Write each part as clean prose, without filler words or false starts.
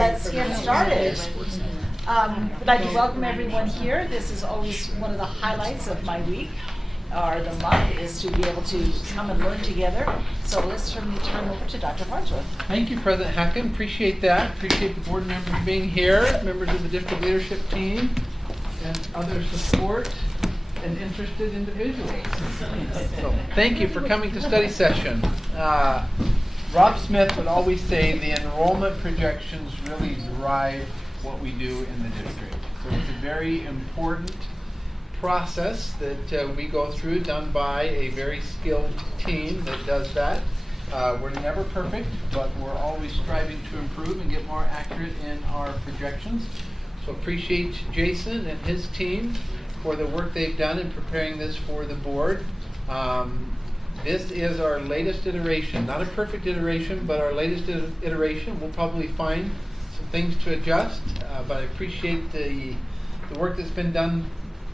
Let's get started. I'd like to welcome everyone here. This is always one of the highlights of my week, or the month, is to be able to come and learn together. So let's turn over to Dr. Farnsworth. Thank you, President Hacken. Appreciate that. Appreciate the board members being here, members of the district leadership team, and other support and interested individuals. So thank you for coming to study session. Rob Smith would always say the enrollment projections really drive what we do in the district. So it's a very important process that we go through, done by a very skilled team that does that. We're never perfect, but we're always striving to improve and get more accurate in our projections. So appreciate Jason and his team for the work they've done in preparing this for the board. This is our latest iteration, not a perfect iteration, but our latest iteration. We'll probably find some things to adjust, but I appreciate the work that's been done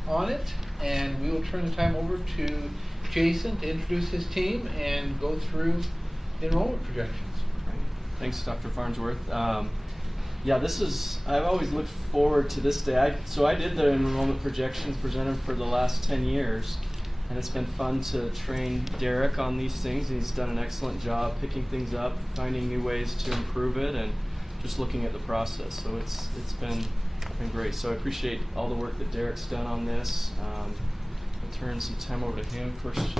on it, and we will turn the time over to Jason to introduce his team and go through enrollment projections. Thanks, Dr. Farnsworth. I've always looked forward to this day. So I did the enrollment projections presented for the last 10 years. And it's been fun to train Derek on these things. He's done an excellent job picking things up, finding new ways to improve it, and just looking at the process. So it's been great. So I appreciate all the work that Derek's done on this. I'll turn some time over to him. First,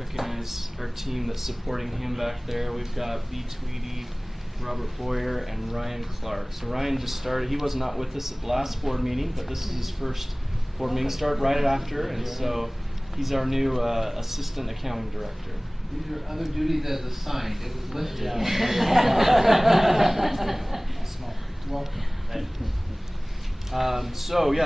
recognize our team that's supporting him back there. We've got B. Tweedy, Robert Boyer, and Ryan Clark. So Ryan just started. He was not with us at the last board meeting, but this is his first board meeting. Started right after, and so he's our new assistant accounting director. These are other duties as assigned. It was listed. Yeah. Welcome.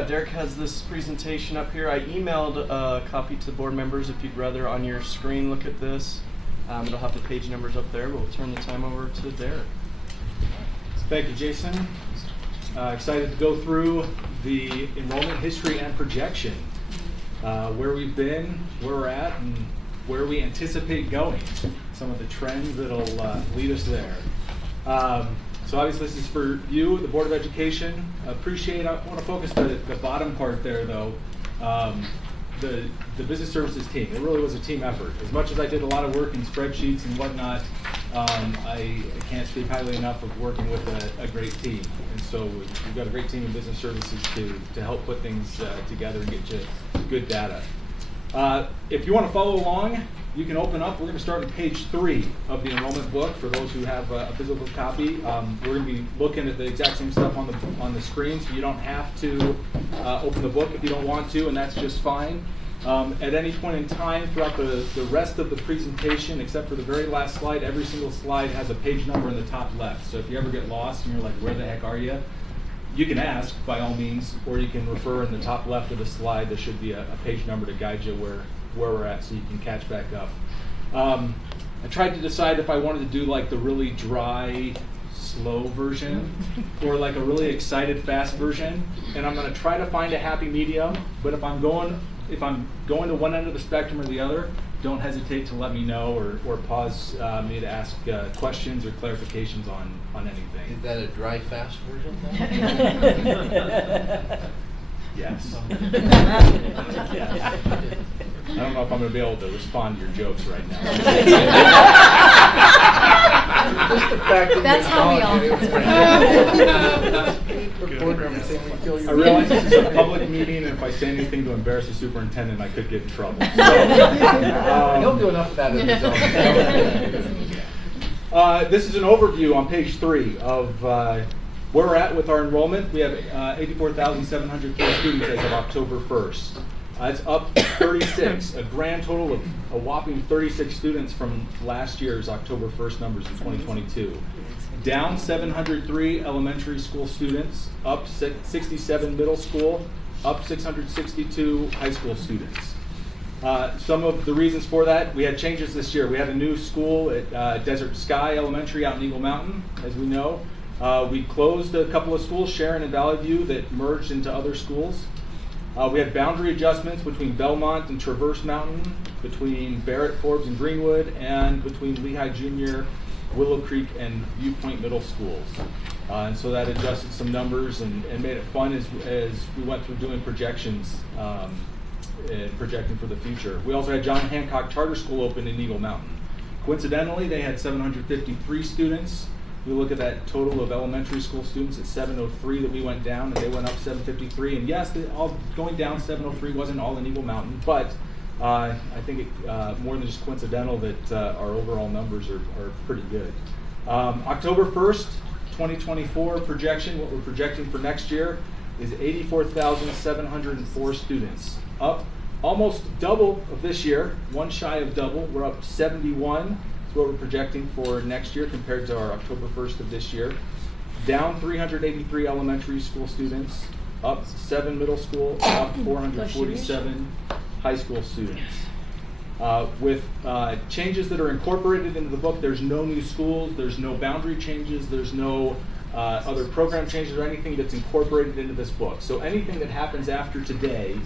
Derek has this presentation up here. I emailed a copy to the board members if you'd rather on your screen look at this. It'll have the page numbers up there. We'll turn the time over to Derek. Thank you, Jason. Excited to go through the enrollment history and projection. Where we've been, where we're at, and where we anticipate going. Some of the trends that'll lead us there. So obviously this is for you, the Board of Education. I want to focus the bottom part there though. The business services team. It really was a team effort. As much as I did a lot of work in spreadsheets and whatnot, I can't speak highly enough of working with a great team. And so we've got a great team in business services to help put things together and get you good data. If you want to follow along, you can open up. We're going to start on page 3 of the enrollment book for those who have a physical copy. We're going to be looking at the exact same stuff on the screen, so you don't have to open the book if you don't want to, and that's just fine. At any point in time throughout the rest of the presentation, except for the very last slide, every single slide has a page number in the top left. So if you ever get lost and you're like, where the heck are you? You can ask by all means, or you can refer in the top left of the slide. There should be a page number to guide you where we're at so you can catch back up. I tried to decide if I wanted to do like the really dry, slow version or like a really excited, fast version. And I'm going to try to find a happy medium, but if I'm going to one end of the spectrum or the other, don't hesitate to let me know or pause me to ask questions or clarifications on anything. Is that a dry, fast version Yes. I don't know if I'm going to be able to respond to your jokes right now. Just the fact that that's how we all I realize this is a public meeting, and if I say anything to embarrass the superintendent, I could get in trouble. So, he'll do enough of that in his own. This is an overview on page 3 of where we're at with our enrollment. We have 84,703 students as of October 1st. It's up 36, a grand total of a whopping 36 students from last year's October 1st numbers in 2022. Down 703 elementary school students, up 67 middle school, up 662 high school students. Some of the reasons for that, we had changes this year. We had a new school at Desert Sky Elementary out in Eagle Mountain, as we know. We closed a couple of schools, Sharon and Valley View, that merged into other schools. We had boundary adjustments between Belmont and Traverse Mountain, between Barrett, Forbes, and Greenwood, and between Lehigh Junior Willow Creek and Viewpoint Middle Schools. And so that adjusted some numbers and made it fun as we went through doing projections and projecting for the future. We also had John Hancock Charter School open in Eagle Mountain. Coincidentally, they had 753 students. We look at that total of elementary school students at 703 that we went down, and they went up 753. And yes, going down 703 wasn't all in Eagle Mountain, but I think it, more than just coincidental that our overall numbers are pretty good. October 1st, 2024 projection, what we're projecting for next year is 84,704 students, up almost double of this year, one shy of double. We're up 71 is what we're projecting for next year compared to our October 1st of this year. Down 383 elementary school students, up 7 middle school, up 447 high school students. With changes that are incorporated into the book, there's no new schools, there's no boundary changes, there's no other program changes or anything that's incorporated into this book. So anything that happens after today,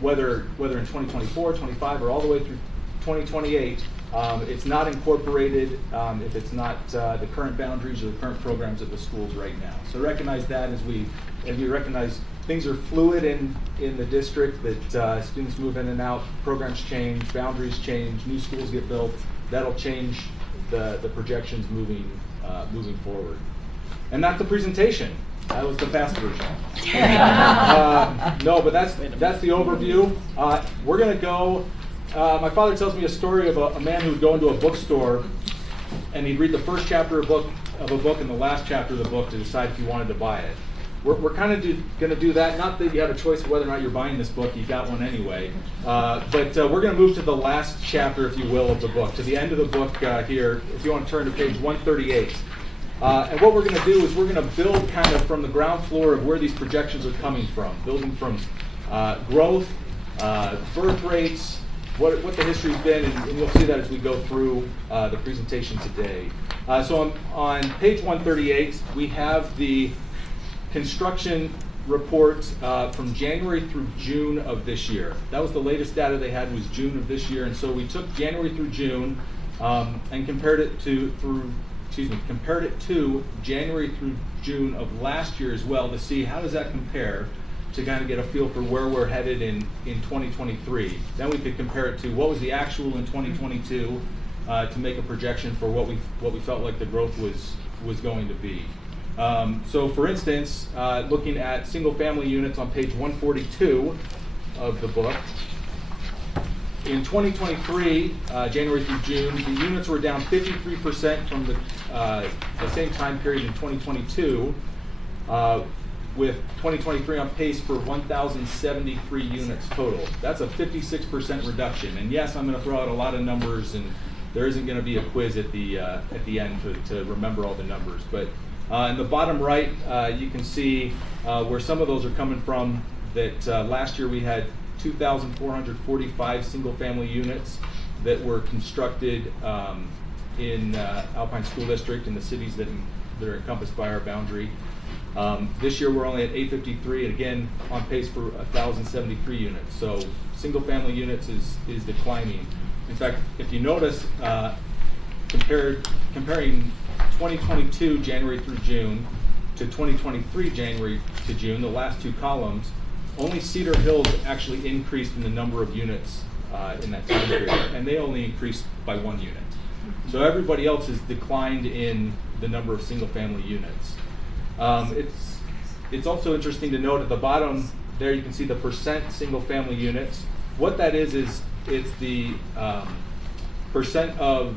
whether in 2024, 25, or all the way through 2028, it's not incorporated if it's not the current boundaries or the current programs at the schools right now. So recognize that as we recognize things are fluid in the district, that students move in and out, programs change, boundaries change, new schools get built. That'll change the projections moving forward. And that's the presentation. That was the fast version. No, but that's the overview. We're going to go. My father tells me a story of a man who would go into a bookstore and he'd read the first chapter of a book and the last chapter of the book to decide if he wanted to buy it. We're kind of going to do that. Not that you have a choice of whether or not you're buying this book. You got one anyway. But we're going to move to the last chapter, if you will, of the book, to the end of the book here. If you want to turn to page 138. And what we're going to do is we're going to build kind of from the ground floor of where these projections are coming from, building from growth, birth rates, what the history's been, and you'll see that as we go through the presentation today. So on page 138, we have the construction report from January through June of this year. That was the latest data they had, was June of this year, and so we took January through June and compared it to January through June of last year as well to see how does that compare, to kind of get a feel for where we're headed in 2023. Then we could compare it to what was the actual in 2022 to make a projection for what we felt like the growth was going to be. So for instance, looking at single family units on page 142 of the book, in 2023, January through June, the units were down 53% from the same time period in 2022, with 2023 on pace for 1,073 units total. That's a 56% reduction. And yes, I'm going to throw out a lot of numbers, and there isn't going to be a quiz at the end to remember all the numbers. But in the bottom right, you can see where some of those are coming from. That last year we had 2,445 single-family units that were constructed in Alpine School District in the cities that are encompassed by our boundary. This year we're only at 853, and again on pace for 1,073 units. So single-family units is declining. In fact, if you notice, comparing 2022 January through June to 2023 January to June, the last two columns, only Cedar Hills actually increased in the number of units in that time period, and they only increased by 1 unit. So everybody else has declined in the number of single-family units. It's also interesting to note at the bottom there you can see the percent single-family units. What that is it's the percent of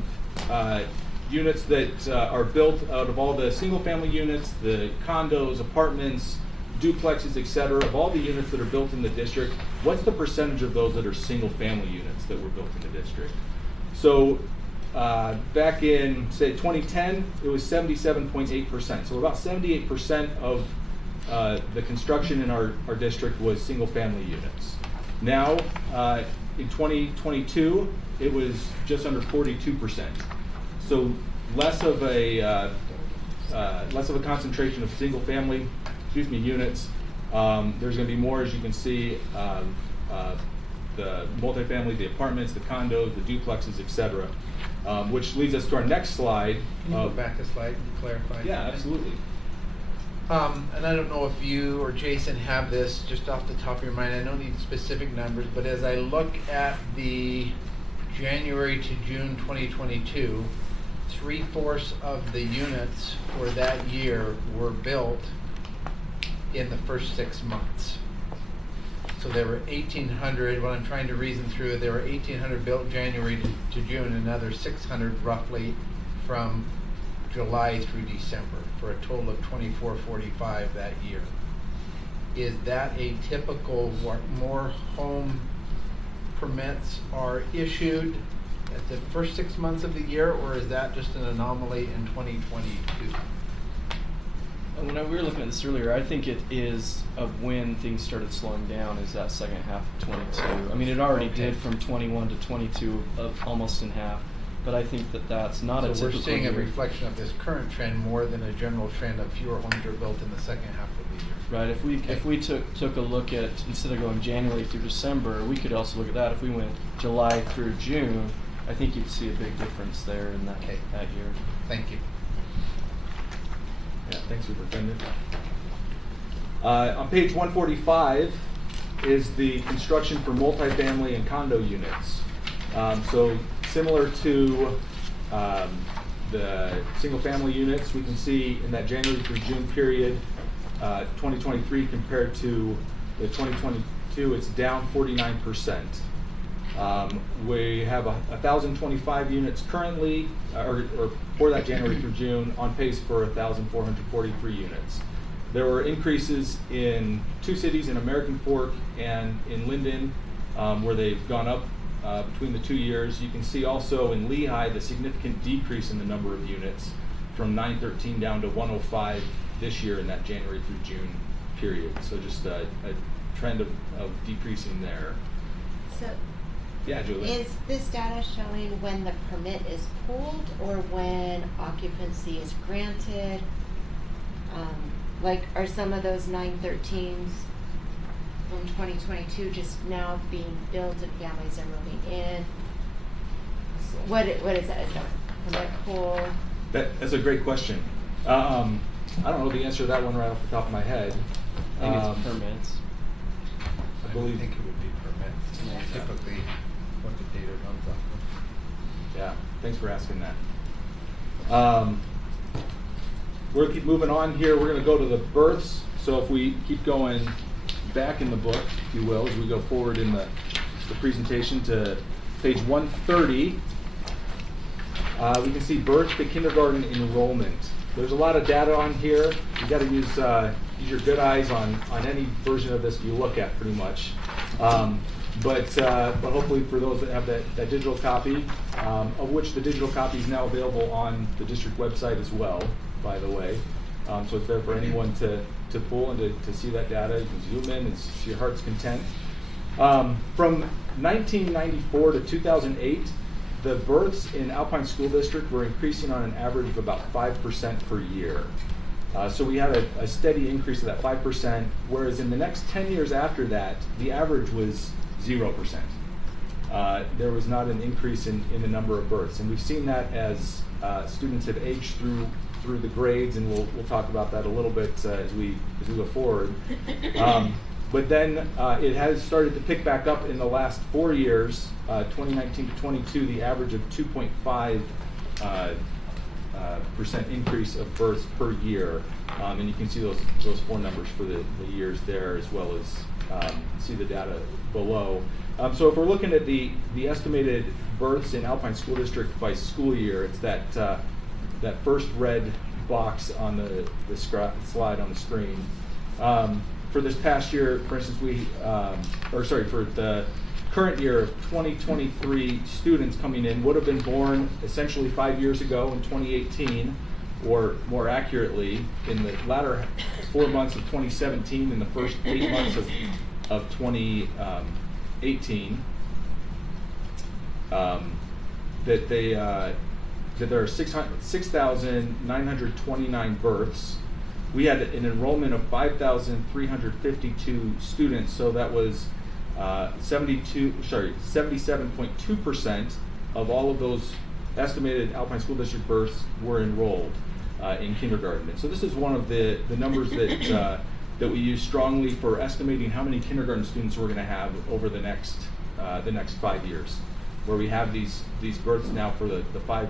units that are built out of all the single-family units, the condos, apartments, duplexes, etc., of all the units that are built in the district. What's the percentage of those that are single-family units that were built in the district? So back in, say, 2010, it was 77.8%. So about 78% of the construction in our district was single-family units. Now, in 2022, it was just under 42%. So less of a concentration of single-family units. There's going to be more, as you can see, the multifamily, the apartments, the condos, the duplexes, etc. Which leads us to our next slide. Can you go back a slide and clarify? Yeah, something? absolutely. And I don't know if you or Jason have this just off the top of your mind. I don't need specific numbers, but as I look at the January to June 2022, 3/4 of the units for that year were built in the first 6 months. So there were 1,800, what I'm trying to reason through, there were 1,800 built January to June, another 600 roughly from July through December, for a total of 2,445 that year. Is that a typical, what more home permits are issued at the first 6 months of the year, or is that just an anomaly in 2022? When we were looking at this earlier, I think it is of when things started slowing down is that second half of 22. I mean, it already did from 21 to 22, almost in half. But I think that that's not a typical So we're seeing a year. reflection of this current trend more than a general trend of fewer homes are built in the second half of the year. Right. If we took a look at, instead of going January through December, we could also look at that. If we went July through June, I think you'd see a big difference there in that that year. Thank you. Yeah, thanks, Superintendent. On page 145 is the construction for multifamily and condo units. So similar to the single-family units, we can see in that January through June period, 2023 compared to the 2022, it's down 49%. We have 1,025 units currently, or for that January through June, on pace for 1,443 units. There were increases in 2 cities, in American Fork and in Linden, where they've gone up between the 2 years. You can see also in Lehigh the significant decrease in the number of units from 913 down to 105 this year in that January through June period. So just a trend of decreasing there. So Yeah, Julie. is this data showing when the permit is pulled or when occupancy is granted? Like, are some of those 913s from 2022 just now being built and families are moving in? What is that? Is that permit pull? That's a great question. I don't know the answer to that one right off the top of my head. I think it's permits. I believe. think it would be permits. Yeah. Typically, what the data runs off of. Yeah, thanks for asking that. We're gonna keep moving on here. We're gonna go to the births. So if we keep going back in the book, if you will, as we go forward in the presentation to page 130, we can see birth to kindergarten enrollment. There's a lot of data on here. You got to use your good eyes on any version of this you look at, pretty much. But hopefully for those that have that digital copy, of which the digital copy is now available on the district website as well, by the way. So it's there for anyone to pull and to see that data. You can zoom in and see your heart's content. From 1994 to 2008, the births in Alpine School District were increasing on an average of about 5% per year. So we had a steady increase of that 5%, whereas in the next 10 years after that, the average was 0%. There was not an increase in the number of births. And we've seen that as students have aged through the grades, and we'll talk about that a little bit as we go forward. But then it has started to pick back up in the last 4 years, 2019 to 22, the average of 2.5% increase of births per year. And you can see those 4 numbers for the years there, as well as see the data below. So if we're looking at the estimated births in Alpine School District by school year, it's that first red box on the slide on the screen. For this past year, for instance, for the current year of 2023, students coming in would have been born essentially 5 years ago in 2018, or more accurately, in the latter 4 months of 2017 and the first 8 months of 2018. That there are 6,929 births. We had an enrollment of 5,352 students, so that was 77.2% of all of those estimated Alpine School District births were enrolled in kindergarten. And so this is one of the numbers that that we use strongly for estimating how many kindergarten students we're going to have over the next 5 years, where we have these births now for the 5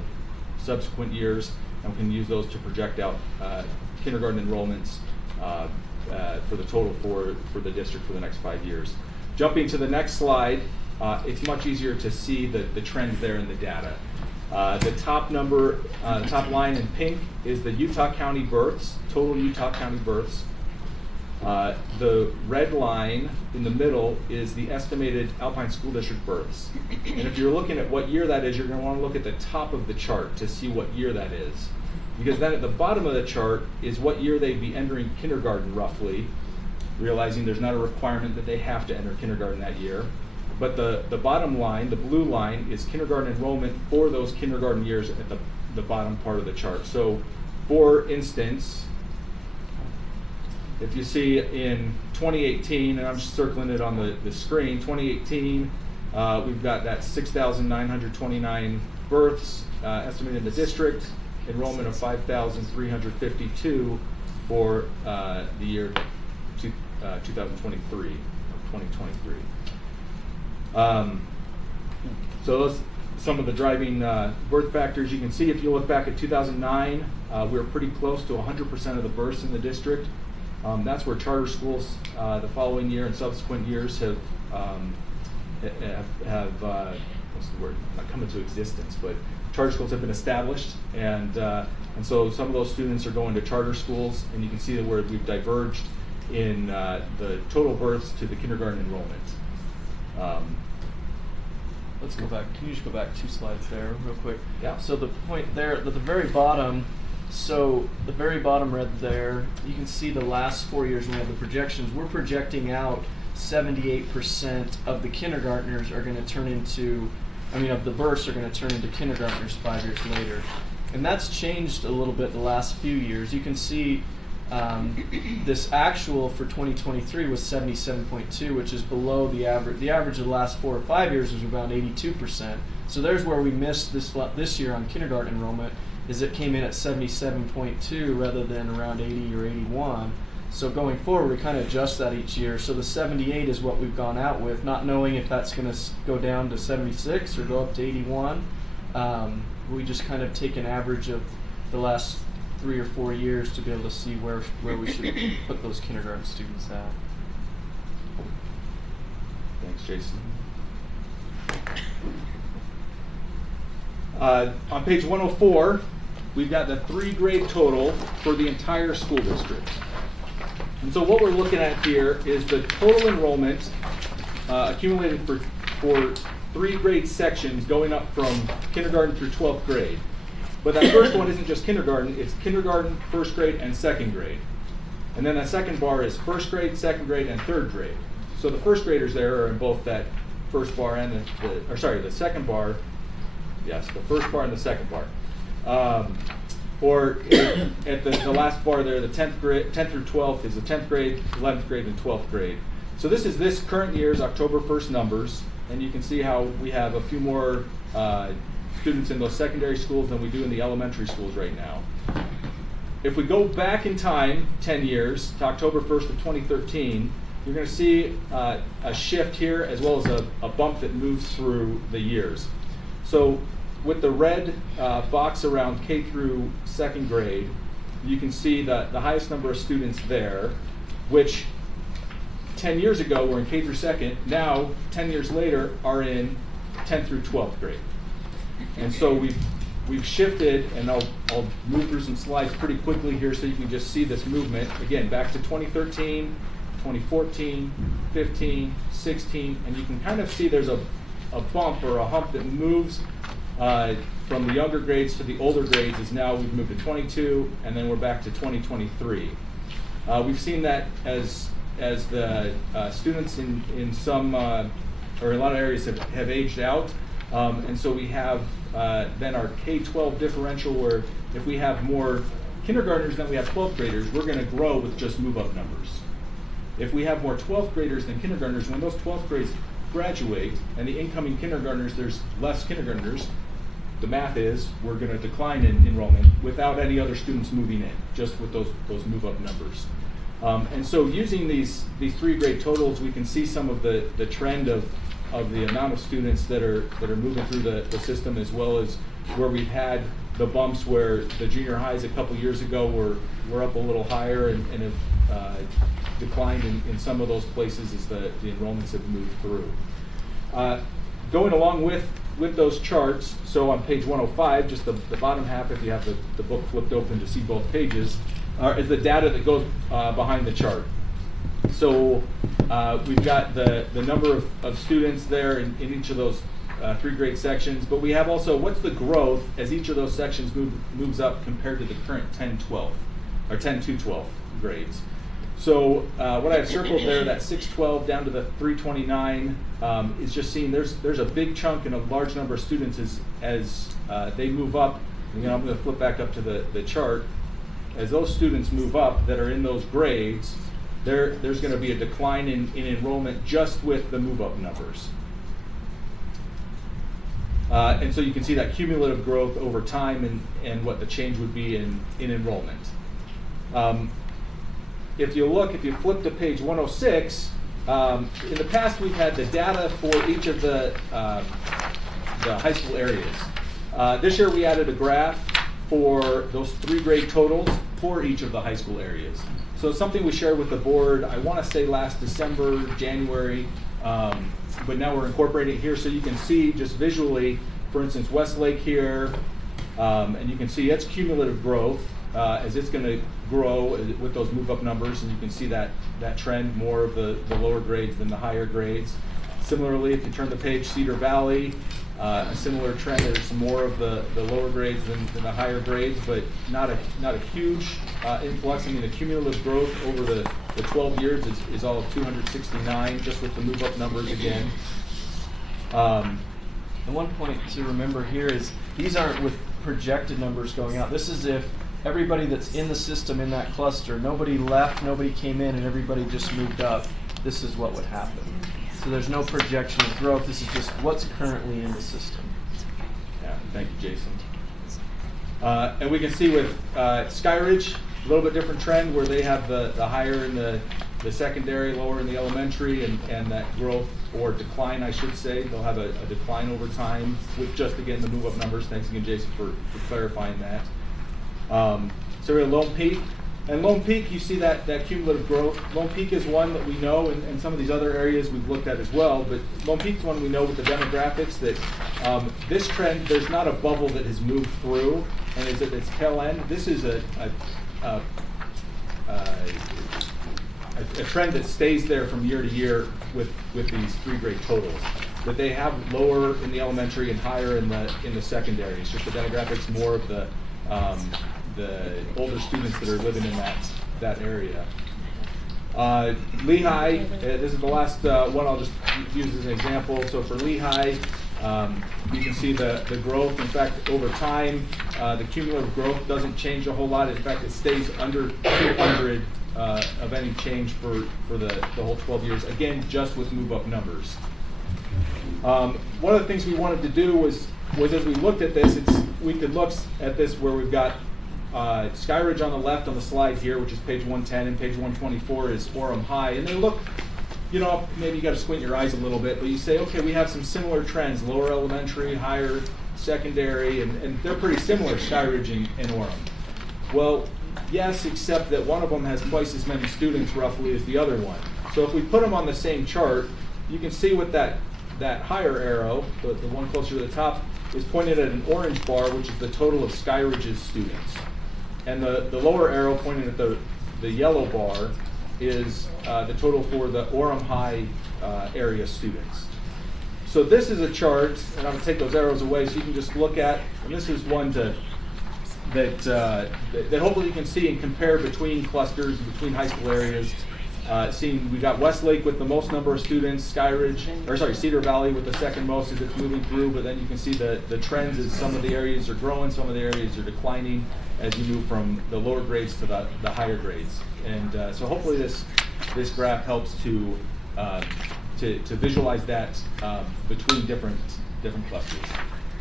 subsequent years, and we can use those to project out kindergarten enrollments for the total for the district for the next 5 years. Jumping to the next slide, it's much easier to see the trends there in the data. The top number, the top line in pink is the Utah County births, total Utah County births. The red line in the middle is the estimated Alpine School District births. And if you're looking at what year that is, you're going to want to look at the top of the chart to see what year that is. Because then at the bottom of the chart is what year they'd be entering kindergarten roughly, realizing there's not a requirement that they have to enter kindergarten that year. But the bottom line, the blue line, is kindergarten enrollment for those kindergarten years at the bottom part of the chart. So for instance, if you see in 2018, and I'm just circling it on the screen, 2018, we've got that 6,929 births estimated in the district, enrollment of 5,352 for the year 2023, or 2023. So those some of the driving birth factors. You can see if you look back at 2009, we were pretty close to 100% of the births in the district. That's where charter schools the following year and subsequent years have what's the word? Not come into existence, but charter schools have been established, and so some of those students are going to charter schools, and you can see that where we've diverged in the total births to the kindergarten enrollment. Let's go back. Can you just go back 2 slides there real quick? Yeah. So the point there at the very bottom, so the very bottom red there, you can see the last 4 years when we have the projections. We're projecting out 78% of the kindergartners are going to turn into, of the births are going to turn into kindergartners 5 years later. And that's changed a little bit the last few years. You can see this actual for 2023 was 77.2, which is below the average. The average of the last 4 or 5 years was around 82%. So there's where we missed this year on kindergarten enrollment, is it came in at 77.2 rather than around 80 or 81. So going forward, we kind of adjust that each year. So the 78 is what we've gone out with, not knowing if that's going to go down to 76 or go up to 81. We just kind of take an average of the last 3 or 4 years to be able to see where we should put those kindergarten students at. Thanks, Jason. On page 104, we've got the 3-grade total for the entire school district. And so what we're looking at here is the total enrollment accumulated for 3-grade sections going up from kindergarten through 12th grade. But that first one isn't just kindergarten, it's kindergarten, 1st grade, and 2nd grade. And then that second bar is 1st grade, 2nd grade, and 3rd grade. So the 1st graders there are in both that first bar and the second bar. Yes, the first bar and the second bar. Or at the last bar there, the 10th through 12th is the 10th grade, 11th grade, and 12th grade. So this is this current year's October 1st numbers, and you can see how we have a few more students in those secondary schools than we do in the elementary schools right now. If we go back in time 10 years to October 1st of 2013, you're going to see a shift here as well as a bump that moves through the years. So with the red box around K through 2nd grade, you can see the highest number of students there, which 10 years ago were in K through 2nd, now 10 years later are in 10th through 12th grade. And so we've shifted, and I'll move through some slides pretty quickly here so you can just see this movement. Again, back to 2013, 2014, 15, 16, and you can kind of see there's a bump or a hump that moves from the younger grades to the older grades, as now we've moved to 22, and then we're back to 2023. We've seen that as the students in some, or a lot of areas have aged out. And so we have then our K-12 differential, where if we have more kindergartners than we have 12th graders, we're going to grow with just move-up numbers. if we have more 12th graders than kindergartners, when those 12th grades graduate and the incoming kindergartners, there's less kindergartners, the math is we're going to decline in enrollment without any other students moving in, just with those move-up numbers. And so using these 3 grade totals, we can see some of the trend of the amount of students that are moving through the system, as well as where we've had the bumps where the junior highs a couple years ago were up a little higher and have declined in some of those places as the enrollments have moved through. Going along with those charts, so on page 105, just the bottom half, if you have the book flipped open to see both pages, is the data that goes behind the chart. So we've got the number of students there in each of those 3 grade sections, but we have also what's the growth as each of those sections moves up compared to the current 10-12 or 10-12 grades. So what I have circled there, that 612 down to the 329, is just seeing there's a big chunk and a large number of students as they move up. And, I'm going to flip back up to the chart. As those students move up that are in those grades, there's going to be a decline in enrollment just with the move-up numbers. And so you can see that cumulative growth over time and what the change would be in enrollment. If you flip to page 106, in the past we've had the data for each of the high school areas. This year we added a graph for those 3 grade totals for each of the high school areas. So it's something we shared with the board, I want to say last December, January, but now we're incorporating it here so you can see just visually, for instance, Westlake here, and you can see its cumulative growth as it's going to grow with those move-up numbers, and you can see that trend, more of the lower grades than the higher grades. Similarly, if you turn the page, Cedar Valley, a similar trend. There's more of the lower grades than the higher grades, but not a huge influx. I mean, the cumulative growth over the 12 years is all of 269, just with the move-up numbers again. And one point to remember here is these aren't with projected numbers going out. This is if everybody that's in the system in that cluster, nobody left, nobody came in, and everybody just moved up, this is what would happen. So there's no projection of growth. This is just what's currently in the system. Yeah, thank you, Jason. And we can see with Skyridge, a little bit different trend where they have the higher in the secondary, lower in the elementary, and that growth or decline, I should say. They'll have a decline over time with just, again, the move-up numbers. Thanks again, Jason, for clarifying that. So we have Lone Peak. And Lone Peak, you see that cumulative growth. Lone Peak is one that we know, and some of these other areas we've looked at as well, but Lone Peak is one we know with the demographics that this trend, there's not a bubble that has moved through and is at its tail end. This is a trend that stays there from year to year with these 3 grade totals. That they have lower in the elementary and higher in the secondary. It's just the demographics, more of the older students that are living in that area. Lehigh, this is the last one I'll just use as an example. So for Lehigh, you can see the growth. In fact, over time, the cumulative growth doesn't change a whole lot. In fact, it stays under 200 of any change for the whole 12 years. Again, just with move-up numbers. One of the things we wanted to do was as we looked at this, we could look at this where we've got Skyridge on the left on the slide here, which is page 110, and page 124 is Orem High. And they look, maybe you got to squint your eyes a little bit, but you say, okay, we have some similar trends, lower elementary, higher secondary, and they're pretty similar, Skyridge and Orem. Well, yes, except that one of them has twice as many students roughly as the other one. So if we put them on the same chart, you can see with that higher arrow, the one closer to the top, is pointed at an orange bar, which is the total of Skyridge's students. And the lower arrow pointing at the yellow bar is the total for the Orem High area students. So this is a chart, and I'm going to take those arrows away so you can just look at, and this is one that hopefully you can see and compare between clusters, between high school areas. Seeing we got Westlake with the most number of students, Cedar Valley with the second most as it's moving through, but then you can see the trends as some of the areas are growing, some of the areas are declining as you move from the lower grades to the higher grades. And so hopefully this this graph helps to visualize that between different clusters.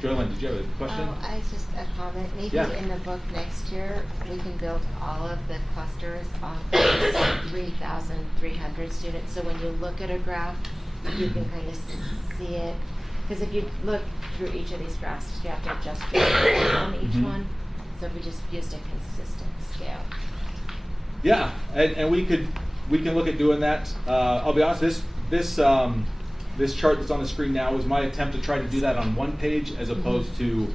Joylyn, did you have a question? I just a comment. Maybe Yeah. in the book next year we can build all of the clusters off 3,300 students. So when you look at a graph, you can kind of see it. Because if you look through each of these graphs, you have to adjust on each Mhm. one. So if we just used a consistent scale. Yeah, and we can look at doing that. I'll be honest, this chart that's on the screen now is my attempt to try to do that on one page as opposed to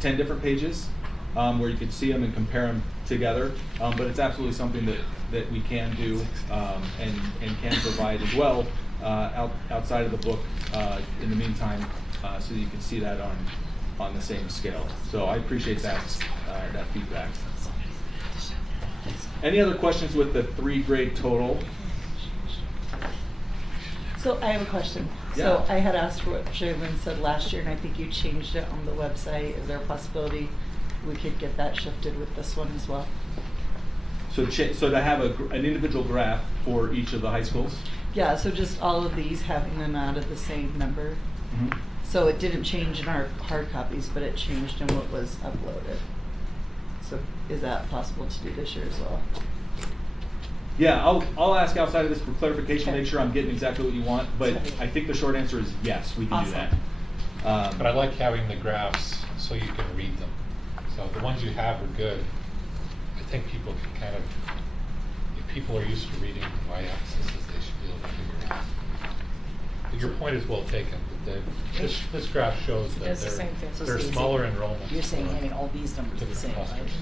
10 different pages, where you could see them and compare them together. But it's absolutely something that we can do and can provide as well outside of the book in the meantime, so that you can see that on the same scale. So I appreciate that feedback. Any other questions with the 3-grade total? So I have a question. Yeah. So I had asked what Jalen said last year, and I think you changed it on the website. Is there a possibility we could get that shifted with this one as well? So to have an individual graph for each of the high schools? Yeah, so just all of these having them out of the same number. Mm-hmm. So it didn't change in our hard copies, but it changed in what was uploaded. So is that possible to do this year as well? Yeah, I'll ask outside of this for clarification, Okay. make sure I'm getting exactly what you want, but Sorry. I think the short answer is yes, we can do Awesome. that. But I like having the graphs so you can read them. So the ones you have are good. I think people can kind of, if people are used to reading y-axis, they should be able to figure it out. But your point is well taken. That this graph shows that It's the same thing. So they're it's easy. smaller enrollments. You're saying having all these numbers the Different same, right? clusters.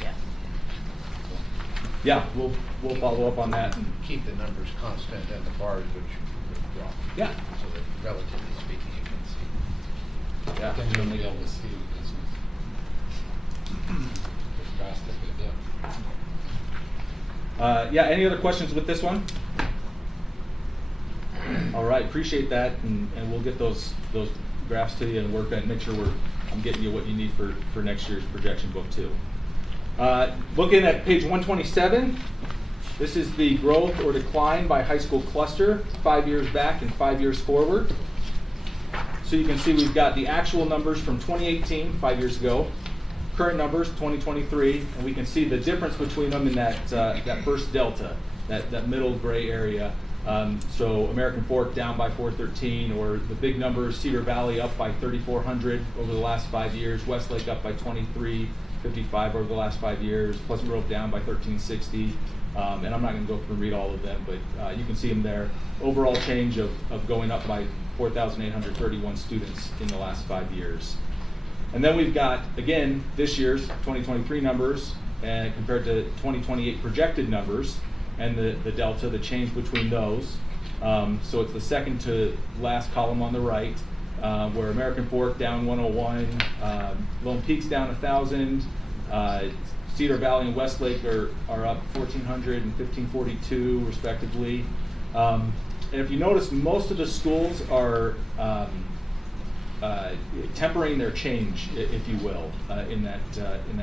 Yeah. Yeah, we'll follow up on that. Keep the numbers constant and the bars which drop. Yeah. So that relatively speaking, you can see. Yeah. Then you'll be able to see this drastically different. Yeah, any other questions with this one? All right, appreciate that, and we'll get those graphs to you and work on, make sure I'm getting you what you need for next year's projection book too. Looking at page 127, this is the growth or decline by high school cluster, 5 years back and 5 years forward. So you can see we've got the actual numbers from 2018, 5 years ago, current numbers, 2023, and we can see the difference between them in that first delta, that middle gray area. So American Fork down by 413, or the big numbers, Cedar Valley up by 3,400 over the last 5 years, Westlake up by 2355 over the last 5 years, Pleasant Grove down by 1360. And I'm not going to go through and read all of them, but you can see them there. Overall change of going up by 4,831 students in the last 5 years. And then we've got, again, this year's 2023 numbers compared to 2028 projected numbers, and the delta, the change between those. So it's the second to last column on the right, where American Fork down 101, Lone Peak's down 1,000, Cedar Valley and Westlake are up 1,400 and 1,542 respectively. And if you notice, most of the schools are tempering their change, if you will, in that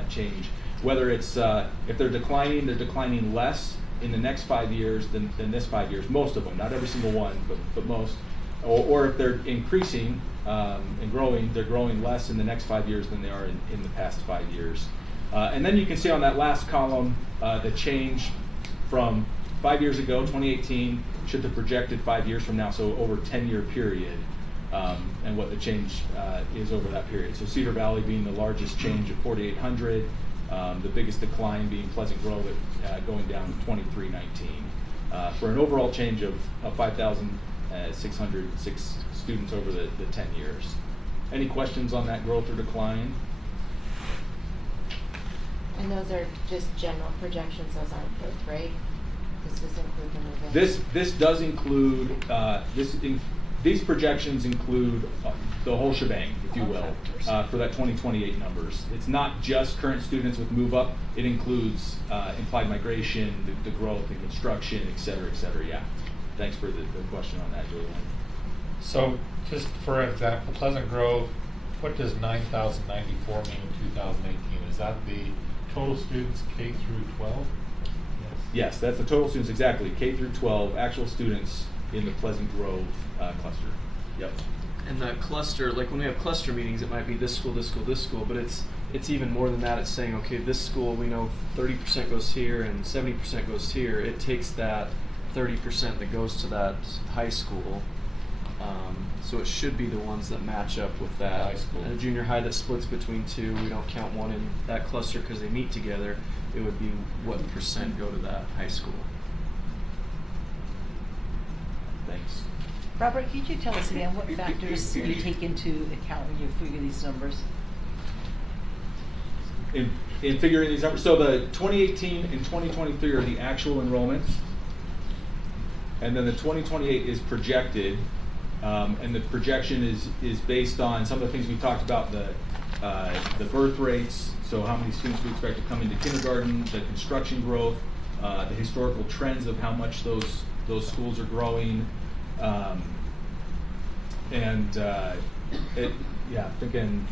change. Whether it's if they're declining less in the next 5 years than this 5 years. Most of them, not every single one, but most. Or if they're increasing and growing, they're growing less in the next 5 years than they are in the past 5 years. And then you can see on that last column the change from 5 years ago, 2018, to the projected 5 years from now, so over a 10-year period, and what the change is over that period. So Cedar Valley being the largest change of 4,800, the biggest decline being Pleasant Grove going down to 2,319, for an overall change of 5,606 students over the 10 years. Any questions on that growth or decline? And those are just general projections, those aren't growth rate? Does this include the move-in? This does include, these projections include the whole shebang, if you will, for that 2028 numbers. It's not just current students with move up, it includes implied migration, the growth in construction, et cetera, yeah. Thanks for the question on that, Julian. So just for example, Pleasant Grove, what does 9,094 mean in 2018? Is that the total students K through 12? Yes, that's the total students, exactly, K through 12, actual students in the Pleasant Grove cluster. Yep. And that cluster, like when we have cluster meetings, it might be this school, this school, this school, but it's even more than that. It's saying, okay, this school, we know 30% goes here and 70% goes here. It takes that 30% that goes to that high school. So it should be the ones that match up with that. High school. And a junior high that splits between two, we don't count one in that cluster because they meet together. It would be what percent go to that high school. Thanks. Robert, could you tell us again what factors you take into account when you figure these numbers? In figuring these numbers, so the 2018 and 2023 are the actual enrollments, and then the 2028 is projected, and the projection is based on some of the things we talked about, the birth rates, so how many students we expect to come into kindergarten, the construction growth, the historical trends of how much those schools are growing, thinking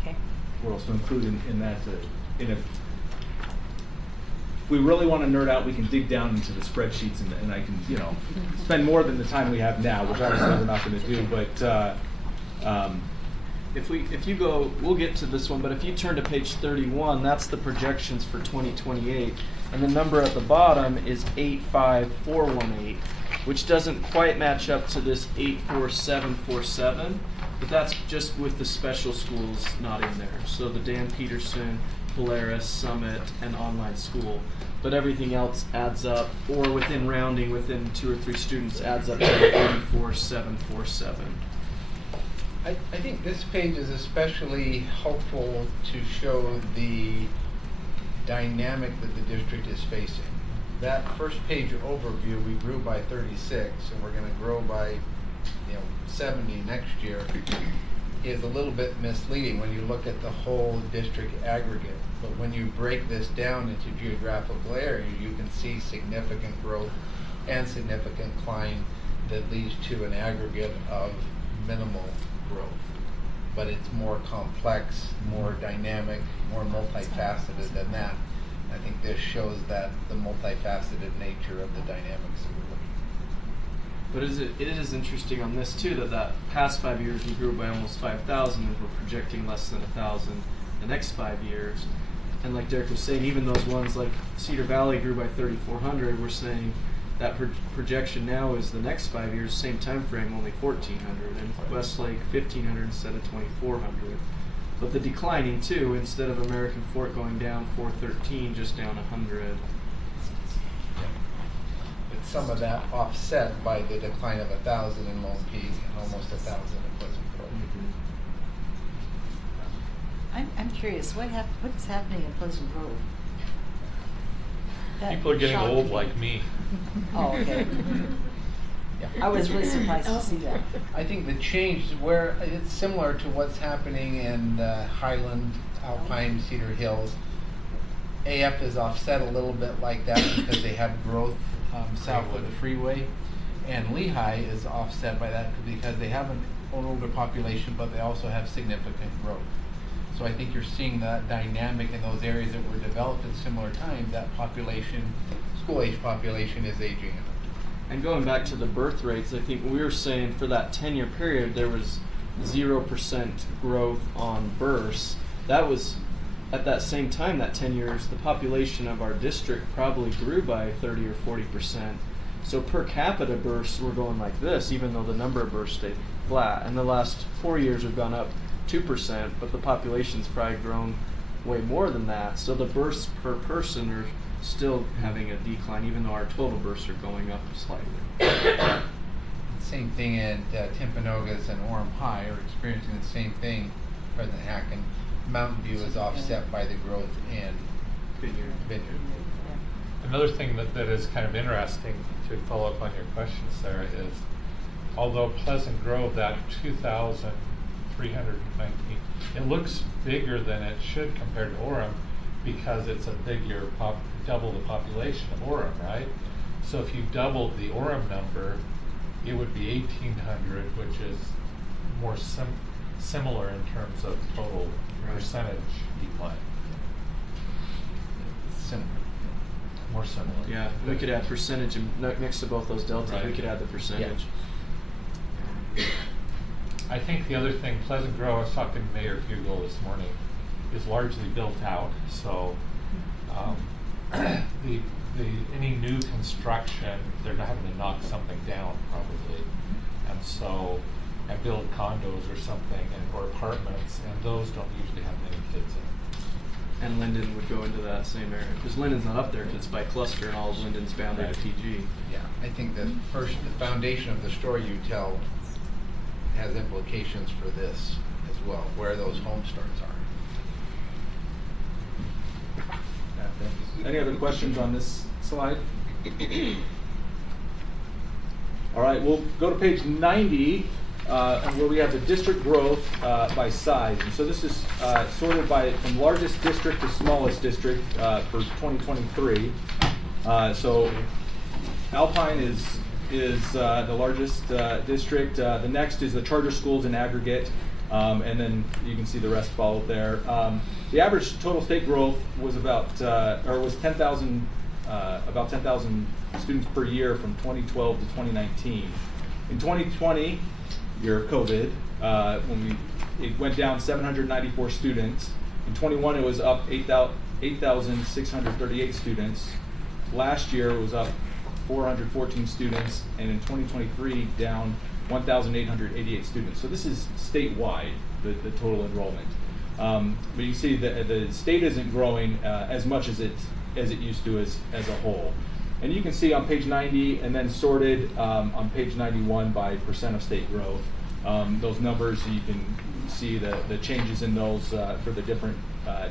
Okay. what else to include in that. If we really want to nerd out, we can dig down into the spreadsheets and I can, spend more than the time we have now, which obviously we're not going to do. But If you go, we'll get to this one, but if you turn to page 31, that's the projections for 2028, and the number at the bottom is 85418, which doesn't quite match up to this 84747, but that's just with the special schools not in there. So the Dan Peterson, Polaris, Summit, and online school. But everything else adds up, or within rounding, within 2 or 3 students, adds up to 84747. I think this page is especially helpful to show the dynamic that the district is facing. That first page overview, we grew by 36, and we're going to grow by 70 next year, is a little bit misleading when you look at the whole district aggregate. But when you break this down into geographical area, you can see significant growth and significant decline that leads to an aggregate of minimal growth. But it's more complex, more dynamic, more multifaceted than that. I think this shows that the multifaceted nature of the dynamics that we're looking at. But it is interesting on this too that past 5 years we grew by almost 5,000 and we're projecting less than 1,000 the next 5 years. And like Derek was saying, even those ones like Cedar Valley grew by 3,400, we're saying that projection now is the next 5 years, same time frame, only 1,400, and Westlake 1,500 instead of 2,400. But the declining too, instead of American Fork going down 413, just down 100. But some of that offset by the decline of 1,000 in Lone Peak and almost 1,000 in Pleasant Grove. I'm curious, what is happening in Pleasant Grove? That People are getting shocked old me. like me. Oh, okay. I was really surprised to see that. I think the change is where it's similar to what's happening in Highland, Alpine, Cedar Hills. AF is offset a little bit like that because they have growth south of the freeway, and Lehigh is offset by that because they have an older population, but they also have significant growth. So I think you're seeing that dynamic in those areas that were developed at similar times. That population, school-age population, is aging. And going back to the birth rates, I think we were saying for that 10-year period there was 0% growth on births. That was at that same time, that 10 years, the population of our district probably grew by 30 or 40%. So per capita births were going like this, even though the number of births stayed flat. And the last 4 years have gone up 2%, but the population's probably grown way more than that. So the births per person are still having a decline, even though our total births are going up slightly. Same thing at Timpanogos and Orem High are experiencing the same thing. President Hacken, Mountain View is offset by the growth in Vineyard. Another thing that is kind of interesting to follow up on your question, Sarah, is although Pleasant Grove, that 2,319, it looks bigger than it should compared to Orem because it's a bigger double the population of Orem, right? So if you doubled the Orem number, it would be 1,800, which is more similar in terms of total percentage decline. Similar. more similar. Yeah, we could add percentage and next to both those deltas, we Right. could add the percentage. I think the other thing, Pleasant Grove, I was talking to Mayor Hugel this morning, is largely built out. So any new construction, they're having to knock something down probably, and so and build condos or something, or apartments, and those don't usually have many kids in them. And Linden would go into that same area, because Linden's not up there, because it's by cluster, and all of Linden's bounded to PG. Yeah, I think the foundation of the story you tell has implications for this as well, where those home starts are. Yeah, thanks. Any other questions on this slide? All right, we'll go to page 90, where we have the district growth by size. And so this is sorted from largest district to smallest district for 2023. So Alpine is the largest district. The next is the charter schools in aggregate, and then you can see the rest followed there. The average total state growth was about 10,000, about 10,000 students per year from 2012 to 2019. In 2020, year of COVID, it went down 794 students. In 21, it was up 8,638 students. Last year, it was up 414 students, and in 2023, down 1,888 students. So this is statewide, the total enrollment. But you see that the state isn't growing as much as it used to as a whole. And you can see on page 90, and then sorted on page 91 by percent of state growth. Those numbers, you can see the changes in those for the different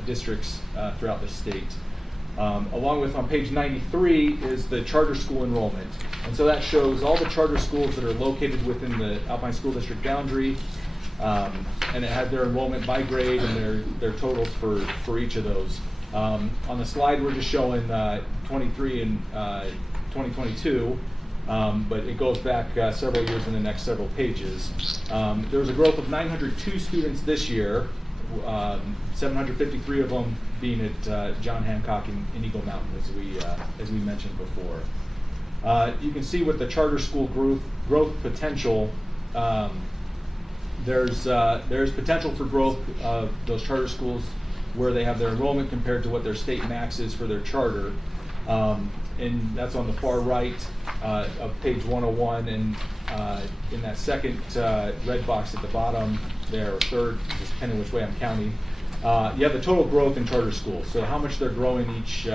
districts throughout the state. Along with on page 93 is the charter school enrollment. And so that shows all the charter schools that are located within the Alpine School District boundary. And it had their enrollment by grade and their totals for each of those. On the slide, we're just showing 23 and 2022, but it goes back several years in the next several pages. There was a growth of 902 students this year, 753 of them being at John Hancock in Eagle Mountain, as we mentioned before. You can see with the charter school growth potential, there's potential for growth of those charter schools where they have their enrollment compared to what their state max is for their charter. And that's on the far right of page 101, and in that second red box at the bottom there, or third, just depending which way I'm counting, you have the total growth in charter schools. So how much they're growing each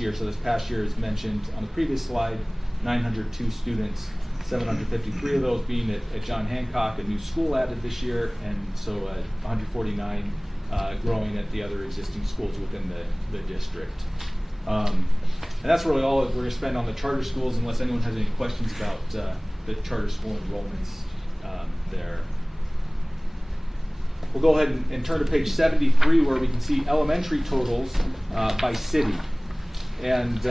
year. So this past year, as mentioned on the previous slide, 902 students, 753 of those being at John Hancock, a new school added this year, and so 149 growing at the other existing schools within the district. And that's really all that we're going to spend on the charter schools, unless anyone has any questions about the charter school enrollments there. We'll go ahead and turn to page 73, where we can see elementary totals by city. And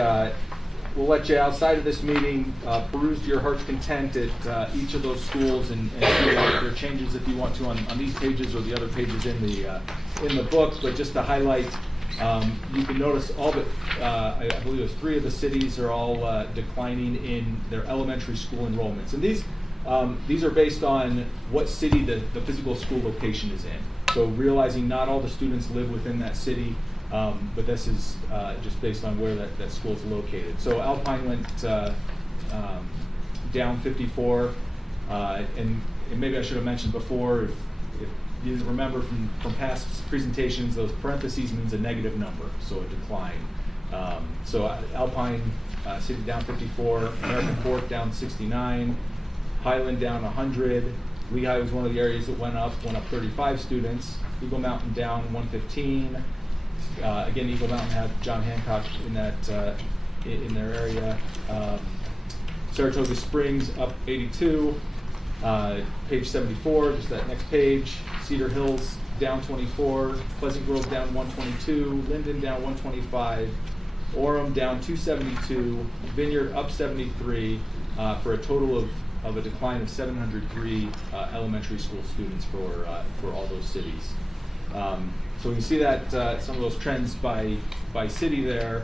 we'll let you, outside of this meeting, peruse to your heart's content at each of those schools and see if there are changes if you want to on these pages or the other pages in the book. But just to highlight, you can notice all but, I believe it was 3 of the cities are all declining in their elementary school enrollments. And these are based on what city the physical school location is in. So realizing not all the students live within that city, but this is just based on where that school is located. So Alpine went down 54, and maybe I should have mentioned before, if you remember from past presentations, those parentheses means a negative number, so a decline. So Alpine City down 54, American Fork down 69, Highland down 100, Lehigh was one of the areas that went up 35 students, Eagle Mountain down 115, again Eagle Mountain had John Hancock in that in their area, Saratoga Springs up 82, page 74, just that next page, Cedar Hills down 24, Pleasant Grove down 122, Linden down 125, Orem down 272, Vineyard up 73, for a total of a decline of 703 elementary school students for all those cities. So we can see that some of those trends by city there.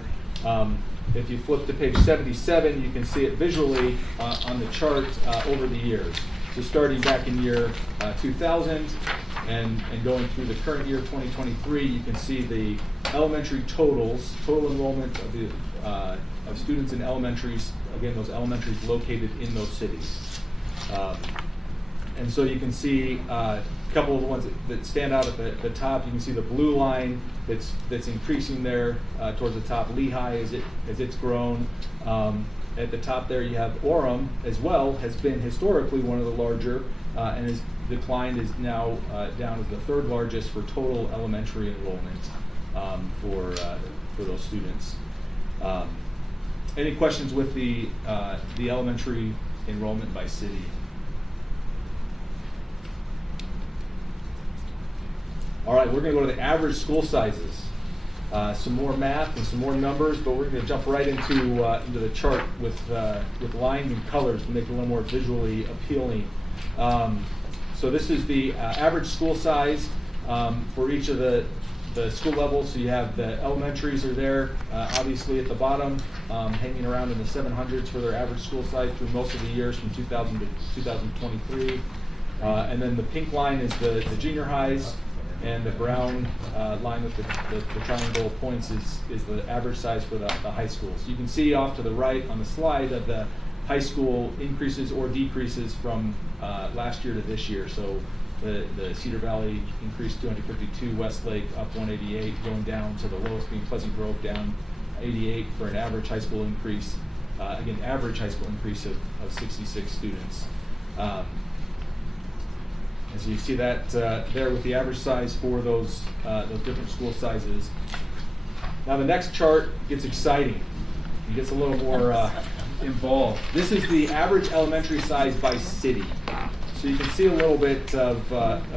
If you flip to page 77, you can see it visually on the chart over the years. So starting back in year 2000 and going through the current year 2023, you can see the elementary total enrollment of the of students in elementaries. Again, those elementaries located in those cities. And so you can see a couple of the ones that stand out at the top. You can see the blue line that's increasing there towards the top. Lehigh as it's grown. At the top there you have Orem as well, has been historically one of the larger and has declined, is now down as the third largest for total elementary enrollment for those students. Any questions with the elementary enrollment by city? All right, we're going to go to the average school sizes. Some more math and some more numbers, but we're going to jump right into the chart with lines and colors to make it a little more visually appealing. So this is the average school size for each of the school levels. So you have the elementaries are there, obviously at the bottom, hanging around in the 700s for their average school size through most of the years from 2000 to 2023. And then the pink line is the junior highs. And the brown line with the triangle points is the average size for the high schools. You can see off to the right on the slide that the high school increases or decreases from last year to this year. So the Cedar Valley increased 252, Westlake up 188, going down to the lowest being Pleasant Grove down 88 for an average high school increase. Again, average high school increase of 66 students. And so you see that there with the average size for those different school sizes. Now the next chart gets exciting. It gets a little more involved. This is the average elementary size by city. So you can see a little bit of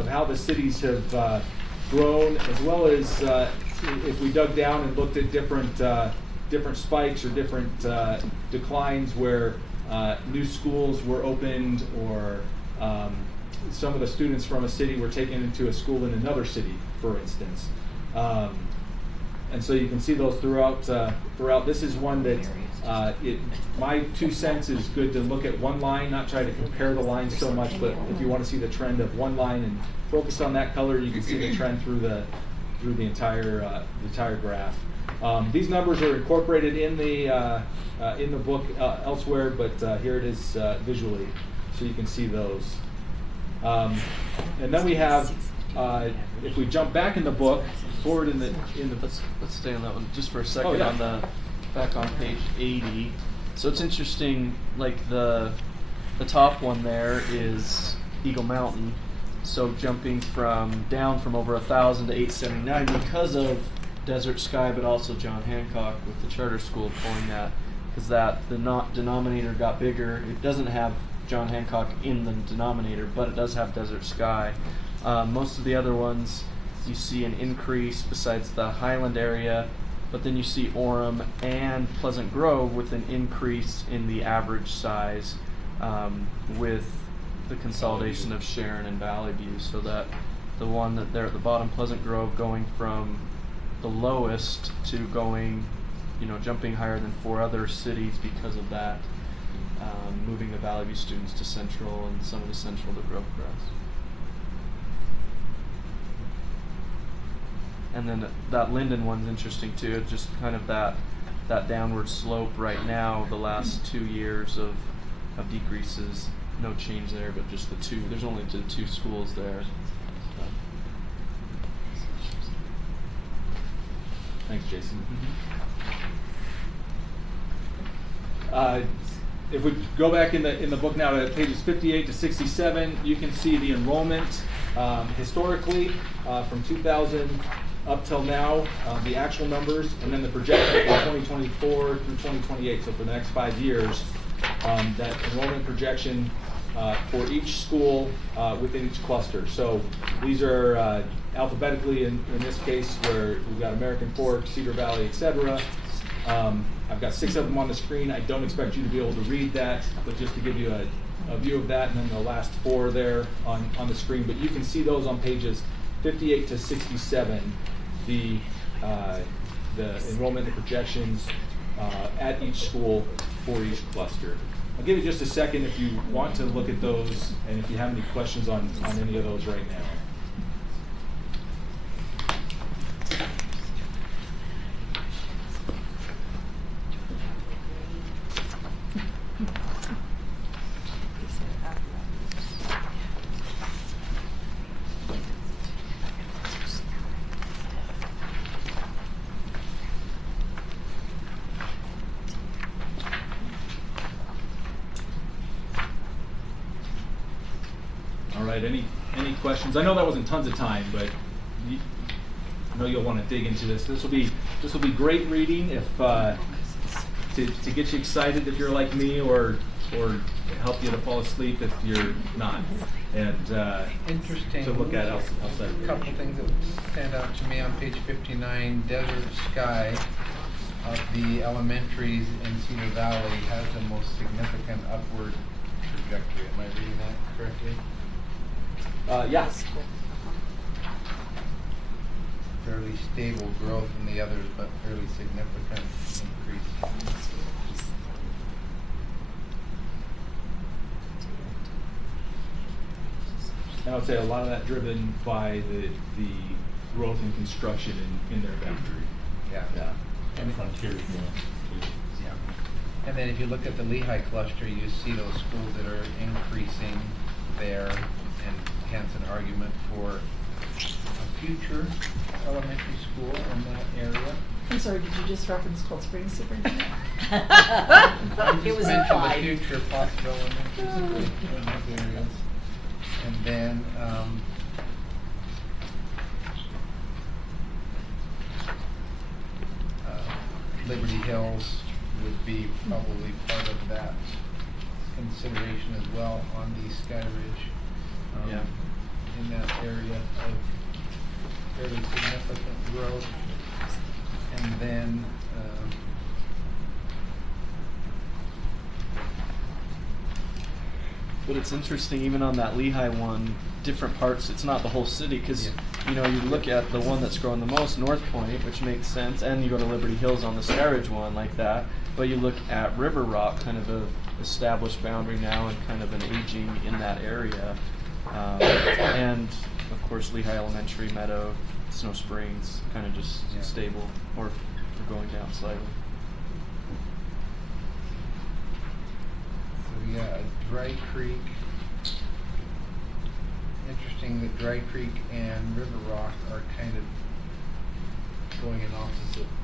how the cities have grown, as well as if we dug down and looked at different spikes or different declines where new schools were opened or some of the students from a city were taken into a school in another city, for instance. And so you can see those throughout. This is one that my 2 cents is good to look at one line, not try to compare the lines so much, but if you want to see the trend of one line and focus on that color, you can see the trend through the entire graph. These numbers are incorporated in the book elsewhere, but here it is visually, so you can see those. And then we have, if we jump back in the book, forward in the Let's stay on that one just for a second. Oh, yeah. On the back on page 80. So it's interesting, like the top one there is Eagle Mountain. So jumping down from over 1,000 to 879 because of Desert Sky, but also John Hancock with the charter school pulling that, because the denominator got bigger. It doesn't have John Hancock in the denominator, but it does have Desert Sky. Most of the other ones, you see an increase besides the Highland area, but then you see Orem and Pleasant Grove with an increase in the average size with the consolidation of Sharon and Valley View. So that the one that there at the bottom, Pleasant Grove, going from the lowest to going, jumping higher than 4 other cities because of that. Moving the Valley View students to Central and some of the Central to Grove Crest. And then that Linden one's interesting too. It's just kind of that downward slope right now. The last 2 years of decreases, no change there, but just the two. There's only the 2 schools there. Thanks, Jason. If we go back in the book now to pages 58 to 67, you can see the enrollment historically from 2000 up till now, the actual numbers, and then the projection for 2024 through 2028. So for the next 5 years, that enrollment projection for each school within each cluster. So these are alphabetically in this case, where we've got American Fork, Cedar Valley, etc. I've got 6 of them on the screen. I don't expect you to be able to read that, but just to give you a view of that, and then the last 4 there on the screen. But you can see those on pages 58 to 67, the enrollment and projections at each school for each cluster. I'll give you just a second if you want to look at those and if you have any questions on any of those right now. All right, any questions? I know that wasn't tons of time, but I know you'll want to dig into this. This will be great reading if to get you excited if you're like me, or help you to fall asleep if you're not. And Interesting. to look at outside. A couple things that stand out to me on page 59. Desert Sky of the elementaries in Cedar Valley has the most significant upward trajectory. Am I reading that correctly? Yes. Fairly stable growth in the others, but fairly significant increase. And I would say a lot of that driven by the growth in construction in their boundary. Yeah. Yeah. And Frontier is going to. Yeah. And then if you look at the Lehigh cluster, you see those schools that are increasing there, and hence an argument for a future elementary school in that area. I'm sorry, did you just reference Cold Springs Superintendent? It was Mentioned the implied. future possible elementary schools in those areas. And then, Liberty Hills would be probably part of that consideration as well on the Sky Ridge. Yeah. In that area of fairly significant growth. And then, But it's interesting, even on that Lehigh one, different parts, it's not the whole city, because, Yeah. you know, you look at the one that's growing the most, North Point, which makes sense, and you go to Liberty Hills on the Skyridge one like that, but you look at River Rock, kind of a established boundary now and kind of an aging in that area. And, of course, Lehigh Elementary, Meadow, Snow Springs, kind of just Yeah. stable, or going down slightly. so yeah, Dry Creek. Interesting that Dry Creek and River Rock are kind of going in opposite directions.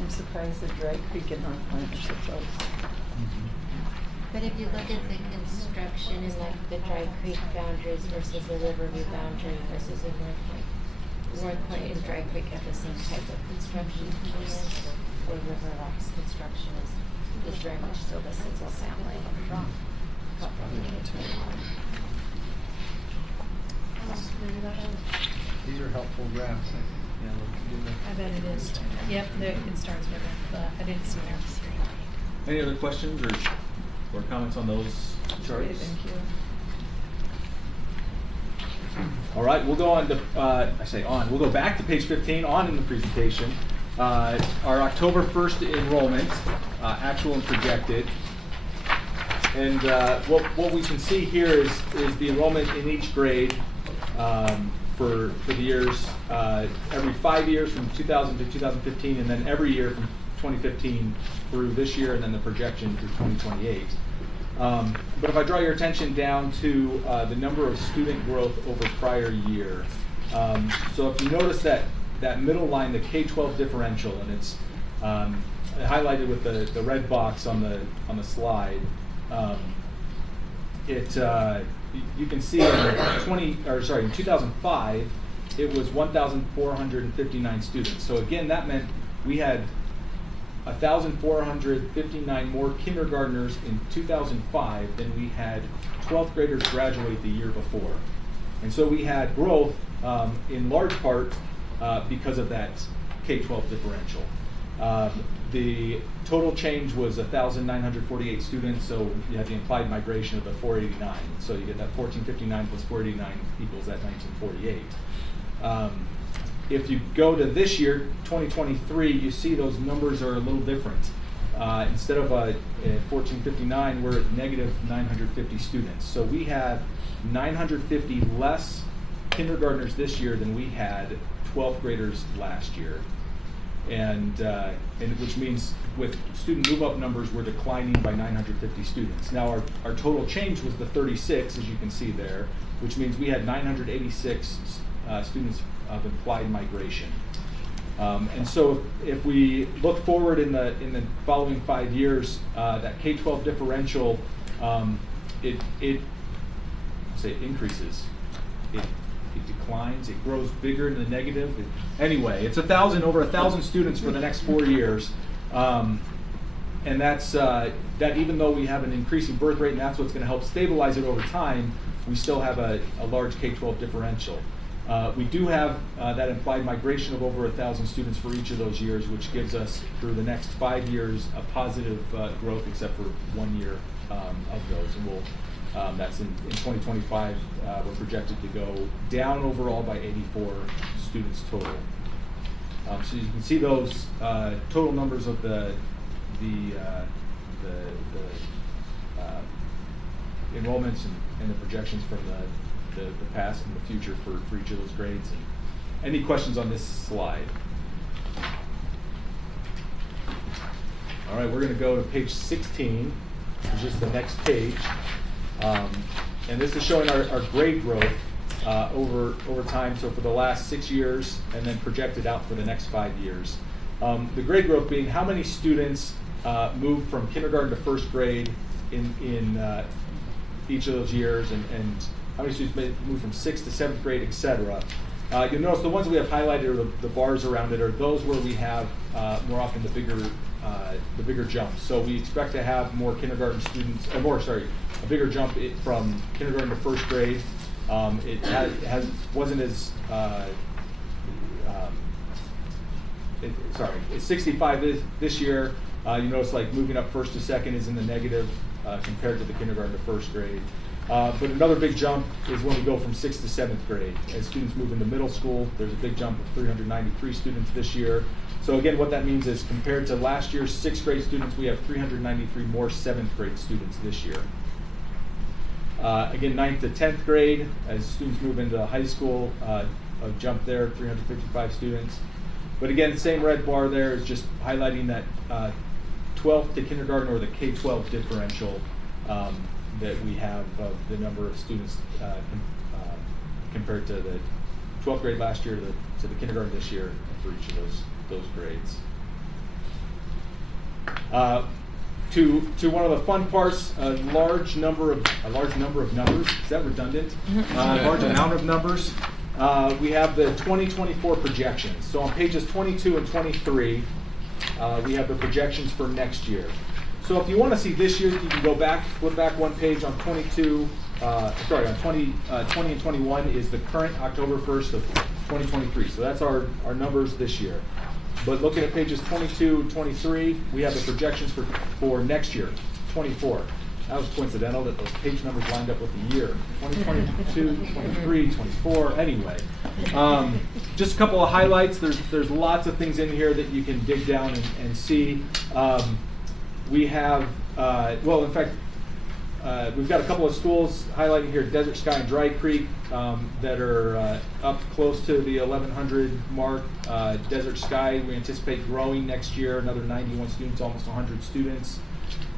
I'm surprised that Dry Creek and North Point are so close. But if you look at the construction in like the Dry Creek boundaries versus the Riverview boundary versus the North Point and Dry Creek have the same type of construction coming in, where River Rock's construction is very much still the single family. These are helpful graphs. Yeah, look, I bet it is. Yep, it starts with it. I didn't see theirs. Any other questions or comments on those charts? Great, thank you. All right, we'll go on to, we'll go back to page 15, on in the presentation. Our October 1st enrollment, actual and projected. And what we can see here is the enrollment in each grade for the years, every 5 years from 2000 to 2015, and then every year from 2015 through this year, and then the projection through 2028. But if I draw your attention down to the number of student growth over prior year, so if you notice that middle line, the K-12 differential, and it's highlighted with the red box on the slide. You can see in 2005, it was 1,459 students. So again, that meant we had 1,459 more kindergartners in 2005 than we had 12th graders graduate the year before. And so we had growth in large part because of that K-12 differential. The total change was 1,948 students, so you have the implied migration of the 489. So you get that 1,459 plus 489 equals that 1948. if you go to this year, 2023, you see those numbers are a little different. Instead of 1459, we're at negative 950 students. So we have 950 less kindergartners this year than we had 12th graders last year. And which means with student move-up numbers, we're declining by 950 students. Now our total change was the 36, as you can see there, which means we had 986 students of implied migration. And so if we look forward in the following 5 years, that K-12 differential, it increases. It declines, it grows bigger in the negative. Anyway, it's over 1,000 students for the next 4 years. And that's, that even though we have an increasing birth rate and that's what's gonna help stabilize it over time, we still have a large K-12 differential. We do have that implied migration of over 1,000 students for each of those years, which gives us, through the next 5 years, a positive growth, except for 1 year of those. And we'll, that's in 2025, we're projected to go down overall by 84 students total. So you can see those total numbers of the enrollments and the projections from the past and the future for each of those grades. And any questions on this slide? All right, we're going to go to page 16, which is the next page. And this is showing our grade growth over time, so for the last 6 years, and then projected out for the next 5 years. The grade growth being how many students moved from kindergarten to first grade in each of those years, and how many students may move from 6th to 7th grade, etc. You'll notice the ones that we have highlighted, or the bars around it, are those where we have more often the bigger jumps. So we expect to have more kindergarten students, a bigger jump from kindergarten to first grade. Wasn't as it's 65 this year. You notice like moving up first to second is in the negative compared to the kindergarten to first grade. But another big jump is when we go from 6th to 7th grade. As students move into middle school, there's a big jump of 393 students this year. So again, what that means is compared to last year's 6th grade students, we have 393 more 7th grade students this year. Again, 9th to 10th grade, as students move into high school, a jump there, 355 students. But again, same red bar there is just highlighting that 12th to kindergarten, or the K-12 differential that we have of the number of students compared to the 12th grade last year to the kindergarten this year for each of those grades. To one of the fun parts, a large number of numbers. Is that redundant? Large amount of numbers. We have the 2024 projections. So on pages 22 and 23, we have the projections for next year. So if you want to see this year, you can go back, flip back one page on 20 and 21 is the current October 1st of 2023. So that's our numbers this year. But looking at pages 22 and 23, we have the projections for next year, 24. That was coincidental that those page numbers lined up with the year. 2022, 23, 24, anyway. Just a couple of highlights. There's lots of things in here that you can dig down and see. We have, well, in fact, we've got a couple of schools highlighted here, Desert Sky and Dry Creek, that are up close to the 1,100 mark. Desert Sky, we anticipate growing next year, another 91 students, almost 100 students.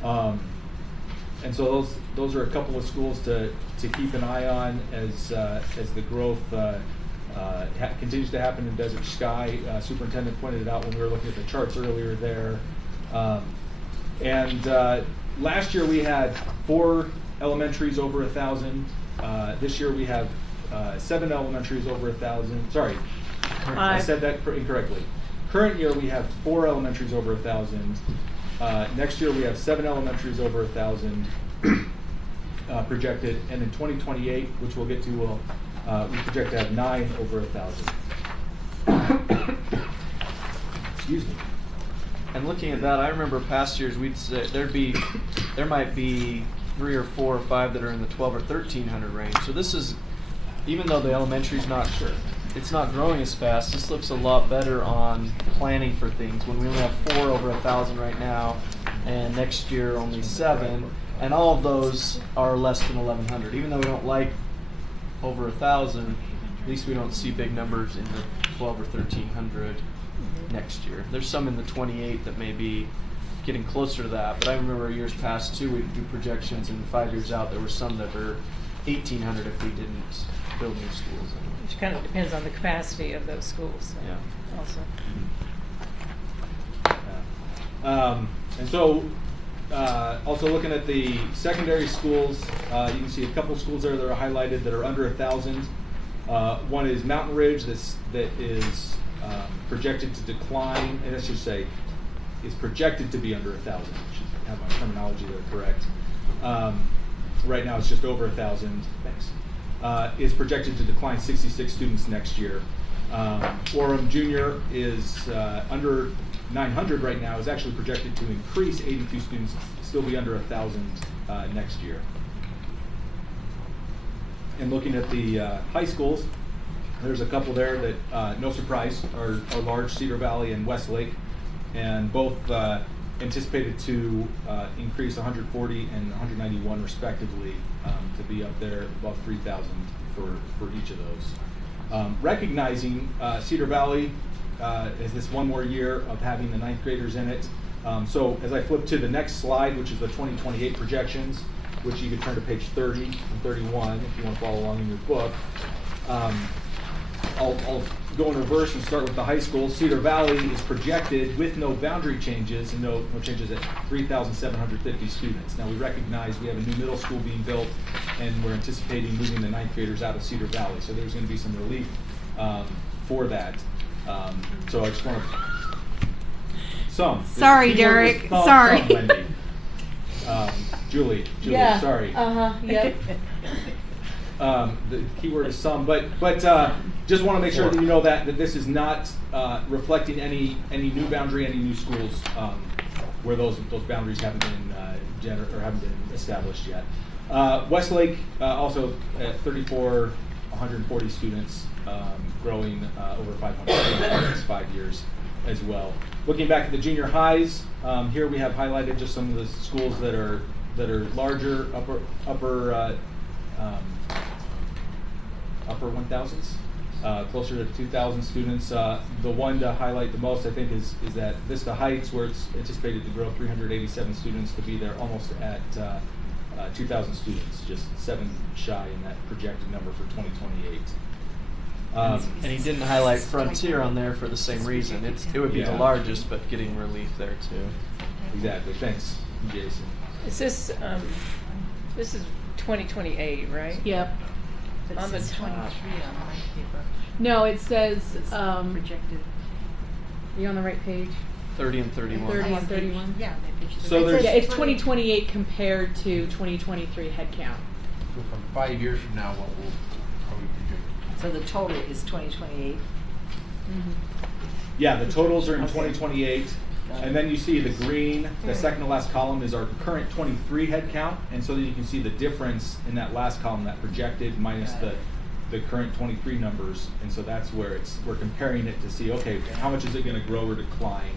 And so those are a couple of schools to keep an eye on as the growth continues to happen in Desert Sky. Superintendent pointed it out when we were looking at the charts earlier there. Last year we had 4 elementaries over 1,000. This year we have 7 elementaries over 1,000. Sorry, I said that incorrectly. Current year we have 4 elementaries over 1,000. Next year we have 7 elementaries over 1,000 projected, and in 2028, which we'll get to, we project to have 9 over 1,000. Excuse me. And looking at that, I remember past years we'd say there might be 3 or 4 or 5 that are in the 12 or 1,300 range. So this is, even though the elementary's not it's not growing as fast. This looks a lot better on planning for things. When we only have 4 over 1,000 right now, and next year only 7, and all of those are less than 1,100. Even though we don't like over 1,000, at least we don't see big numbers in the 12 or 1,300 next year. There's some in the 28 that may be getting closer to that, but I remember years past too, we'd do projections, and 5 years out there were some that were 1,800 if we didn't build new schools. Which kind of depends on the capacity of those schools. Yeah. Also. And so, also looking at the secondary schools, you can see a couple schools there that are highlighted that are under 1,000. One is Mountain Ridge that is projected to decline, and I should say, is projected to be under 1,000. I should have my terminology there correct. Right now it's just over 1,000. Thanks. Is projected to decline 66 students next year. Orem Junior is under 900 right now, is actually projected to increase 82 students, still be under 1,000 next year. And looking at the high schools, there's a couple there that, no surprise, are large, Cedar Valley and Westlake, and both anticipated to increase 140 and 191 respectively, to be up there above 3,000 for each of those. Recognizing Cedar Valley as this one more year of having the 9th graders in it. So as I flip to the next slide, which is the 2028 projections, which you can turn to page 30 and 31 if you want to follow along in your book. I'll go in reverse and start with the high school. Cedar Valley is projected with no boundary changes and no changes at 3,750 students. Now we recognize we have a new middle school being built, and we're anticipating moving the 9th graders out of Cedar Valley. So there's going to be some relief for that. So I just want to Sorry, Derek. Sorry. Wendy. Julie, Yeah. Sorry. Yep. The key word is some, but just want to make sure that you know that this is not reflecting any new boundary, any new schools where those boundaries haven't been haven't been established yet. Westlake also at 140 students, growing over 500 in the next 5 years as well. Looking back at the junior highs, here we have highlighted just some of the schools that are larger, upper 1,000s, closer to 2,000 students. The one to highlight the most, I think, is that Vista Heights, where it's anticipated to grow 387 students to be there almost at 2,000 students, just 7 shy in that projected number for 2028. And he didn't highlight Frontier on there for the same reason. It would be the largest, but getting relief there too. Exactly. Thanks, Jason. Is this, this is 2028, right? Yep. On the top. 23 on my paper. No, it says, Projected. you on the right page? 30 and 31. 30 and 31? Yeah, my page. So there's- Yeah, it's 2028 compared to 2023 head count. So from 5 years from now, what will, are we projecting? So the total is 2028. Yeah, the totals are in 2028, and then you see the green, the second to last column is our current 23 head count, and so that you can see the difference in that last column, that projected minus the current 23 numbers, and so that's where we're comparing it to see, okay, how much is it going to grow or decline?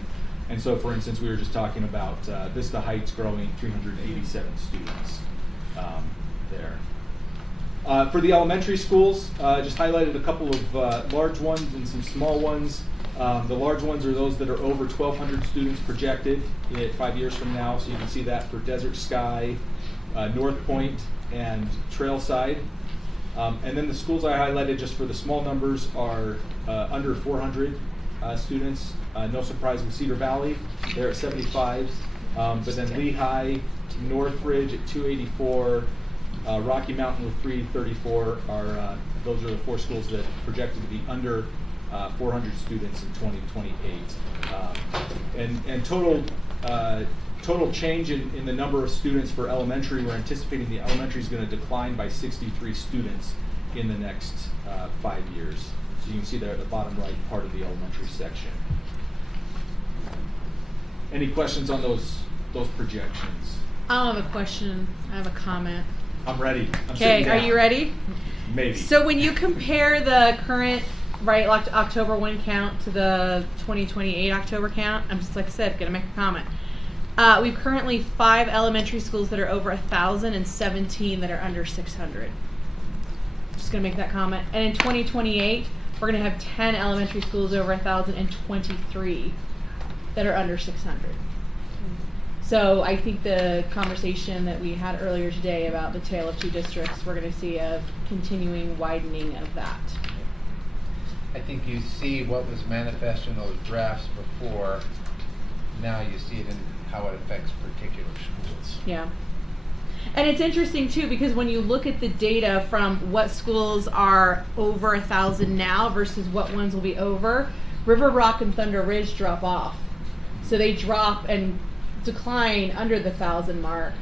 And so, for instance, we were just talking about Vista Heights growing 387 students there. For the elementary schools, just highlighted a couple of large ones and some small ones. The large ones are those that are over 1,200 students projected 5 years from now. So you can see that for Desert Sky, North Point, and Trailside. And then the schools I highlighted just for the small numbers are under 400 students. No surprise with Cedar Valley, they're at 75. But then Lehigh, Northridge at 284, Rocky Mountain with 334 are those are the 4 schools that projected to be under 400 students in 2028. And total change in the number of students for elementary, we're anticipating the elementary is going to decline by 63 students in the next 5 years. So you can see there at the bottom right part of the elementary section. Any questions on those projections? I don't have a question, I have a comment. I'm ready. I'm Okay, sitting are down. you ready? Maybe. So when you compare the current right, October 1 count to the 2028 October count, I'm just, like I said, gonna make a comment. We've currently 5 elementary schools that are over 1,000 and 17 that are under 600. Just gonna make that comment. And in 2028, we're gonna have 10 elementary schools over 1,000 and 23 that are under 600. So I think the conversation that we had earlier today about the tale of two districts, we're going to see a continuing widening of that. I think you see what was manifest in those drafts before. Now you see it in how it affects particular schools. Yeah. And it's interesting too, because when you look at the data from what schools are over 1,000 now versus what ones will be over, River Rock and Thunder Ridge drop off. So they drop and decline under the 1,000 mark,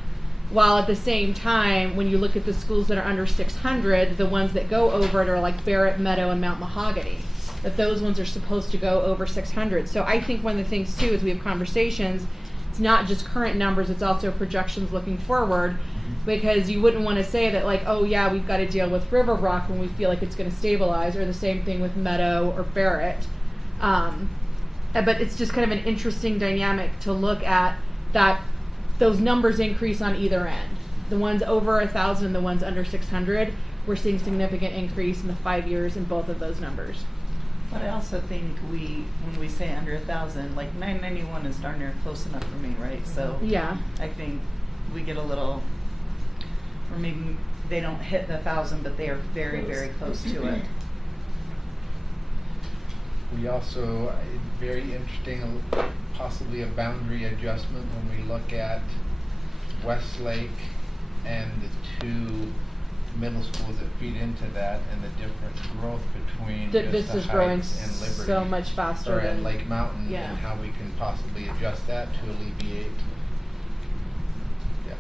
while at the same time, when you look at the schools that are under 600, the ones that go over it are like Barrett, Meadow, and Mount Mahogany. That those ones are supposed to go over 600. So I think one of the things too is we have conversations. It's not just current numbers; it's also projections looking forward, because you wouldn't want to say that like, oh yeah, we've got to deal with River Rock when we feel like it's going to stabilize, or the same thing with Meadow or Barrett. But it's just kind of an interesting dynamic to look at, that those numbers increase on either end. The ones over 1,000 and the ones under 600, we're seeing significant increase in the 5 years in both of those numbers. But I also think when we say under 1,000, like 991 is darn near close enough for me, right? So Yeah. I think we get a little, or maybe they don't hit the 1,000, but they are very, very close to it. We also, very interesting, possibly a boundary adjustment when we look at Westlake and the 2 middle schools that feed into that, and the different growth between This Vista is growing Heights and Liberty. so much faster Or at than Lake Mountain, yeah. and how we can possibly adjust that to alleviate. Yeah.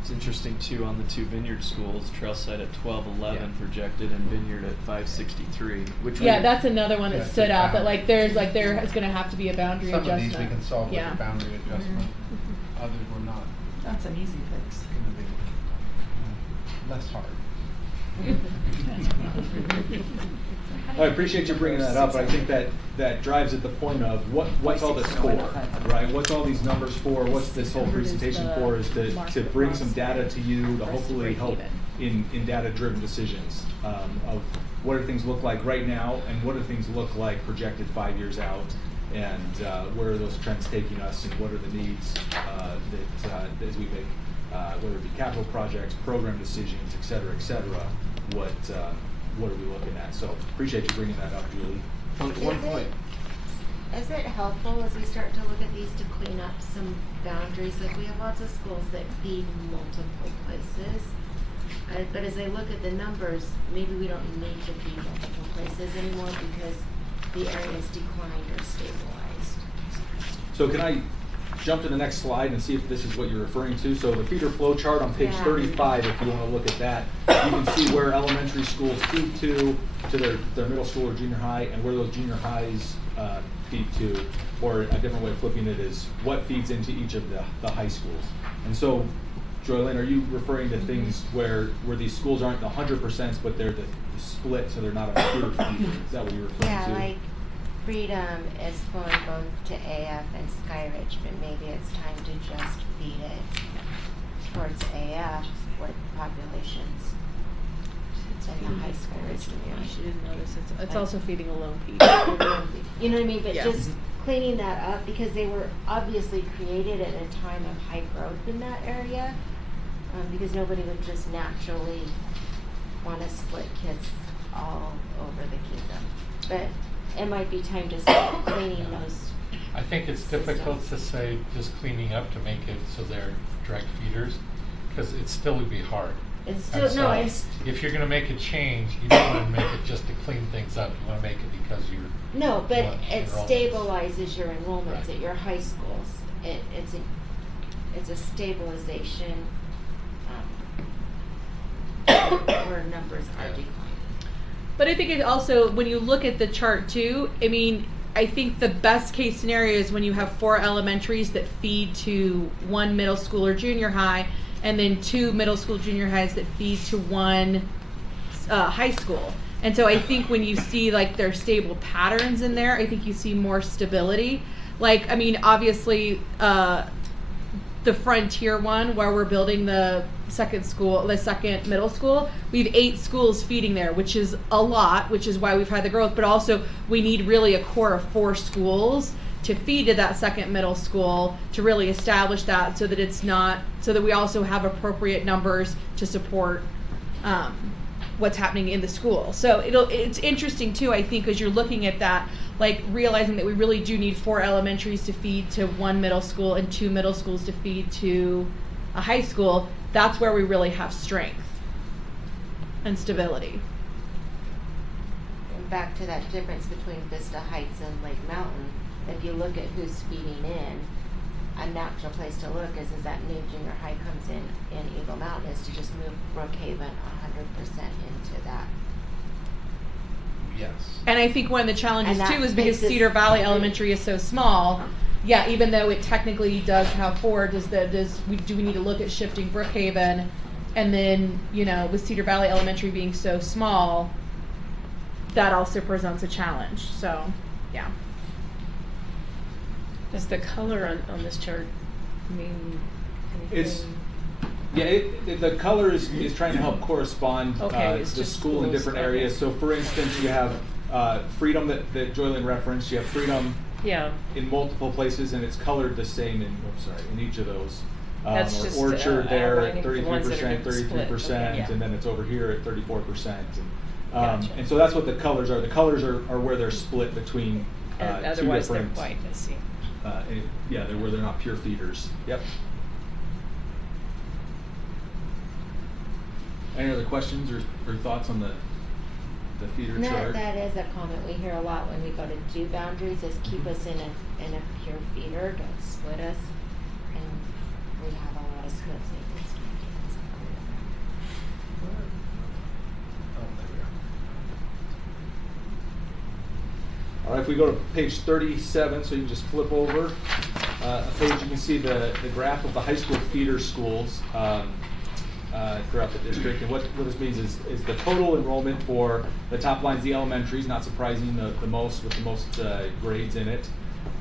It's interesting too on the 2 Vineyard schools, Trailside at 1211 projected and Vineyard at 563. Which Yeah, we- that's another one that Yeah, stood out. That boundary. like there is going to have to be a boundary Some adjustment. of these we can solve Yeah. with a boundary adjustment. Others we're not. That's an easy fix. It's gonna be less hard. I appreciate you bringing that up. I think that drives at the point of what's all this for, right? What's all these numbers for? What's this whole presentation for? Is to bring some data to you to hopefully help in data-driven decisions of what do things look like right now, and what do things look like projected 5 years out, and where are those trends taking us, and what are the needs that as we make whether it be capital projects, program decisions, et cetera, what are we looking at? So appreciate you bringing that up, Julie. One point. Is it helpful as we start to look at these to clean up some boundaries? Like we have lots of schools that feed multiple places. But as I look at the numbers, maybe we don't need to feed multiple places anymore because the area's declined or stabilized. So can I jump to the next slide and see if this is what you're referring to? So the feeder flow chart on page Yeah. 35, if you want to look at that, you can see where elementary schools feed to their middle school or junior high, and where those junior highs feed to, or a different way of flipping it is what feeds into each of the high schools. And so, Joylyn, are you referring to things where these schools aren't the 100%, but they're the split, so they're not a pure feeder? Is that what you're referring to? Yeah, like Freedom is flowing both to AF and Skyridge, but maybe it's time to just feed it towards AF where the populations in the high school is She didn't notice it's Like- also feeding a lone peak. You know what I mean? But Yeah. just cleaning that up because they were obviously created at a time of high growth in that area. Because nobody would just naturally want to split kids all over the kingdom. But it might be time to start cleaning those. I think it's difficult to say just cleaning up to make it so they're direct feeders, because it still would be hard. It's And still, no, it's, if you're gonna make a change, you don't wanna make it just to clean things up, you wanna make it because you're. no, but want it enrollments. stabilizes your enrollments Right. at your high schools. It's a stabilization, where numbers are Yeah. declining. But I think it also, when you look at the chart too, I mean, I think the best case scenario is when you have 4 elementaries that feed to 1 middle school or junior high, and then 2 middle school, junior highs that feed to 1 high school. And so I think when you see like their stable patterns in there, I think you see more stability. Like, I mean, obviously, the Frontier one where we're building the second middle school, we have 8 schools feeding there, which is a lot, which is why we've had the growth, but also we need really a core of 4 schools to feed to that second middle school to really establish that, so that it's not, so that we also have appropriate numbers to support what's happening in the school. So it's interesting too, I think, as you're looking at that, like realizing that we really do need 4 elementaries to feed to 1 middle school and 2 middle schools to feed to a high school. That's where we really have strength and stability. And back to that difference between Vista Heights and Lake Mountain, if you look at who's feeding in, a natural place to look is that new junior high comes in Eagle Mountain, is to just move Brookhaven 100% into that. Yes. And I think one of the challenges And that too is because makes this- Cedar Valley Elementary is so small. Yeah, even though it technically does have 4, do we need to look at shifting Brookhaven, and then, you know, with Cedar Valley Elementary being so small, that also presents a challenge. So, yeah. Does the color on this chart mean anything? It's, yeah, the color is trying to help correspond Okay, it's the just school in schools, different okay. areas. So for instance, you have Freedom that Joylyn referenced. You have Freedom Yeah, in multiple places, and it's colored the same in each of those. That's Or just, Orchard there at outlining the ones that are 33%, getting split. 33%, Okay, yeah. and then it's over here at 34%. Gotcha. And so that's what the colors are. The colors are where they're split between And two otherwise they're different. white, I see. Yeah, they're where they're not pure feeders. Yep. Any other questions or thoughts on the feeder chart? That is a comment we hear a lot when we go to do boundaries, is keep us in a pure feeder, don't split us. And we have a lot of splits. All right, if we go to page 37, so you can just flip over a page, you can see the graph of the high school feeder schools throughout the district. And what this means is the total enrollment for the top line's the elementaries, not surprising, the most with the most grades in it.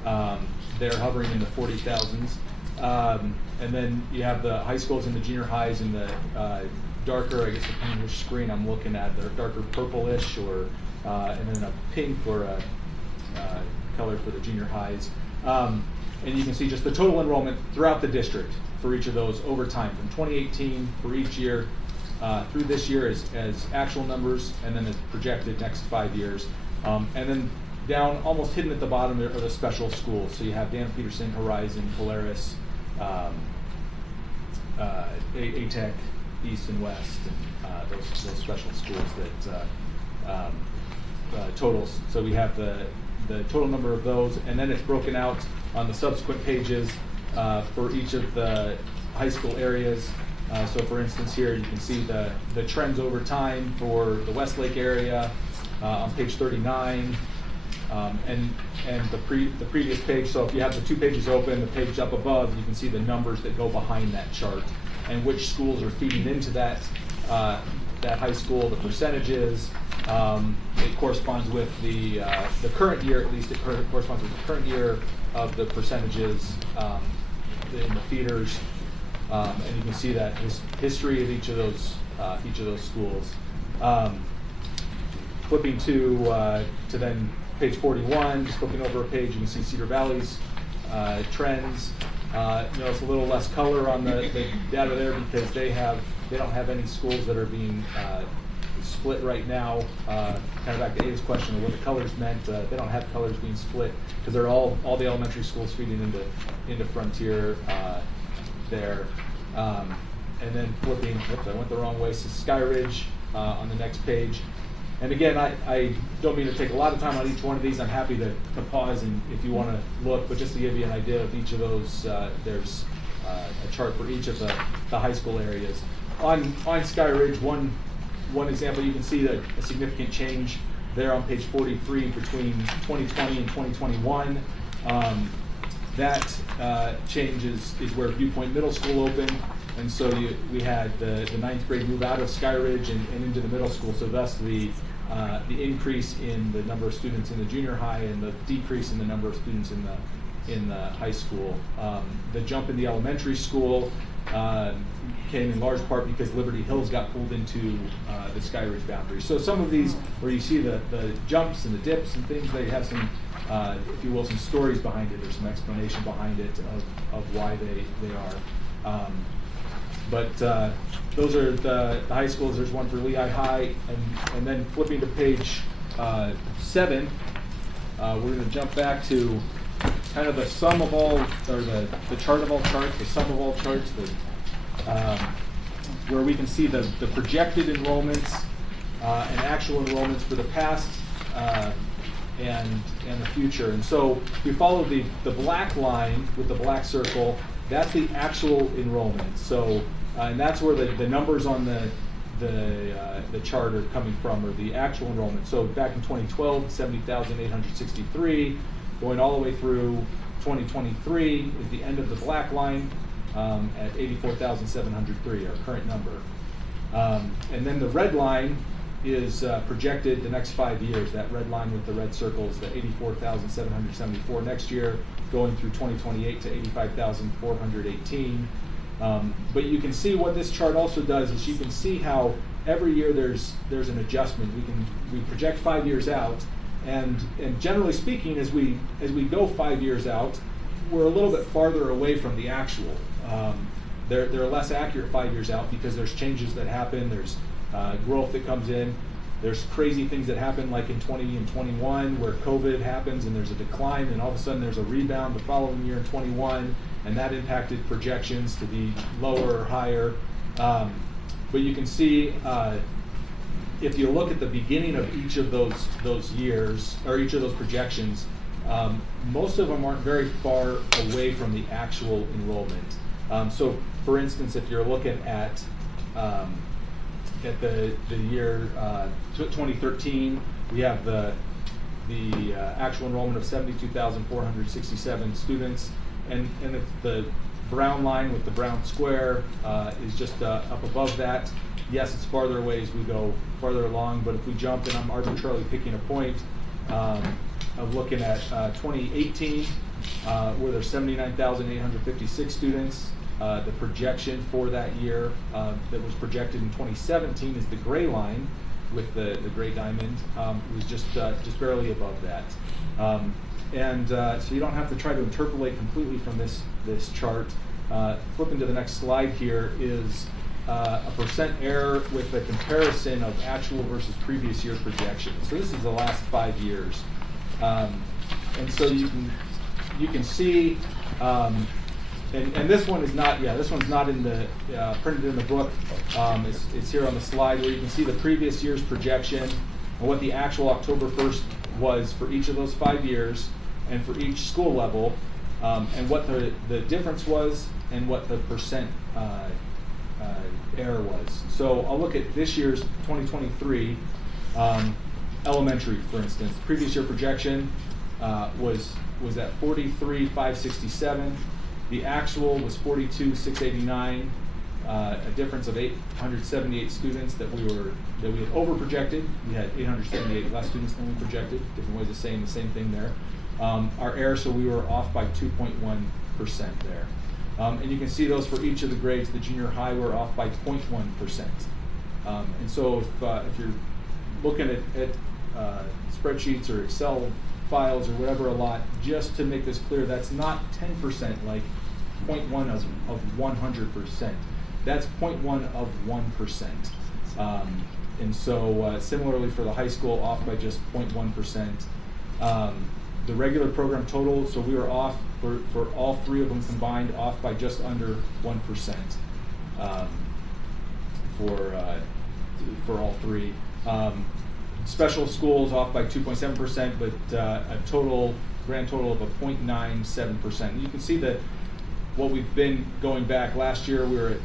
They're hovering in the 40,000s. And then you have the high schools and the junior highs in the darker, I guess depending on which screen I'm looking at, they're darker purplish or and then a pink or a color for the junior highs. And you can see just the total enrollment throughout the district for each of those over time, from 2018 for each year through this year as actual numbers, and then as projected next 5 years. And then down, almost hidden at the bottom, are the special schools. So you have Dan Peterson, Horizon, Polaris, ATEC, East and West, and those special schools that totals. So we have the total number of those, and then it's broken out on the subsequent pages for each of the high school areas. So for instance here you can see the trends over time for the Westlake area on page 39, and the previous page. So if you have the 2 pages open, the page up above, you can see the numbers that go behind that chart and which schools are feeding into that high school, the percentages. It corresponds with the current year, at least it corresponds with the current year of the percentages in the feeders, and you can see that history of each of those schools. Flipping to then page 41, just flipping over a page, you can see Cedar Valley's trends. It's a little less color on the data there because they don't have any schools that are being split right now. Kind of back to Ada's question of what the colors meant. They don't have colors being split because they're all the elementary schools feeding into Frontier there. And then flipping, oops, I went the wrong way. So Sky Ridge on the next page. And again, I don't mean to take a lot of time on each one of these. I'm happy to pause and if you want to look, but just to give you an idea of each of those, there's a chart for each of the high school areas. On Sky Ridge, one example, you can see a significant change there on page 43 between 2020 and 2021. That change is where Viewpoint Middle School opened, and so we had the 9th grade move out of Sky Ridge and into the middle school, so thus the the increase in the number of students in the junior high and the decrease in the number of students in the high school. The jump in the elementary school came in large part because Liberty Hills got pulled into the Sky Ridge boundary. So some of these, where you see the jumps and the dips and things, they have some, if you will, some stories behind it or some explanation behind it of why they are. But those are the high schools. There's one for Lehigh High, and then flipping to page 7, we're going to jump back to kind of the sum of all, or the chart of all charts, the sum of all charts, where we can see the projected enrollments and actual enrollments for the past and the future. And so we follow the black line with the black circle. That's the actual enrollment. So and that's where the numbers on the chart are coming from, or the actual enrollment. So back in 2012, 70,863, going all the way through 2023 is the end of the black line at 84,703, our current number. And then the red line is projected the next 5 years. That red line with the red circles, the 84,774 next year, going through 2028 to 85,418. But you can see what this chart also does is you can see how every year there's an adjustment. We project 5 years out, and generally speaking, as we go 5 years out, we're a little bit farther away from the actual. They're less accurate 5 years out because there's changes that happen. There's growth that comes in. There's crazy things that happen, like in 20 and 21, where COVID happens and there's a decline, and all of a sudden there's a rebound the following year in 21, and that impacted projections to be lower or higher. But you can see, if you look at the beginning of each of those years, or each of those projections, most of them aren't very far away from the actual enrollment. So, for instance, if you're looking at the year 2013, we have the actual enrollment of 72,467 students, and the brown line with the brown square is just up above that. Yes, it's farther away as we go farther along, but if we jump, and I'm arbitrarily picking a point of looking at 2018, where there's 79,856 students. The projection for that year that was projected in 2017 is the gray line with the gray diamond. It was just barely above that. So you don't have to try to interpolate completely from this chart. Flipping to the next slide here is a percent error with a comparison of actual versus previous year projections. So this is the last 5 years. And so you can see, and this one is not, this one's not in the printed in the book. It's here on the slide where you can see the previous year's projection and what the actual October 1st was for each of those 5 years and for each school level, and what the difference was and what the percent error was. So I'll look at this year's 2023 elementary, for instance. Previous year projection was at 43,567. The actual was 42,689, a difference of 878 students that we had over projected. We had 878 less students than we projected. Different ways of saying the same thing there. Our error, so we were off by 2.1% there. And you can see those for each of the grades. The junior high were off by 0.1%. And so if you're looking at spreadsheets or Excel files or whatever a lot, just to make this clear, that's not 10% like 0.1 of 100%. That's 0.1 of 1%. And so similarly for the high school, off by just 0.1%. The regular program total, so we were off for all three of them combined, off by just under 1% for all three. Special schools off by 2.7%, but a grand total of a 0.97%. You can see that what we've been going back last year, we were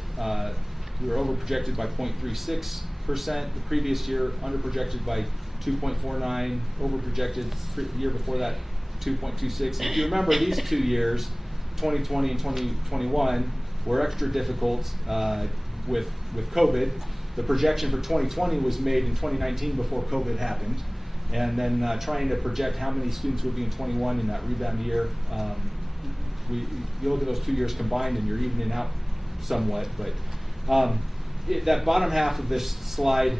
over projected by 0.36%. The previous year under projected by 2.49, over projected the year before that 2.26. And if you remember, these 2 years, 2020 and 2021, were extra difficult with COVID. The projection for 2020 was made in 2019 before COVID happened. And then trying to project how many students would be in 21 in that rebound year. You look at those 2 years combined and you're evening out somewhat, but that bottom half of this slide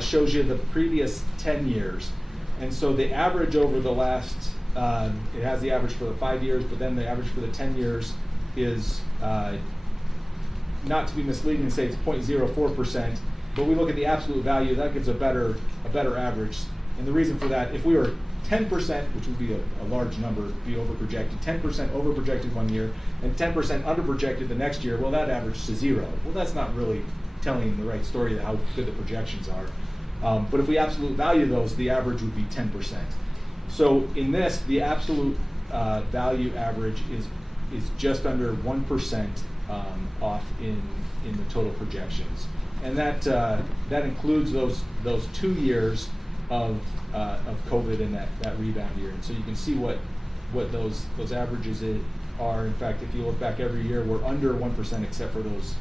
shows you the previous 10 years. And so the average over the last, it has the average for the 5 years, but then the average for the 10 years is, not to be misleading and say it's 0.04%, but we look at the absolute value, that gives a better average. And the reason for that, if we were 10%, which would be a large number, be over-projected, 10% over-projected 1 year, and 10% under-projected the next year, well, that averaged to 0. Well, that's not really telling the right story of how good the projections are. But if we absolute value those, the average would be 10%. So in this, the absolute value average is just under 1% off in the total projections. And that includes those 2 years of COVID and that rebound year. And so you can see what those averages are. In fact, if you look back every year, we're under 1% except for those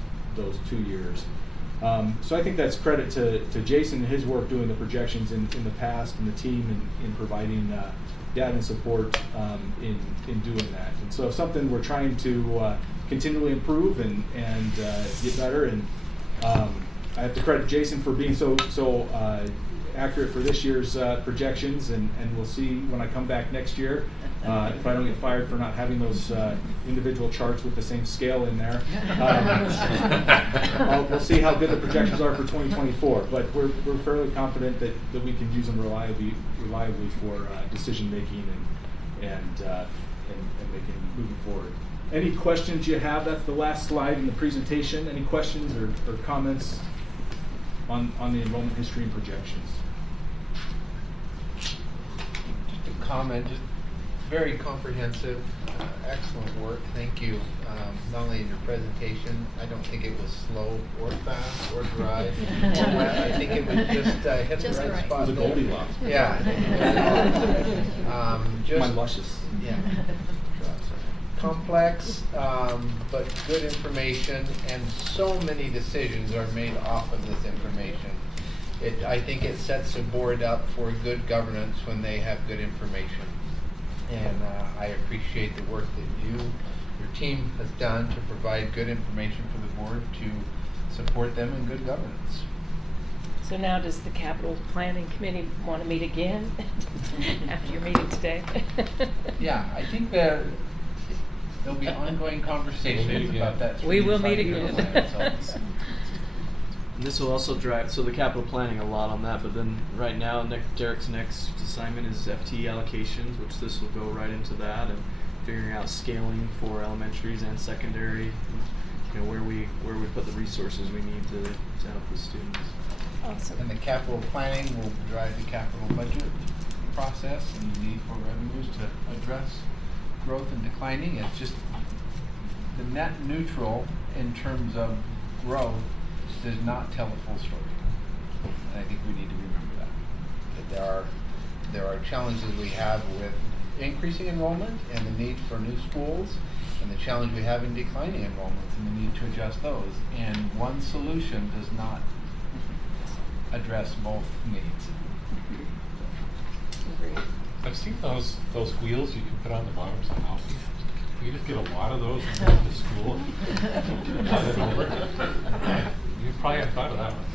2 years. So I think that's credit to Jason and his work doing the projections in the past, and the team in providing data and support in doing that. And so something we're trying to continually improve and get better. And I have to credit Jason for being so accurate for this year's projections, and we'll see when I come back next year if I don't get fired for not having those individual charts with the same scale in there. We'll see how good the projections are for 2024, but we're fairly confident that we can use them reliably for decision making and making moving forward. Any questions you have? That's the last slide in the presentation. Any questions or comments on the enrollment history and projections? Just a comment, just very comprehensive, excellent work. Thank you. Not only in your presentation, I don't think it was slow or fast or dry or wet. I think it was just hit Just the right right. spot. It was a Goldilocks. Yeah. My luscious. Yeah. Complex, but good information, and so many decisions are made off of this information. I think it sets the board up for good governance when they have good information. And I appreciate the work that your team has done to provide good information for the board to support them in good governance. So now does the capital planning committee want to meet again after your meeting today? Yeah, I think there'll be ongoing conversations about that. We will meet again. And this will also drive, so the capital planning a lot on that, but then right now Derek's next assignment is FTE allocations, which this will go right into that, and figuring out scaling for elementaries and secondary, you know, where we put the resources we need to help the students. Awesome. And the capital planning will drive the capital budget process and the need for revenues to address growth and declining. It's just the net neutral in terms of growth does not tell the full story. And I think we need to remember that there are challenges we have with increasing enrollment and the need for new schools, and the challenge we have in declining enrollments and the need to adjust those. And one solution does not address both needs. I've seen those wheels you can put on the bottoms of houses. You just get a lot of those and go to school. You probably haven't thought of that one.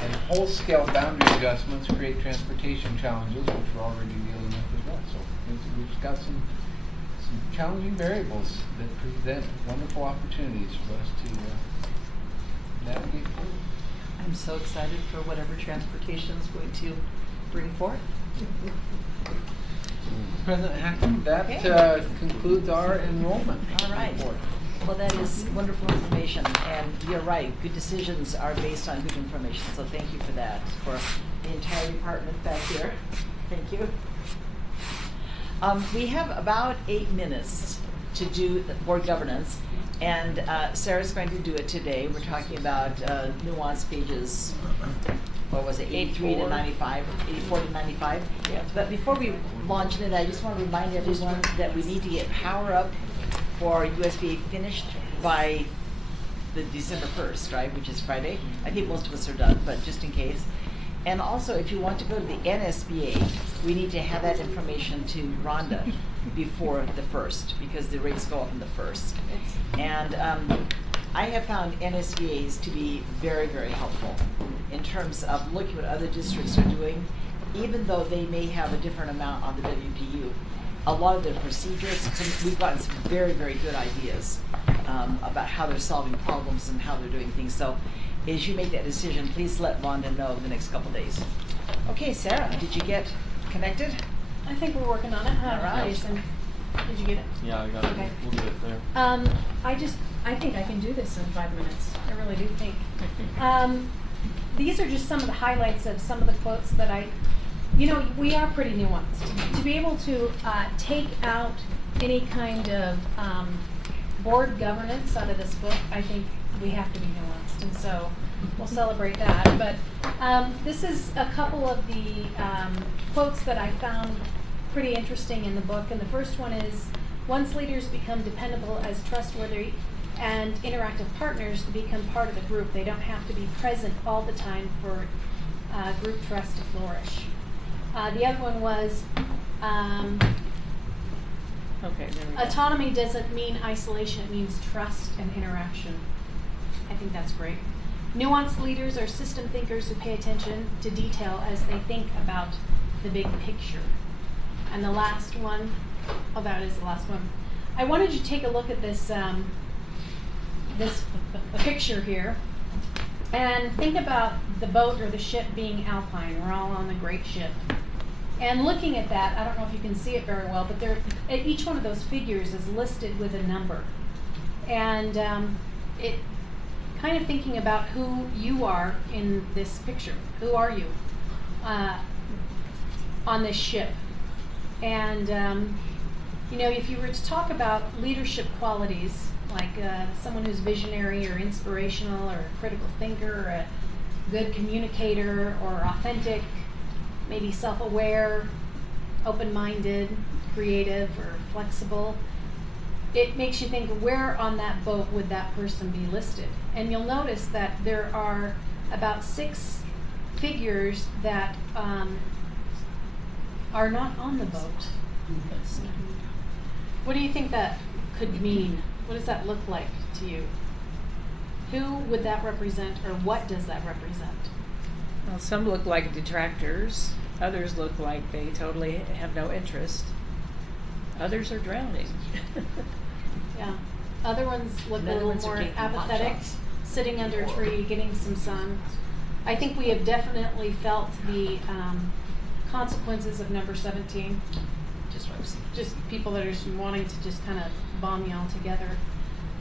And whole-scale boundary adjustments create transportation challenges, which we're already dealing with as well. So we've got some challenging variables that present wonderful opportunities for us to navigate through. I'm so excited for whatever transportation is going to bring forth. President Hackman, that Okay. concludes our enrollment All right. report. Well, that is wonderful information, and you're right, good decisions are based on good information, so thank you for that, for the entire department back here. Thank you. We have about 8 minutes to do the board governance, and Sarah's going to do it today. We're talking about nuanced pages, what was it, 83 to 95, 84 to 95? Yeah. But before we launch into that, I just want to remind everyone that we need to get Power Up for USB finished by the December 1st, right, which is Friday. I think most of us are done, but just in case. And also, if you want to go to the NSBA, we need to have that information to Rhonda before the 1st, because the rates go up on the 1st. And I have found NSBAs to be very, very helpful in terms of looking what other districts are doing, even though they may have a different amount on the WPU. A lot of the procedures, we've gotten some very, very good ideas about how they're solving problems and how they're doing things. So as you make that decision, please let Rhonda know the next couple days. Okay, Sarah, did you get connected? I think we're working on it. All right. Jason, did you get it? Yeah, I got it. Okay. We'll get it there. I think I can do this in 5 minutes. I really do think. These are just some of the highlights of some of the quotes that we are pretty nuanced. To be able to take out any kind of board governance out of this book, I think we have to be nuanced, and so we'll celebrate that. But this is a couple of the quotes that I found pretty interesting in the book, and the first one is, once leaders become dependable as trustworthy and interactive partners to become part of the group, they don't have to be present all the time for group trust to flourish. The other one was, Okay, there we go. autonomy doesn't mean isolation, it means trust and interaction. I think that's great. Nuanced leaders are system thinkers who pay attention to detail as they think about the big picture. And the last one, that is the last one. I wanted you to take a look at this this picture here and think about the boat or the ship being Alpine. We're all on the great ship. And looking at that, I don't know if you can see it very well, but each one of those figures is listed with a number. And it kind of thinking about who you are in this picture. Who are you on this ship? And if you were to talk about leadership qualities, like someone who's visionary or inspirational or a critical thinker or a good communicator or authentic, maybe self-aware, open-minded, creative, or flexible, it makes you think, where on that boat would that person be listed? And you'll notice that there are about 6 figures that are not on the boat. What do you think that could mean? What does that look like to you? Who would that represent, or what does that represent? Well, some look like detractors. Others look like they totally have no interest. Others are drowning. Yeah. Other ones look a Other little ones are more taking hot apathetic, shots. sitting under a tree, getting some sun. I think we have definitely felt the consequences of number 17. Just people that are just wanting to just kind of bomb you all together.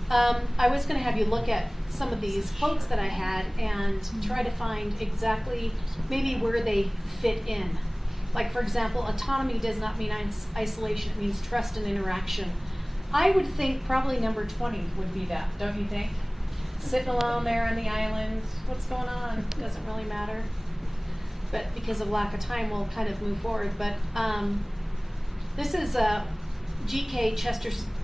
I was going to have you look at some of these quotes that I had and try to find exactly maybe where they fit in. Like, for example, autonomy does not mean isolation, it means trust and interaction. I would think probably number 20 would be that, don't you think? Sitting alone there on the island, what's going on? Doesn't really matter. But because of lack of time, we'll kind of move forward. But this is G.K.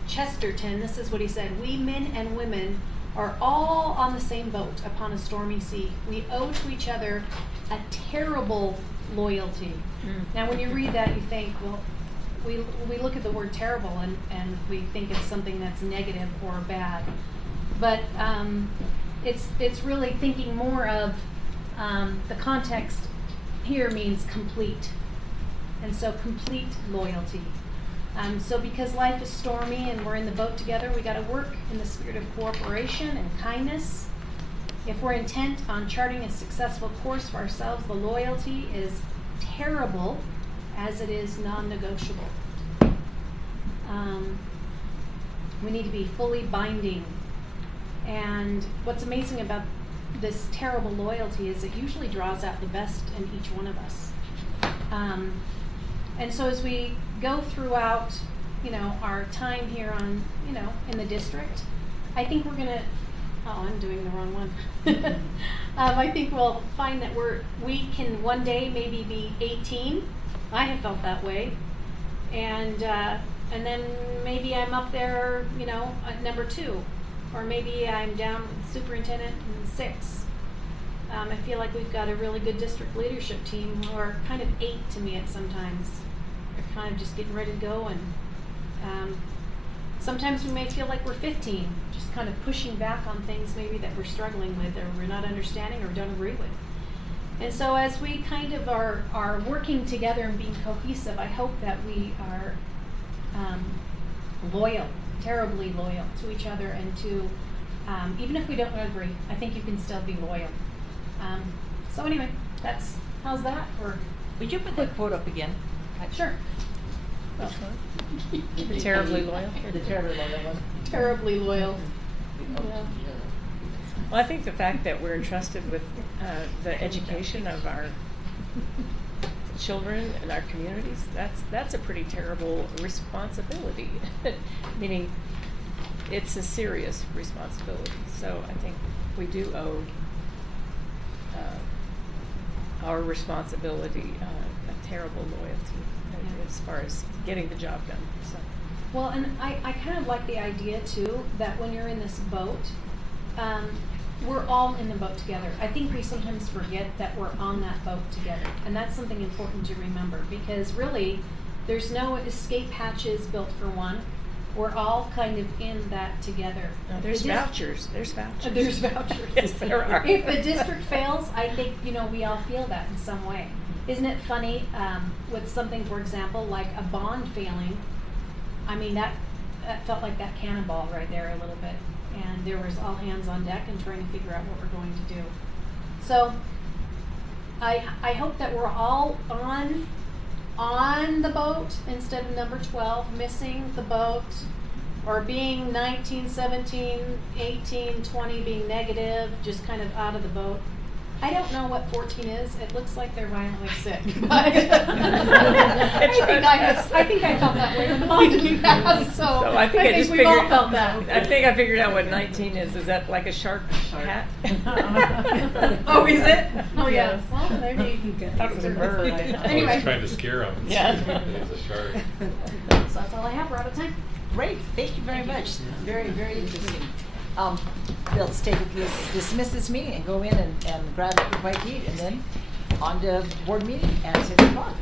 Chesterton. This is what he said: "We men and women are all on the same boat upon a stormy sea. We owe to each other a terrible loyalty." Now, when you read that, you think, well, we look at the word terrible and we think it's something that's negative or bad. But it's really thinking more of the context here means complete. And so complete loyalty. So because life is stormy and we're in the boat together, we got to work in the spirit of cooperation and kindness. If we're intent on charting a successful course for ourselves, the loyalty is terrible as it is non-negotiable. We need to be fully binding. And what's amazing about this terrible loyalty is it usually draws out the best in each one of us. And so as we go throughout, our time here on, in the district, I think we're gonna, I'm doing the wrong one. I think we'll find that we can one day maybe be 18. I have felt that way. And then maybe I'm up there, at number 2. or maybe I'm down with superintendent and 6. I feel like we've got a really good district leadership team who are kind of 8 to me at sometimes. They're kind of just getting ready to go, and sometimes we may feel like we're 15, just kind of pushing back on things maybe that we're struggling with or we're not understanding or don't agree with. And so as we kind of are working together and being cohesive, I hope that we are loyal, terribly loyal to each other, and to, even if we don't agree, I think you can still be loyal. So anyway, how's that for? Would you put that quote up again? Sure. Terribly loyal. The terribly loyal one. Terribly loyal. Yeah. Well, I think the fact that we're entrusted with the education of our children and our communities, that's a pretty terrible responsibility. Meaning, it's a serious responsibility. So I think we do owe our responsibility a terrible loyalty as far as getting the job done. So. Well, and I kind of like the idea too that when you're in this boat, we're all in the boat together. I think we sometimes forget that we're on that boat together, and that's something important to remember, because really there's no escape hatches built for one. We're all kind of in that together. No, there's vouchers. There's vouchers. There's vouchers. Yes, there are. If the district fails, I think, we all feel that in some way. Isn't it funny, with something, for example, like a bond failing? I mean, that felt like that cannonball right there a little bit. And there was all hands on deck and trying to figure out what we're going to do. So I hope that we're all on the boat instead of number 12, missing the boat, or being 19, 17, 18, 20, being negative, just kind of out of the boat. I don't know what 14 is. It looks like they're violently sick. But I think I felt that way when Mom did that. So I think we've all felt that. I think I figured out what 19 is. Is that like a shark hat? Oh, is it? Oh, yeah. Well, maybe. That was a bird. I was Anyway. trying to scare him. Yeah. It's a shark. So that's all I have. We're out of time. Great, thank you very much. Very, very interesting. Bill, dismiss this meeting and go in and grab a bite to eat, and then on to board meeting at 6 o'clock.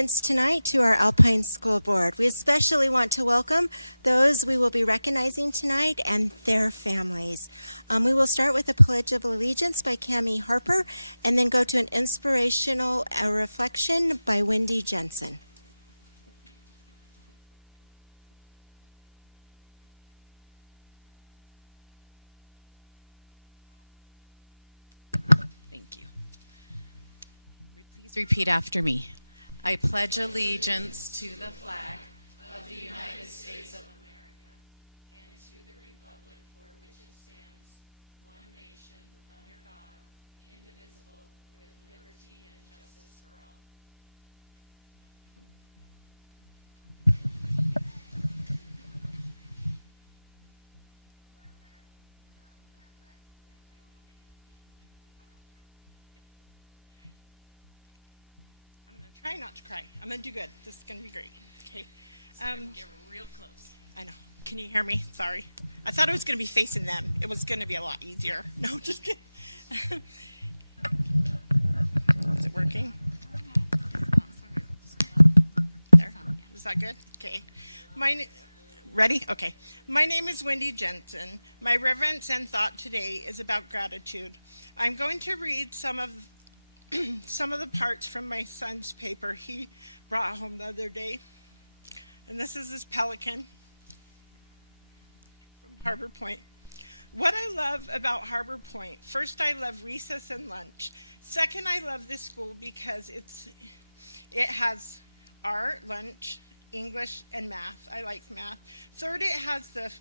Tonight to our Alpine School Board. We especially want to welcome those we will be recognizing tonight and their families. We will start with a Pledge of Allegiance by Cammie Harper and then go to an inspirational reflection by Wendy Jensen. Thank you. Please repeat after me. I pledge allegiance to the flag of the United States of America and to the republic for which it stands, one nation, under God, indivisible, with liberty and justice for all. Try not to cry. I'm going to do good. This is going to be great. Okay. Get real close. I know. Can you hear me? Sorry. I thought it was going to be facing them. It was going to be a lot easier. No, just kidding. Is it working? There. Is that good? Okay. Ready? Okay. My name is Wendy Jensen. My reverence and thought today is about gratitude. I'm going to read some of the parts from my son's paper he brought home the other day. And this is his pelican from Harbor Point. What I love about Harbor Point: first, I love recess and lunch. Second, I love this school because it has art, lunch, English, and math. I like math. Third, it has the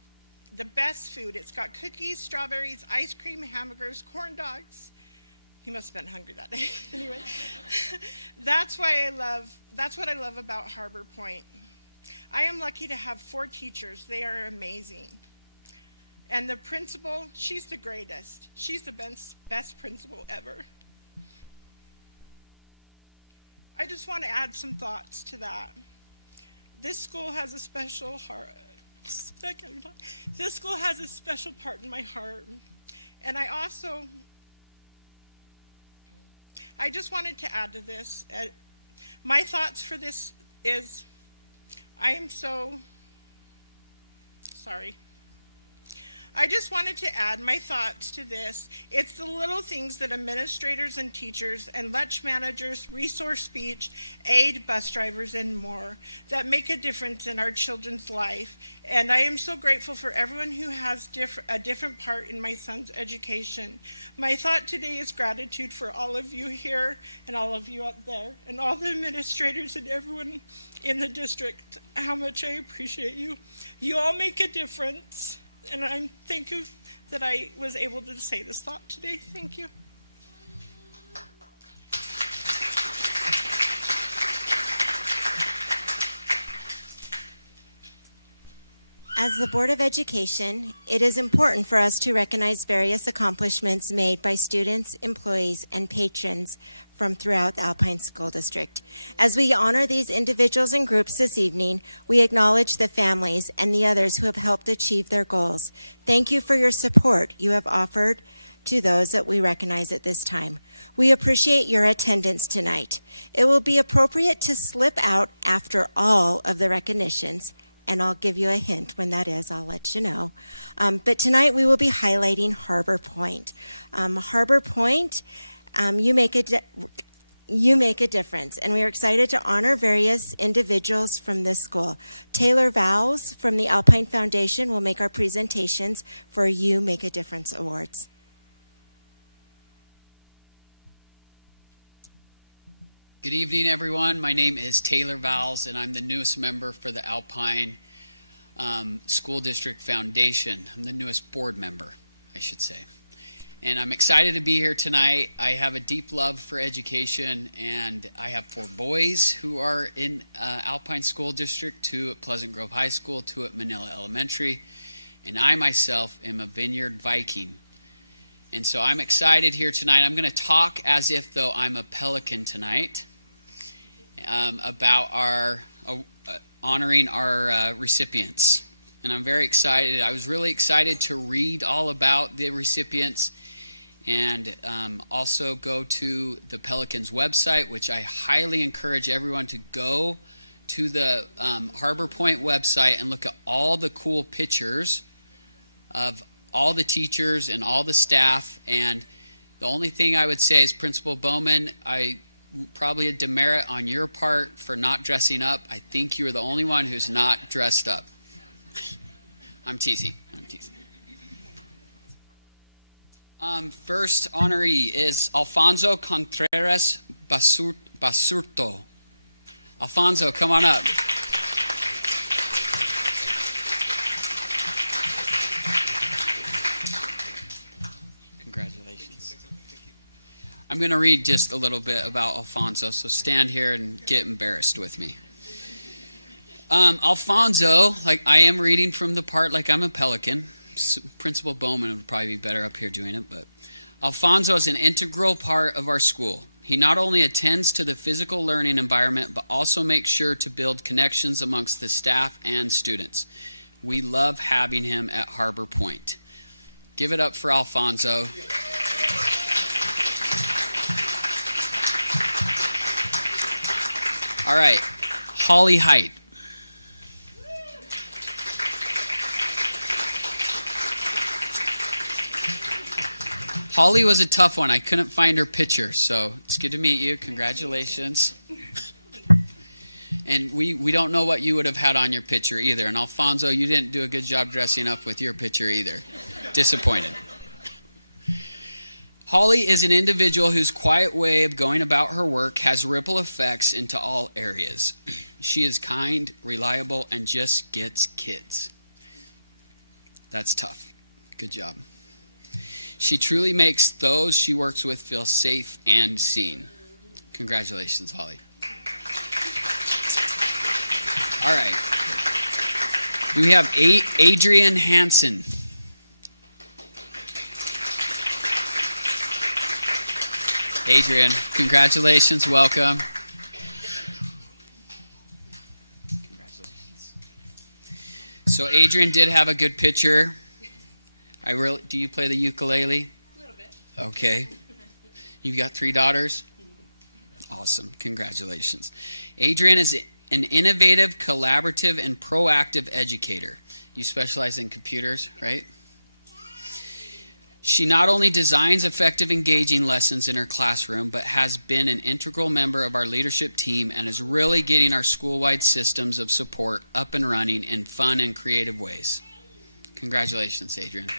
best food. It's got cookies, strawberries, ice cream, hamburgers, corn dogs. He must have been hungry that day. Anyway, that's what I love about Harbor Point. I am lucky to have 4 teachers. They are amazing. And the principal, she's the greatest. She's the best principal ever. I just want to add some thoughts to that. This school has a special part in my heart. And I just wanted to add to this. My thoughts for this is, I am so sorry. I just wanted to add my thoughts to this. It's the little things that administrators and teachers and lunch managers, resource speech, aid, bus drivers, and more that make a difference in our children's life. And I am so grateful for everyone who has a different part in my son's education. My thought today is gratitude for all of you here and all of you out there and all the administrators and everyone in the district. How much I appreciate you. You all make a difference. And I'm thank you that I was able to say this thought today. Thank you. As the Board of Education, it is important for us to recognize various accomplishments made by students, employees, and patrons from throughout the Alpine School District. As we honor these individuals and groups this evening, we acknowledge the families and the others who have helped achieve their goals. Thank you for your support you have offered to those that we recognize at this time. We appreciate your attendance tonight. It will be appropriate to slip out after all of the recognitions, and I'll give you a hint when that is. I'll let you know. But tonight we will be highlighting Harbor Point. Harbor Point, you make a difference, and we are excited to honor various individuals from this school. Taylor Vowles from the Alpine Foundation will make our presentations for You Make a Difference Awards. Good evening, everyone. My name is Taylor Vowles, and I'm the newest member for the Alpine School District Foundation. I'm the newest board member, I should say. And I'm excited to be here tonight. I have a deep love for education, and I have 4 boys who are in Alpine School District, 2 at Pleasant Grove High School, 2 at Manila Elementary, and I myself am a Vineyard Viking. And so I'm excited here tonight. I'm going to talk as if though I'm a Pelican tonight about our honoring our recipients. And I'm very excited. I was really excited to read all about the recipients And also go to the Pelicans website, which I highly encourage everyone to go to the Harbor Point website and look at all the cool pictures of all the teachers and all the staff. And the only thing I would say is, Principal Bowman, I probably a demerit on your part for not dressing up. I think you were the only one who's not dressed up. I'm teasing. First honoree is Alfonso Contreras Basurto. Alfonso, come on up. Congratulations. I'm going to read just a little bit about Alfonso, so stand here and get embarrassed with me. Alfonso, like I am reading from the part like I'm a Pelican. Principal Bowman would probably be better up here doing it, but Alfonso is an integral part of our school. He not only attends to the physical learning environment, but also makes sure to build connections amongst the staff and students. We love having him at Harbor Point. Give it up for Alfonso. All right, Holly Height. Holly was a tough one. I couldn't find her picture, so it's good to meet you. Congratulations. And we don't know what you would have had on your picture either. And Alfonso, you didn't do a good job dressing up with your picture either. Disappointed. Holly is an individual whose quiet way of going about her work has ripple effects into all areas. She is kind, reliable, and just gets kids. That's tough. Good job. She truly makes those she works with feel safe and seen. Congratulations, Holly. All right. We have Adrian Hansen. Adrian, congratulations. Welcome. Congratulations. So Adrian did have a good picture. Do you play the ukulele? A little bit. Okay. You've got 3 daughters? Awesome. Congratulations. Adrian is an innovative, collaborative, and proactive educator. You specialize in computers, right? She not only designs effective, engaging lessons in her classroom, but has been an integral member of our leadership team and is really getting our school-wide systems of support up and running in fun and creative ways. Congratulations, Adrian.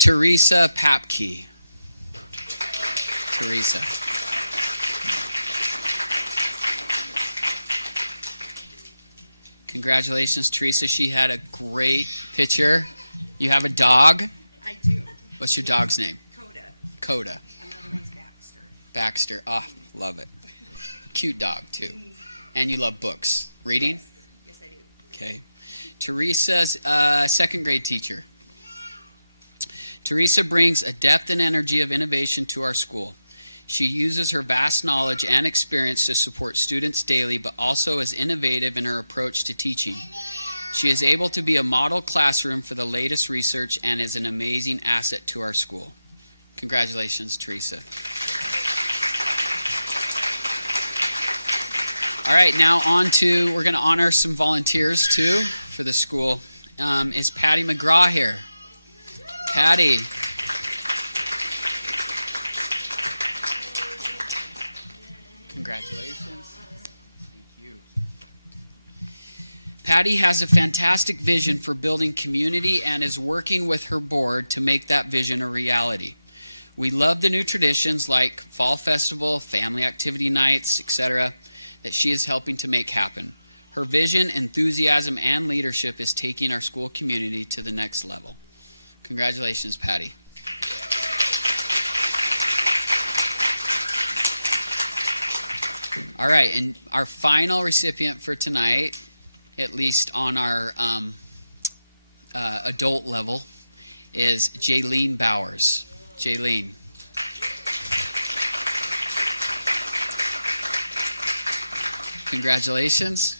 Teresa Papke. Teresa. Congratulations, Teresa. She had a great picture. You have a dog? I do. What's your dog's name? Coda. Coda. Another one's Baxter. Baxter. Oh, love it. Cute dog, too. And you love books. Reading? Yes, I do. Okay. Teresa's second grade teacher. Teresa brings a depth and energy of innovation to our school. She uses her vast knowledge and experience to support students daily, but also is innovative in her approach to teaching. She is able to be a model classroom for the latest research and is an amazing asset to our school. Congratulations, Teresa. All right, now on to, we're going to honor some volunteers too for the school. Is Patty McGraw here? Patty. Congratulations. Thank you. Patty has a fantastic vision for building community and is working with her board to make that vision a reality. We love the new traditions like Fall Festival, family activity nights, etc., that she is helping to make happen. Her vision, enthusiasm, and leadership is taking our school community to the next level. Congratulations, Patty. All right, and our final recipient for tonight, at least on our adult level, is Jaylene Bowers. Jaylene. Congratulations.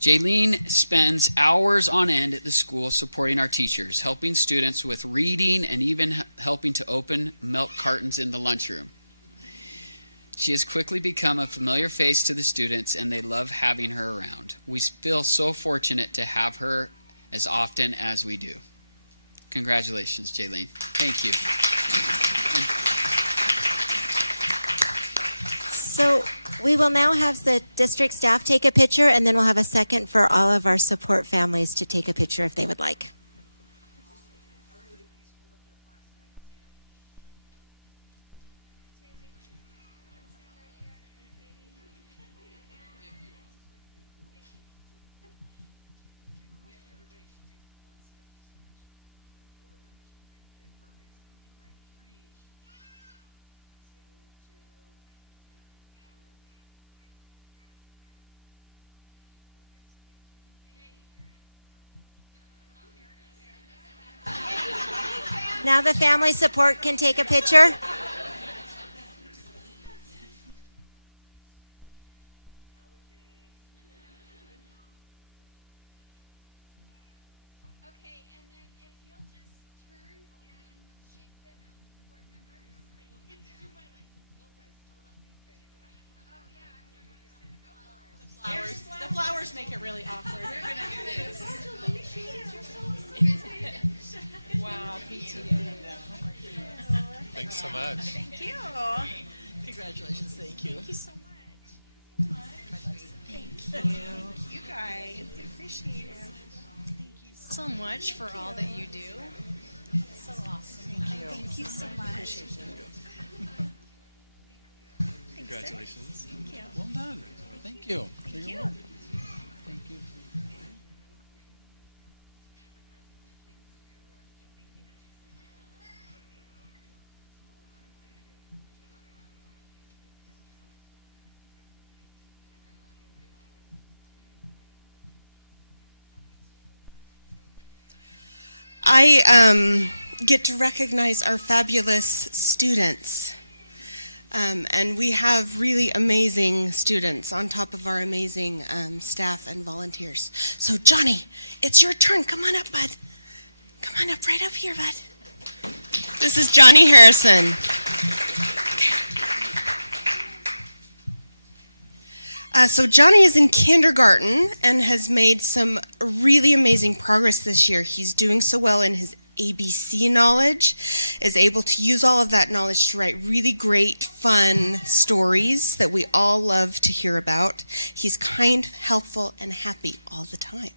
Jaylene spends hours on end at the school supporting our teachers, helping students with reading, and even helping to open milk cartons in the lunchroom. She has quickly become a familiar face to the students, and they love having her around. We feel so fortunate to have her as often as we do. Congratulations, Jaylene. Thank you. So we will now have the district staff take a picture, and then we'll have a second for all of our support families to take a picture if they would like. Now the family support can take a picture. Okay, and then if you'll just turn and shake the hands of the board members. The flowers make it really awkward. We're gonna do this. Wow, PTA. Thanks so much. Thank you. Congratulations, thank you. Thank you so much. Thank you. You guys, appreciate it. Thank you so much for all that you do. It's so awesome. Thank you so much. Congratulations. Thank you. Well done. Thank you. Thank you. Thank you. I get to recognize our fabulous students. And we have really amazing students on top of our amazing staff and volunteers. So Johnny, it's your turn. Come on up, bud. Come on up, right up here, bud. This is Johnny Harrison. So Johnny is in kindergarten and has made some really amazing progress this year. He's doing so well in his ABC knowledge, is able to use all of that knowledge to write really great, fun stories that we all love to hear about. He's kind, helpful, and happy all the time.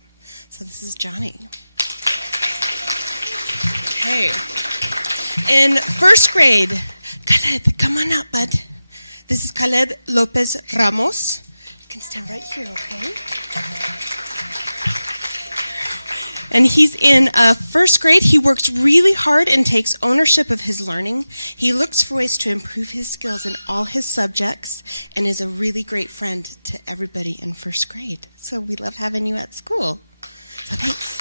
So this is Johnny. Okay. In first grade, Khaled, come on up, bud. This is Khaled Lopez Ramos. You can stand right here, okay? And he's in first grade. He works really hard and takes ownership of his learning. He looks for ways to improve his skills in all his subjects and is a really great friend to everybody in first grade. So we love having you at school. So thanks.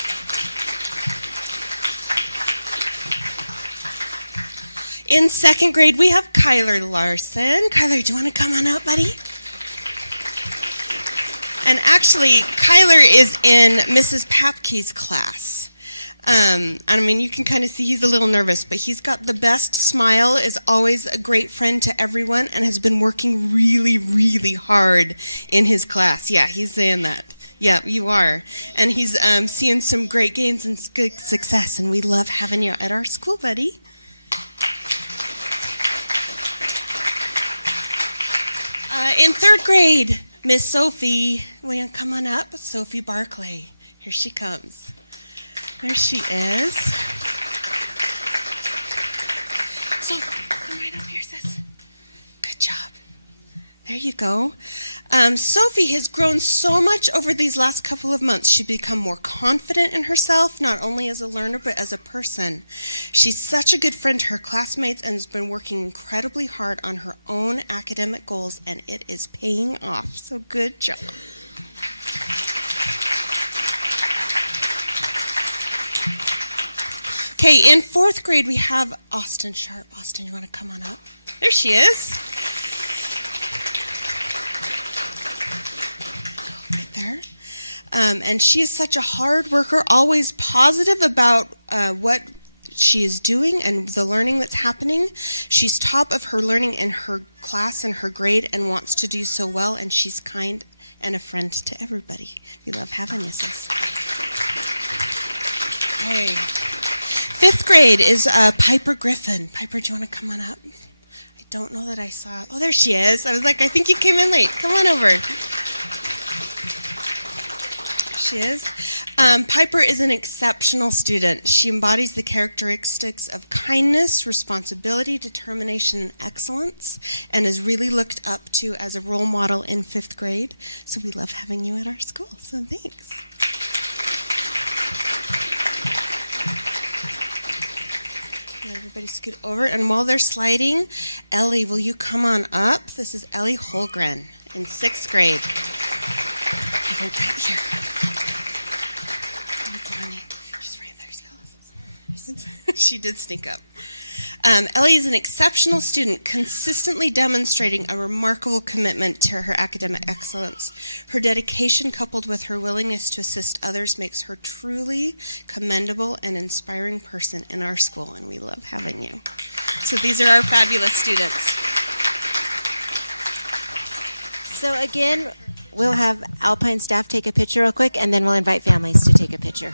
In second grade, we have Kyler Larson. Kyler, do you want to come on up, buddy? And actually, Kyler is in Mrs. Papke's class. I mean, you can kind of see he's a little nervous, but he's got the best smile, is always a great friend to everyone, and has been working really, really hard in his class. Yeah, he's saying that. Yeah, you are. And he's seeing some great gains and good success, and we love having you at our school, buddy. In third grade, Miss Sophie, will you come on up? Sophie Barclay. Here she comes. There she is. So, come right up here, sis. Good job. There you go. Sophie has grown so much over these last couple of months. She's become more confident in herself, not only as a learner, but as a person. She's such a good friend to her classmates and has been working incredibly hard on her own academic goals, and it is paying off. So good job. Okay, in fourth grade, we have Austin Sharp. Austin, you want to come on up? There she is. Right there. And she is such a hard worker, always positive about what she is doing and the learning that's happening. She's top of her learning in her class and her grade and wants to do so well, and she's kind and a friend to everybody. We love having you, sis. Hey. 5th grade is Piper Griffin. Piper, do you want to come on up? I don't know that I saw. Oh, there she is. I was like, I think you came in late. Come on over. There she is. Piper is an exceptional student. She embodies the characteristics of kindness, responsibility, determination, and excellence, and is really looked up to as a role model in 5th grade. So we love having you at our school. So thanks. Everybody scoot over. And while they're sliding, Ellie, will you come on up? This is Ellie Holgren in 6th grade. Right here. She's right there. She did sneak up. Ellie is an exceptional student, consistently demonstrating a remarkable commitment to her academic excellence. Her dedication, coupled with her willingness to assist others, makes her truly commendable and inspiring person in our school, and we love having you. So these are our fabulous students. So again, we'll have Alpine staff take a picture real quick, and then we'll invite families to take a picture.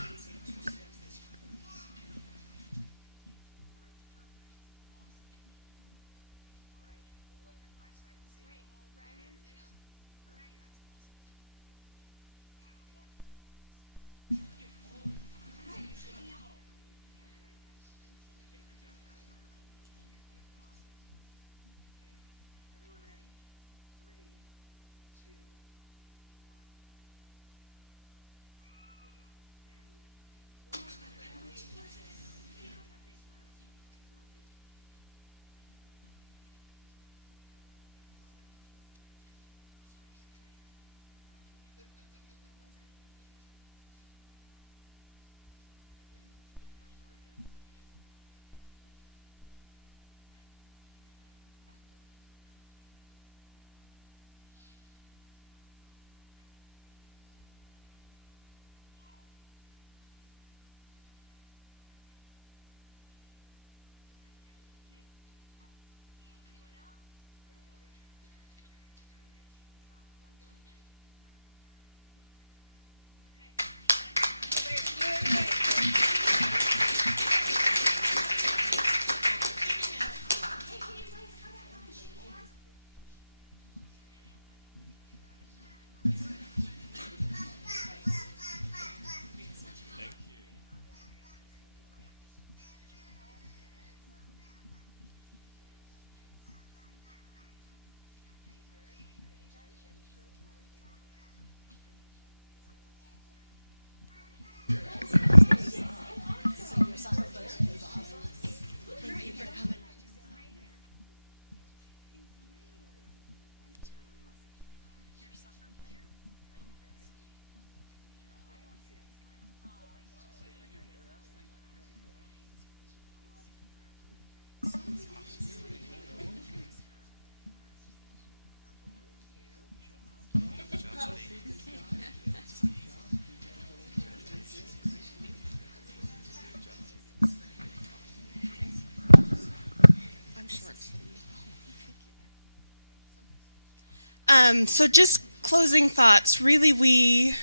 So just closing thoughts. Really, we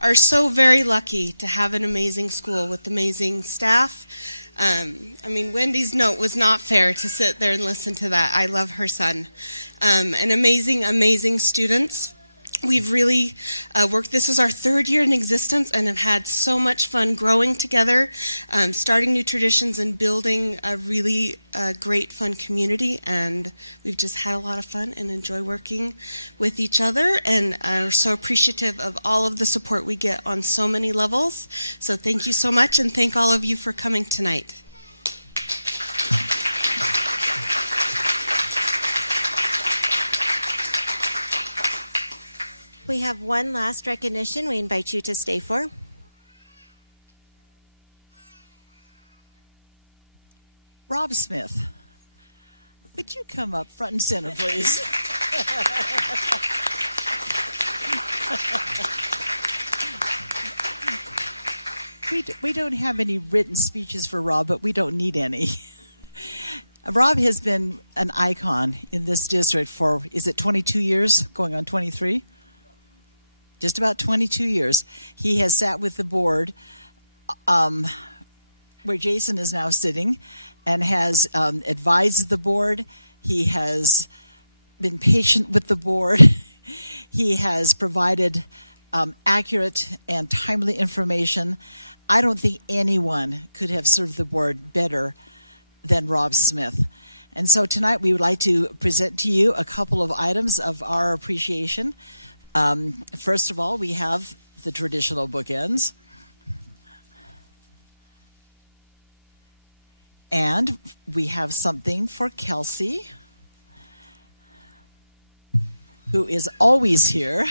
are so very lucky to have an amazing school with amazing staff. I mean, Wendy's note was not fair to sit there and listen to that. I love her son. And amazing, amazing students. We've really worked. This is our 3rd year in existence and have had so much fun growing together, starting new traditions and building a really great, fun community. And we've just had a lot of fun and enjoy working with each other, and are so appreciative of all of the support we get on so many levels. So thank you so much, and thank all of you for coming tonight. We have one last recognition we invite you to stay for. Rob Smith, would you come up front and center, please? we don't have any written speeches for Rob, but we don't need any. Rob has been an icon in this district for, is it 22 years? Going on 23? Just about 22 years. He has sat with the board where Jason is now sitting and has advised the board. He has been patient with the board. He has provided accurate and timely information. I don't think anyone could have served the board better than Rob Smith. And so tonight we would like to present to you a couple of items of our appreciation. First of all, we have the traditional bookends. And we have something for Kelsey, who is always here.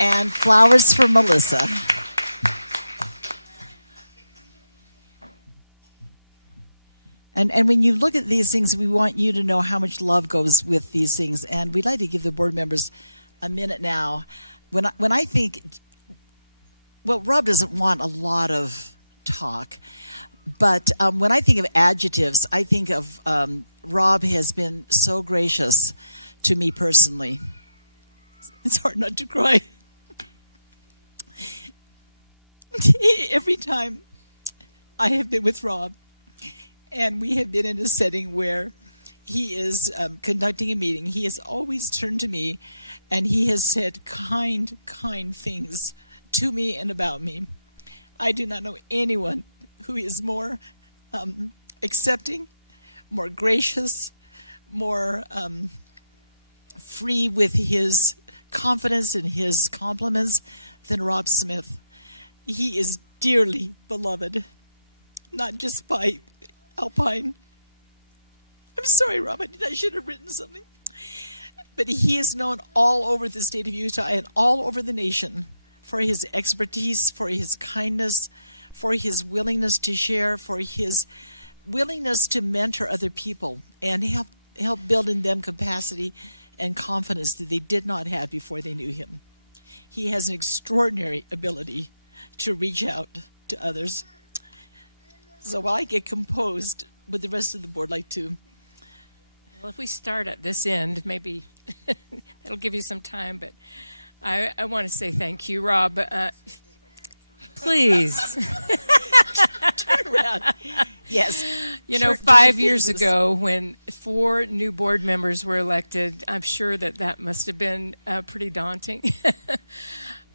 And flowers for Melissa. And when you look at these things, we want you to know how much love goes with these things. And we'd like to give the board members a minute now. When I think, well, Rob doesn't want a lot of talk. But when I think of adjectives, I think of Rob has been so gracious to me personally. It's hard not to cry. Every time I have been with Rob, and we have been in a setting where he is conducting a meeting, he has always turned to me and he has said kind things to me and about me. I do not know anyone who is more accepting, more gracious, more free with his confidence and his compliments than Rob Smith. He is dearly beloved, not just by Alpine. I'm sorry, Rob, I should have written something. But he is known all over the state of Utah and all over the nation for his expertise, for his kindness, for his willingness to share, for his willingness to mentor other people and help build in them capacity and confidence that they did not have before they knew him. He has an extraordinary ability to reach out to others. So while I get composed, would the rest of the board like to? Well, if we start at this end, maybe that'll give you some time, but I want to say thank you, Rob. Please. Turn around. Yes. You know, 5 years ago when 4 new board members were elected, I'm sure that must have been pretty daunting.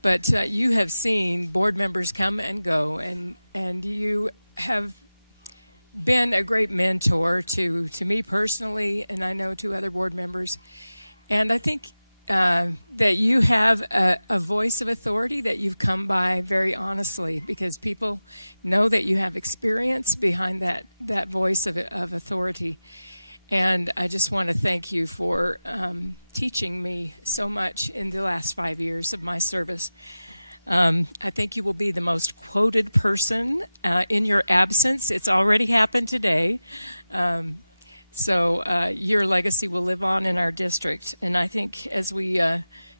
But you have seen board members come and go, and you have been a great mentor to me personally, and I know to other board members. And I think that you have a voice of authority that you've come by very honestly, because people know that you have experience behind that voice of authority. And I just want to thank you for teaching me so much in the last 5 years of my service. I think you will be the most quoted person in your absence. It's already happened today. So your legacy will live on in our district. And I think as we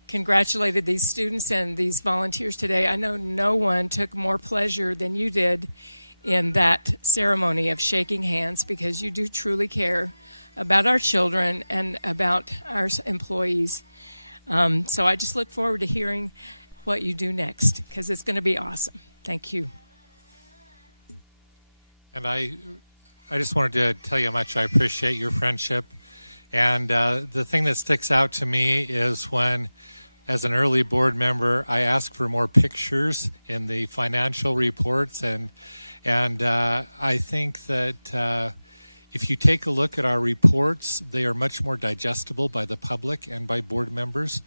congratulated these students and these volunteers today, I know no one took more pleasure than you did in that ceremony of shaking hands, because you do truly care about our children and about our employees. So I just look forward to hearing what you do next, because it's going to be awesome. Thank you. And I just wanted to tell you how much I appreciate your friendship. And the thing that sticks out to me is when, as an early board member, I asked for more pictures in the financial reports. And I think that if you take a look at our reports, they are much more digestible by the public and by board members.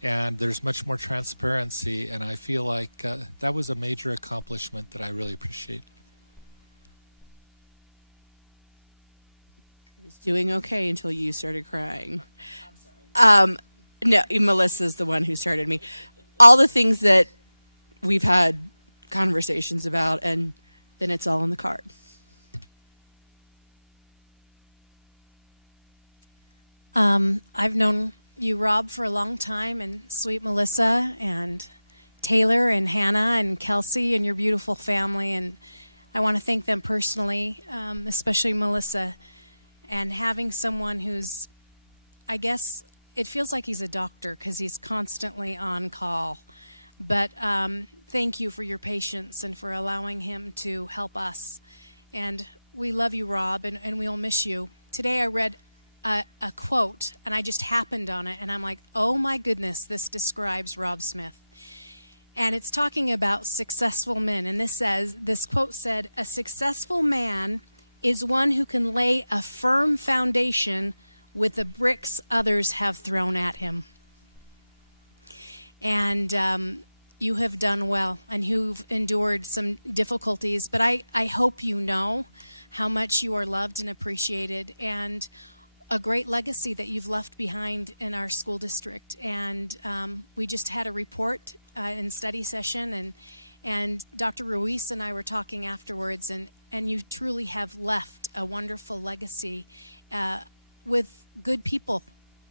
And there's much more transparency. And I feel like that was a major accomplishment that I really appreciate. Was doing okay until you started crying. I'm sorry. No, Melissa's the one who started me. All the things that we've had conversations about, and then it's all on the card. I've known you, Rob, for a long time, and sweet Melissa, and Taylor and Hannah and Kelsey and your beautiful family, and I want to thank them personally, especially Melissa, and having someone who's, I guess, it feels like he's a doctor because he's constantly on call. But thank you for your patience and for allowing him to help us. And we love you, Rob, and we'll miss you. Today I read a quote, and I just happened on it, and I'm like, oh my goodness, this describes Rob Smith. And it's talking about successful men. And this quote said, "A successful man is one who can lay a firm foundation with the bricks others have thrown at him." And you have done well, and you've endured some difficulties. But I hope you know how much you are loved and appreciated, and a great legacy that you've left behind in our school district. And we just had a report in study session, and Dr. Ruiz and I were talking afterwards, and you truly have left a wonderful legacy with good people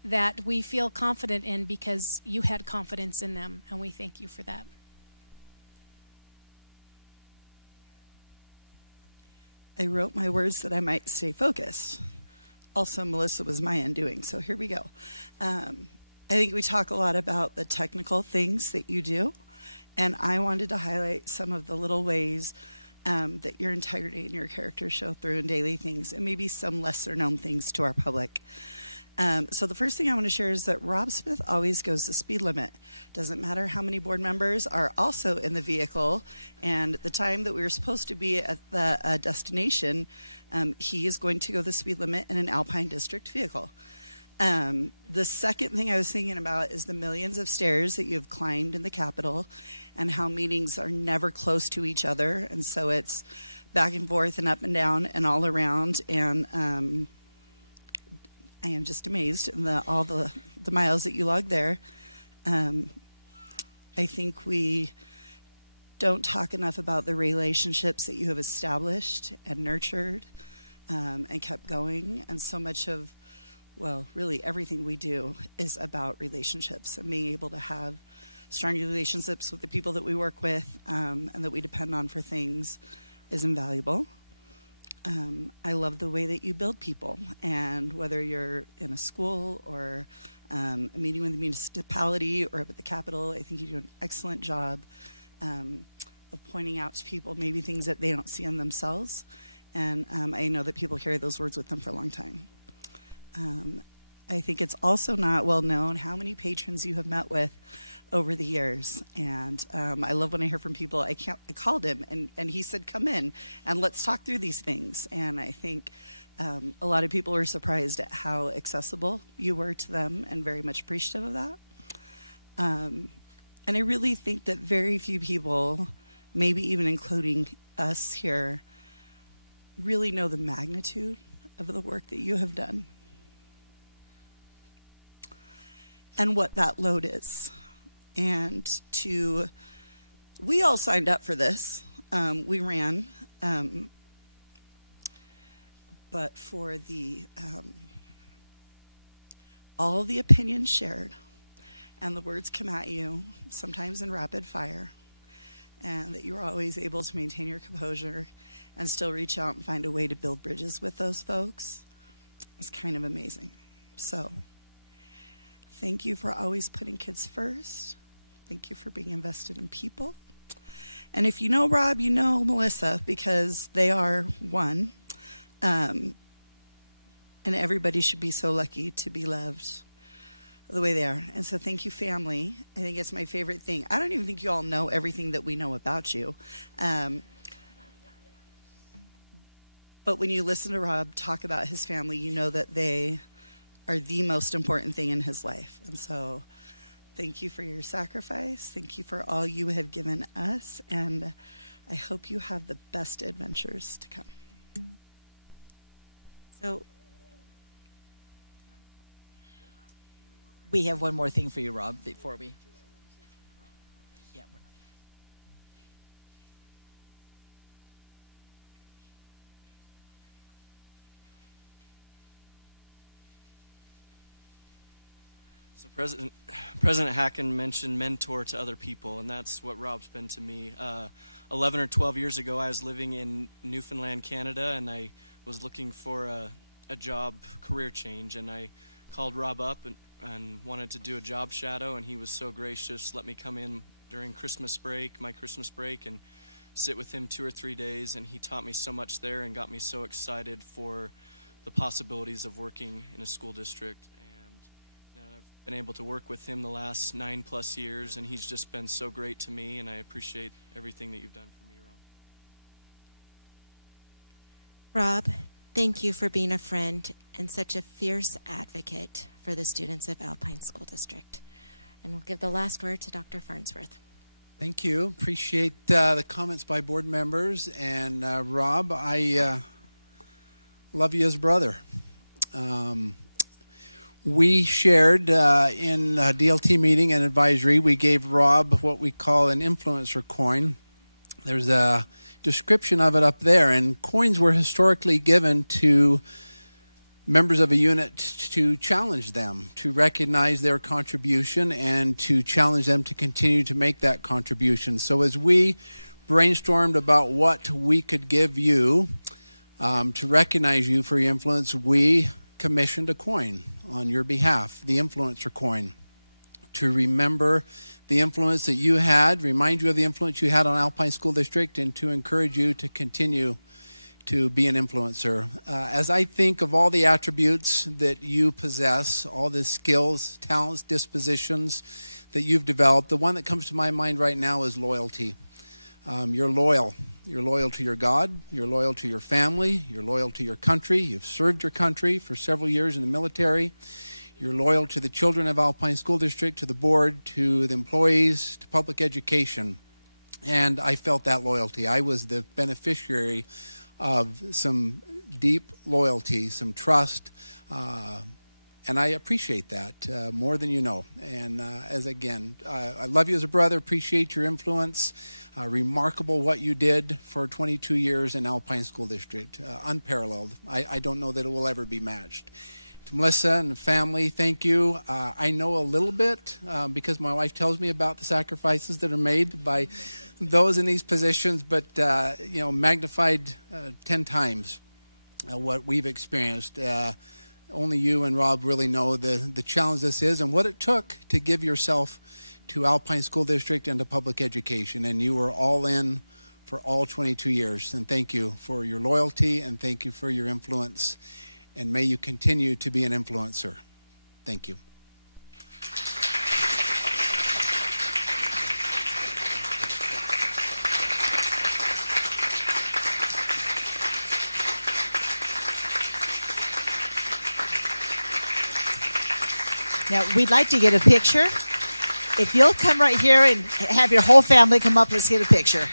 that we feel confident in because you had confidence in them, and we thank you for that. I wrote my words that I might stay focused. Also, Melissa was my undoing, so here we go. I think we talk a lot about the technical things that you do, and I wanted to highlight some of the little ways that your integrity and your character show through in daily things, and maybe some lesser known things to our public. So the first thing I want to share is that Rob Smith always goes the speed limit. Doesn't matter how many board members are also in the vehicle, and the time that we were supposed to be at the destination, he is going to go the speed limit in an Alpine district vehicle. The second thing I was thinking about is the millions of stairs that you've climbed in the Capitol, and how meetings are never close to each other, and so it's back and forth and up and down and all around, and I am just amazed in all the miles that you log there. I think we don't talk enough about the relationships that you have established and nurtured and kept going, and so much of, well, really everything we do is about relationships and being able to have strong relationships with the people that we work with and that we depend on for things is invaluable. I love the way that you build people, and whether you're in a school or a meeting with the municipality or up at the Capitol, I think you do an excellent job of pointing out to people maybe things that they don't see in themselves, and I know that people carry those words with them for a long time. I think it's also not well known how many patrons you have met with over the years, and I love when I hear from people. I called him and he said, "Come in and let's talk through these things." And I think a lot of people were surprised at how accessible you were to them, and very much appreciative of that. And I really think that very few people, maybe even including us here, really know the magnitude of the work that you have done and what that load is. And we all signed up for this. We ran, but for all the opinions shared and the words come at you, sometimes in rapid fire, and that you were always able to maintain your composure and still reach out and find a way to build bridges with those folks, is kind of amazing. So thank you for always putting kids first. Thank you for being invested in people. And if you know Rob, you know Melissa, because they are one. And everybody should be so lucky to be loved the way they are. And so thank you, family. I think it's my favorite thing. I don't even think you all know everything that we know about you. But when you listen to Rob talk about his family, you know that they are the most important thing in his life. And so thank you for your sacrifice. Thank you for all you have given us. And I hope you have the best adventures to come. So we have one more thing for you, Rob, before we. Yeah, we're not. So President Hacken mentioned mentor to other people, and that's what Rob's been to me. 11 or 12 years ago, I was living in Newfoundland, Canada, and I was looking for a job career change, and I called Rob up and wanted to do a job shadow, and he was so gracious, let me come in during my Christmas break, and sit with him 2 or 3 days, and he taught me so much there and got me so excited for the possibilities of working in a school district. And then I've been able to work with him the last 9+ years, and he's just been so great to me, and I appreciate everything that you've done for me, Rob. Rob, thank you for being a friend and such a fierce advocate for the students of Alpine School District. And we'll give the last word to Dr. Farnsworth. Thank you. Appreciate the comments by board members. And Rob, I love you as a brother. We shared in a DLT meeting and advisory, we gave Rob what we call an influencer coin. There's a description of it up there. And coins were historically given to members of a unit to challenge them, to recognize their contribution and to challenge them to continue to make that contribution. So as we brainstormed about what we could give you to recognize you for your influence, we commissioned a coin on your behalf, the influencer coin, to remember the influence that you had, remind you of the influence you had on Alpine School District, and to encourage you to continue to be an influencer. As I think of all the attributes that you possess, all the skills, talents, dispositions that you've developed, the one that comes to my mind right now is loyalty. You're loyal. You're loyal to your God. You're loyal to your family. You're loyal to your country. You've served your country for several years in the military. You're loyal to the children of Alpine School District, to the board, to the employees, to public education. And I felt that loyalty. I was the beneficiary of some deep loyalty, some trust, and I appreciate that more than you know. And I love you as a brother, appreciate your influence, remarkable what you did for 22 years in Alpine School District, unparalleled. I don't know that it will ever be matched. To Melissa and the family, thank you. I know a little bit because my wife tells me about the sacrifices that are made by those in these positions, but magnified 10 times what we've experienced. Only you and Rob really know the challenge this is and what it took to give yourself to Alpine School District and to public education. And you were all in for all 22 years. And thank you for your loyalty and thank you for your influence. And may you continue to be an influencer. Thank you. Now, we'd like to get a picture. If you'll come right here and have your whole family come up, let's get a picture.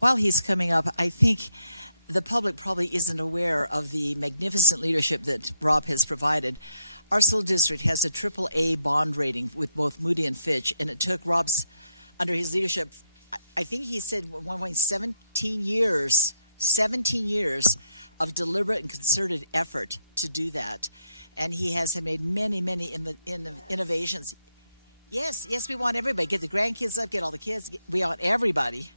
While he's coming up, I think the public probably isn't aware of the magnificent leadership that Rob has provided. Our school district has a AAA bond rating with both Moody and Fitch, and it took Rob's, under his leadership, I think he said 17 years of deliberate and concerted effort to do that. And he has made many, many innovations. Yes, we want everybody. Get the grandkids up, get all the kids. We want everybody.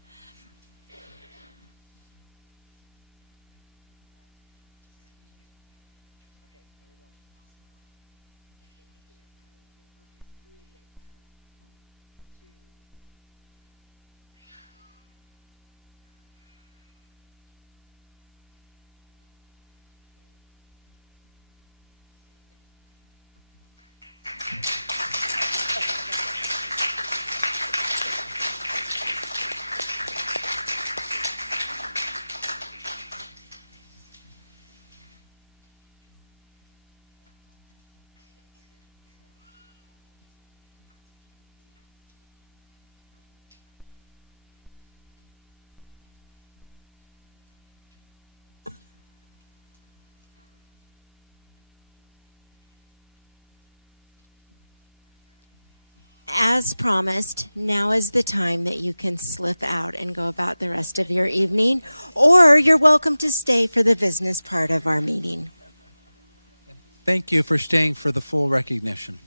as promised, now is the time that you can slip out and go about the rest of your evening, or you're welcome to stay for the business part of our meeting. Thank you for staying for the full recognition.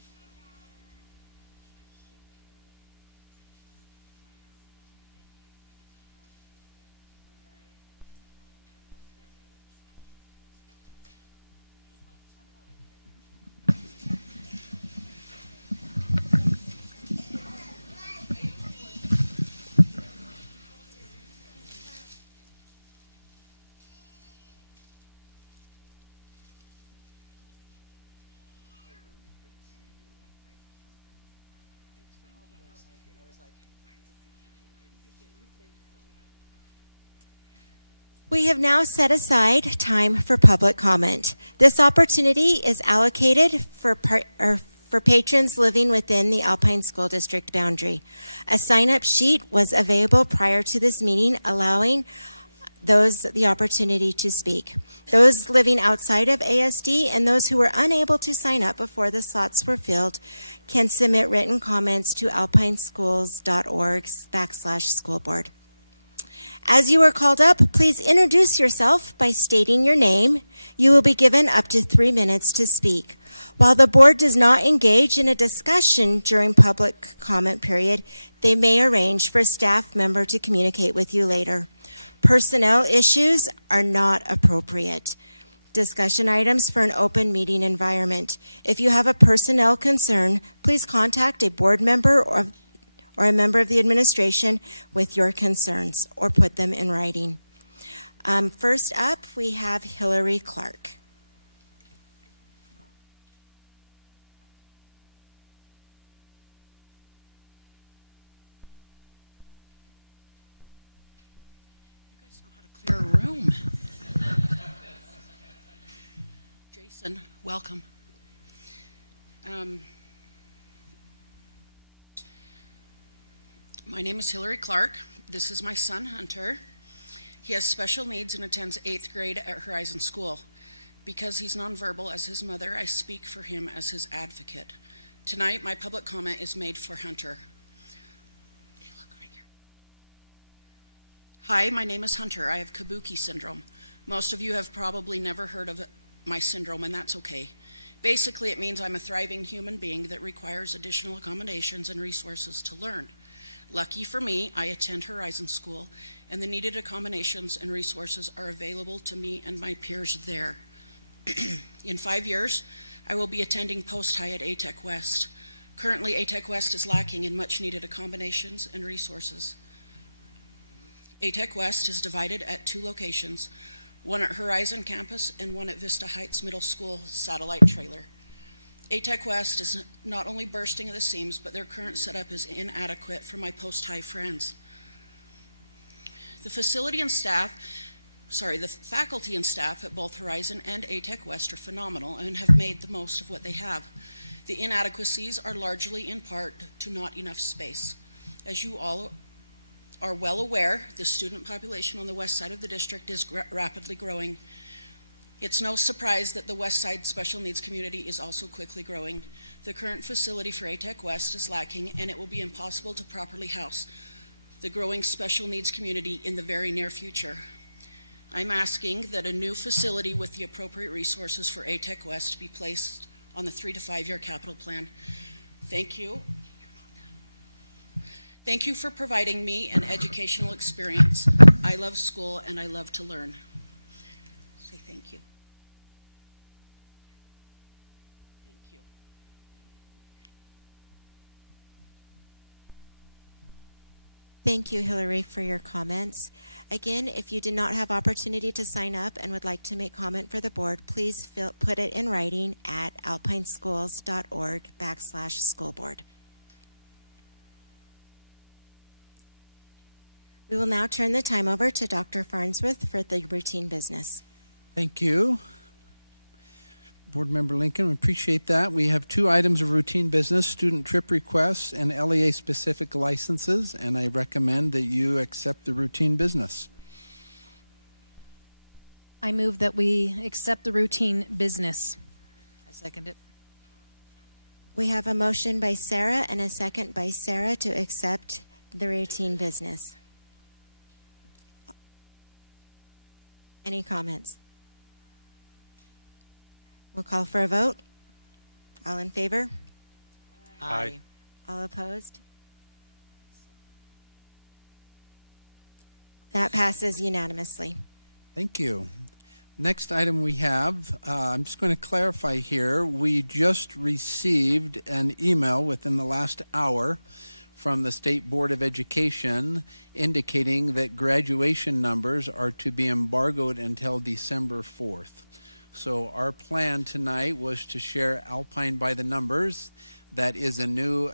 We have now set aside time for public comment. This opportunity is allocated for patrons living within the Alpine School District boundary. A sign-up sheet was available prior to this meeting, allowing those the opportunity to speak. Those living outside of ASD and those who were unable to sign up before the slots were filled can submit written comments to alpineschools.org/schoolboard. As you are called up, please introduce yourself by stating your name. You will be given up to 3 minutes to speak. While the board does not engage in a discussion during public comment period, they may arrange for a staff member to communicate with you later. Personnel issues are not appropriate. Discussion items for an open meeting environment. If you have a personnel concern, please contact a board member or a member of the administration with your concerns, or put them in writing. First up, we have Hillary Clark. You guys know how to clear a room. Jason, welcome. My name is Hillary Clark. This is my son, Hunter. He has special needs and attends 8th grade at Horizon School. Because he's nonverbal as his mother, I speak for him as his advocate. Tonight, my public comment is made for Hunter. Hey, look right here. Hi, my name is Hunter. I have Kabuki syndrome. Most of you have probably never heard of my syndrome, and that's okay. Basically, it means I'm a thriving human being that requires additional accommodations and resources to learn. Lucky for me, I attend Horizon School, and the needed accommodations and resources are available to me and my peers there. In 5 years, I will be attending post-high at ATEC West. Currently, ATEC West is lacking in much-needed accommodations and resources. ATEC West is divided at 2 locations, one at Horizon Campus and one at Vista Heights Middle School satellite trailer. ATEC West is not only bursting at the seams, but their current setup is inadequate for my post-high friends. The faculty and staff at both Horizon and ATEC West are phenomenal and have made the most of what they have. The inadequacies are largely in part to not enough space. As you all are well aware, the student population on the west side of the district is rapidly growing. It's no surprise that the West Side special needs community is also quickly growing. The current facility for ATEC West is lacking, and it will be impossible to properly house the growing special needs community in the very near future. I'm asking that a new facility with the appropriate resources for ATEC West be placed on the 3 to 5 year capital plan. Thank you. Thank you for providing me an educational experience. I love school and I love to learn. Say thank you. Thank you. Thank you, Hillary, for your comments. Again, if you did not have opportunity to sign up and would like to make comment for the board, please put it in writing at alpineschools.org/schoolboard. We will now turn the time over to Dr. Farnsworth for the routine business. Thank you. Board Member Lincoln, we appreciate that. We have 2 items of routine business, student trip requests and LEA-specific licenses, and I recommend that you accept the routine business. I move that we accept the routine business. I second it. We have a motion by Sarah and a second by Sarah to accept the routine business. Any comments? We'll call for a vote. All in favor? Aye. All opposed? That passes unanimously. Thank you. Next item we have, I'm just going to clarify here. We just received an email within the last hour from the State Board of Education indicating that graduation numbers are to be embargoed until December 4th. So our plan tonight was to share Alpine by the numbers. That is a new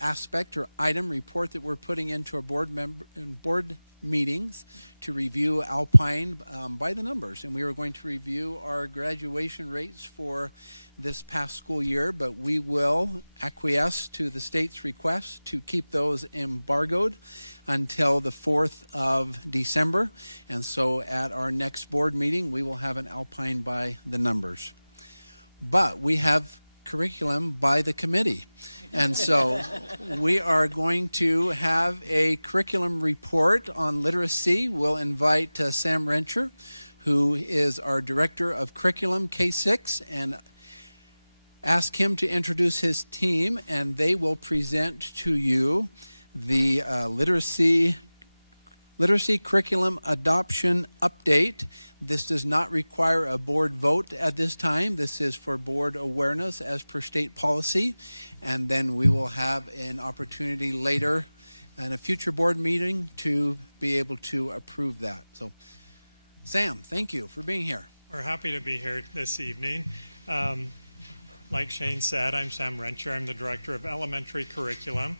aspect or item report that we're putting into our board meetings to review Alpine by the numbers. And we were going to review our graduation rates for this past school year, but we will acquiesce to the state's request to keep those embargoed until the 4th of December. And so at our next board meeting, we will have an Alpine by the numbers. But we have curriculum by the committee. And so we are going to have a curriculum report on literacy. We'll invite Sam Rencher, who is our Director of Curriculum K-6, and ask him to introduce his team, and they will present to you the literacy curriculum adoption update. This does not require a board vote at this time. This is for board awareness as per state policy. And then we will have an opportunity later in a future board meeting to be able to approve that. So, Sam, thank you for being here. We're happy to be here this evening. Like Shane said, I'm Sam Rencher. I'm the Director of Elementary Curriculum.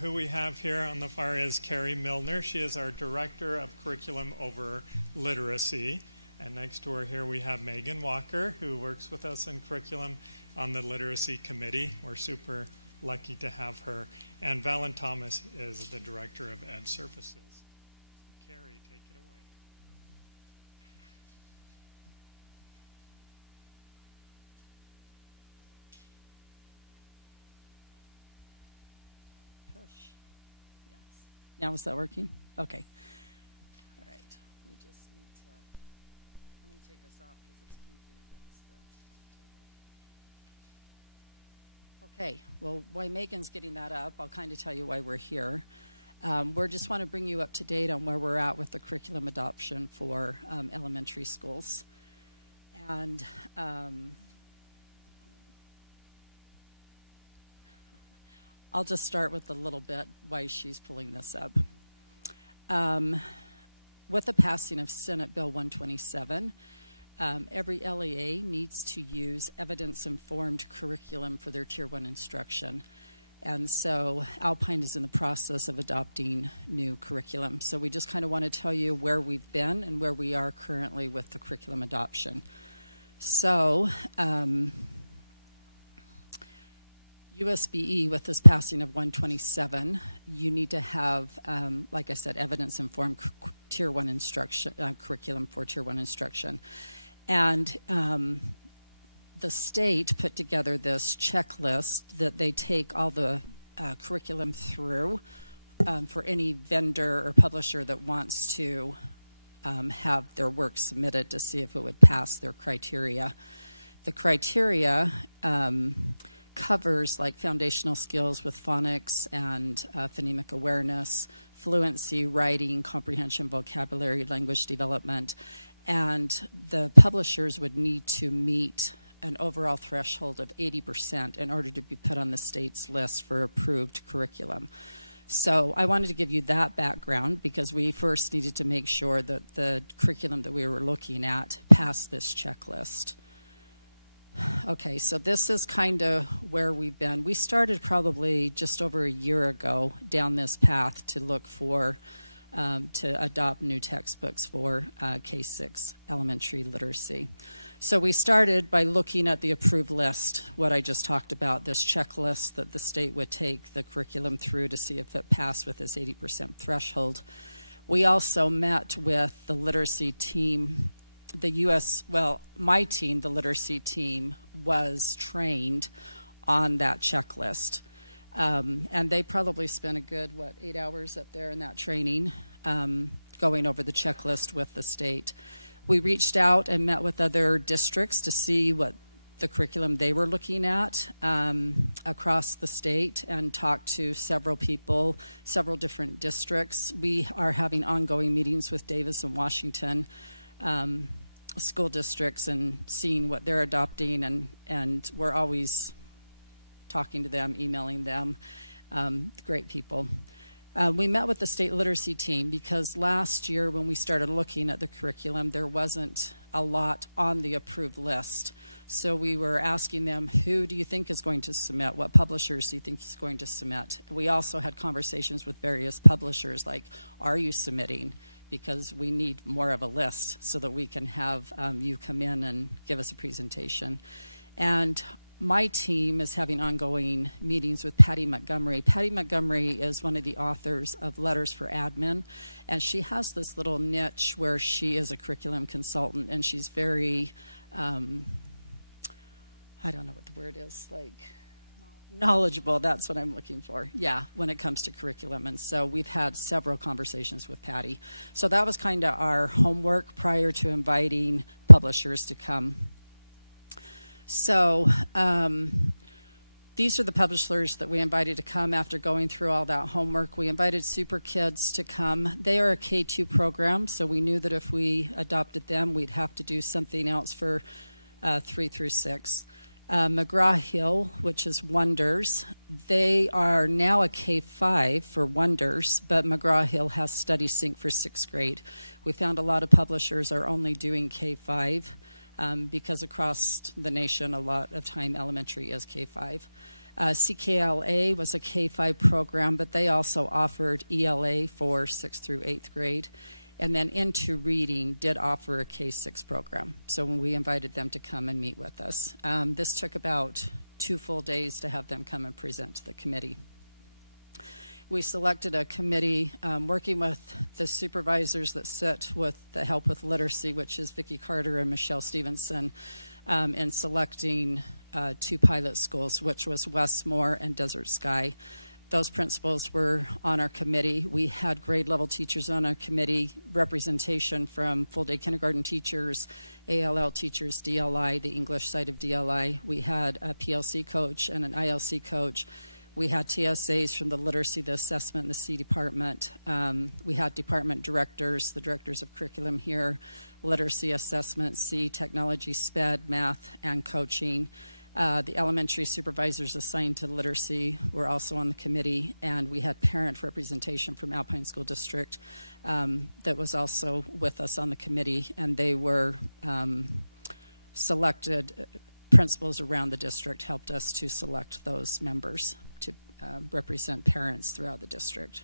Who we have here on the far is Carrie Milner. She is our Director of Curriculum over Literacy. And next to her here we have Megan Walker, who works with us in curriculum on the Literacy Committee. We're super lucky to have her. And Valen Thomas is the Director of Ed Services. Carrie, take it away. Push. Yes. Now is that working? Okay. All right. We just need to, I'm going to take this off because it's clinking against the table. Okay. Well, while Megan's getting that up, I'll kind of tell you why we're here. We just want to bring you up to date on where we're at with the curriculum adoption for elementary schools. And I'll just start with a little bit why she's pulling this up. With the passing of Senate Bill 127, every LEA needs to use evidence-informed curriculum for their Tier 1 instruction. And so Alpine is in the process of adopting new curriculum. So we just kind of want to tell you where we've been and where we are currently with the curriculum adoption. So USBE, with this passing of 127, you need to have, like I said, evidence-informed Tier 1 instruction, curriculum for Tier 1 instruction. And the state put together this checklist that they take all the curriculum through for any vendor or publisher that wants to have their work submitted to see if it would pass their criteria. The criteria covers like foundational skills with phonics and phonemic awareness, fluency, writing, comprehension, vocabulary, language development, and the publishers would need to meet an overall threshold of 80% in order to be put on the state's list for approved curriculum. So I wanted to give you that background because we first needed to make sure that the curriculum that we were looking at passed this checklist. Okay, so this is kind of where we've been. We started probably just over a year ago down this path to look for, to adopt new textbooks for K-6 elementary literacy. So we started by looking at the approved list, what I just talked about, this checklist that the state would take the curriculum through to see if it passed with this 80% threshold. We also met with the literacy team. My team, the literacy team, was trained on that checklist. And they probably spent a good, 8 hours up there in that training, going over the checklist with the state. We reached out and met with other districts to see what the curriculum they were looking at across the state, and talked to several people, several different districts. We are having ongoing meetings with Davis and Washington school districts and seeing what they're adopting, and we're always talking to them, emailing them. Great people. We met with the state literacy team because last year when we started looking at the curriculum, there wasn't a lot on the approved list. So we were asking them, who do you think is going to submit? What publishers do you think is going to submit? We also had conversations with various publishers, like, are you submitting? Because we need more of a list so that we can have you come in and give us a presentation. And my team is having ongoing meetings with Patty Montgomery. Patty Montgomery is one of the authors of Letters for Admin, and she has this little niche where she is a curriculum consultant, and she's very, I don't know what the word is, like knowledgeable. That's what I'm looking for. Yeah, when it comes to curriculum. And so we've had several conversations with Patty. So that was kind of our homework prior to inviting publishers to come. So these are the publishers that we invited to come after going through all that homework. We invited Super Kids to come. They are a K-2 program, so we knew that if we adopted them, we'd have to do something else for 3 through 6. McGraw-Hill, which is Wonders, they are now a K-5 for Wonders, but McGraw-Hill has Study Sync for 6th grade. We found a lot of publishers are only doing K-5. Because across the nation, a lot of time elementary is K-5. CKLA was a K-5 program, but they also offered ELA for 6th through 8th grade. And then Into Reading did offer a K-6 program. So when we invited them to come and meet with us, this took about 2 full days to have them come and present to the committee. We selected a committee working with the supervisors that sit with the Help with Literacy, which is Vicki Carter and Michelle Stevenson, in selecting 2 pilot schools, which was Westmore and Desert Sky. Those principals were on our committee. We had grade level teachers on our committee, representation from full day kindergarten teachers, ALL teachers, DLI, the English side of DLI. We had a PLC coach and an ILC coach. We had TSAs from the literacy, the assessment, and the C department. We had department directors, the directors of curriculum here, literacy, assessment, C, technology, SPED, math, and coaching. The elementary supervisors assigned to literacy were also on the committee, and we had parent representation from Alpine School District that was also with us on the committee, and they were selected. Principals around the district helped us to select those members to represent parents throughout the district.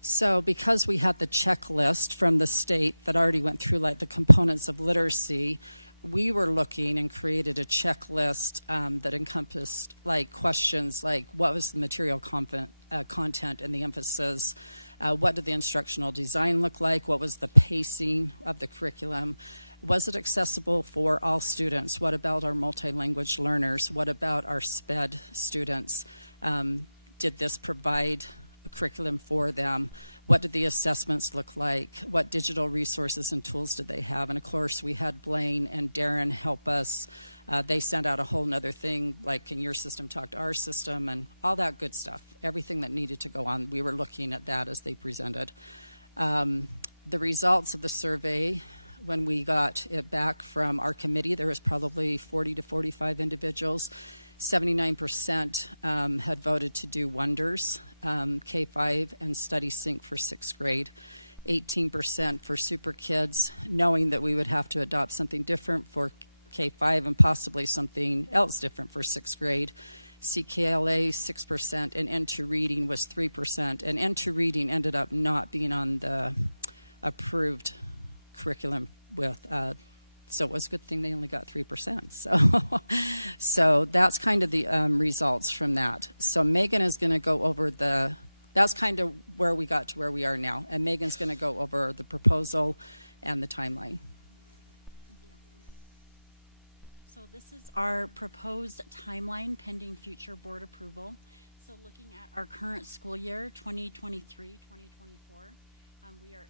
So because we had the checklist from the state that already went through like the components of literacy, we were looking and created a checklist that encompassed like questions like what was the material content and the emphasis, what did the instructional design look like, what was the pacing of the curriculum, was it accessible for all students, what about our multi-language learners, what about our SPED students, did this provide a curriculum for them, what did the assessments look like, what digital resources and tools did they have, and of course we had Blaine and Darren help us. They sent out a whole nother thing like can your system talk to our system and all that good stuff, everything that needed to go on. We were looking at that as they presented. The results of the survey, when we got it back from our committee, there was probably 40 to 45 individuals. 79% had voted to do Wonders, K-5, and Study Sync for 6th grade. 18% for Super Kids, knowing that we would have to adopt something different for K-5 and possibly something else different for 6th grade. CKLA 6%, and Into Reading was 3%. And Into Reading ended up not being on the approved curriculum with so it was a good thing they only got 3%. So that's kind of the results from that. So Megan is going to go over that's kind of where we got to where we are now. And Megan's going to go over the proposal and the timeline. So this is our proposed timeline pending future board approval. So looking at our current school year, 2023-2024, we are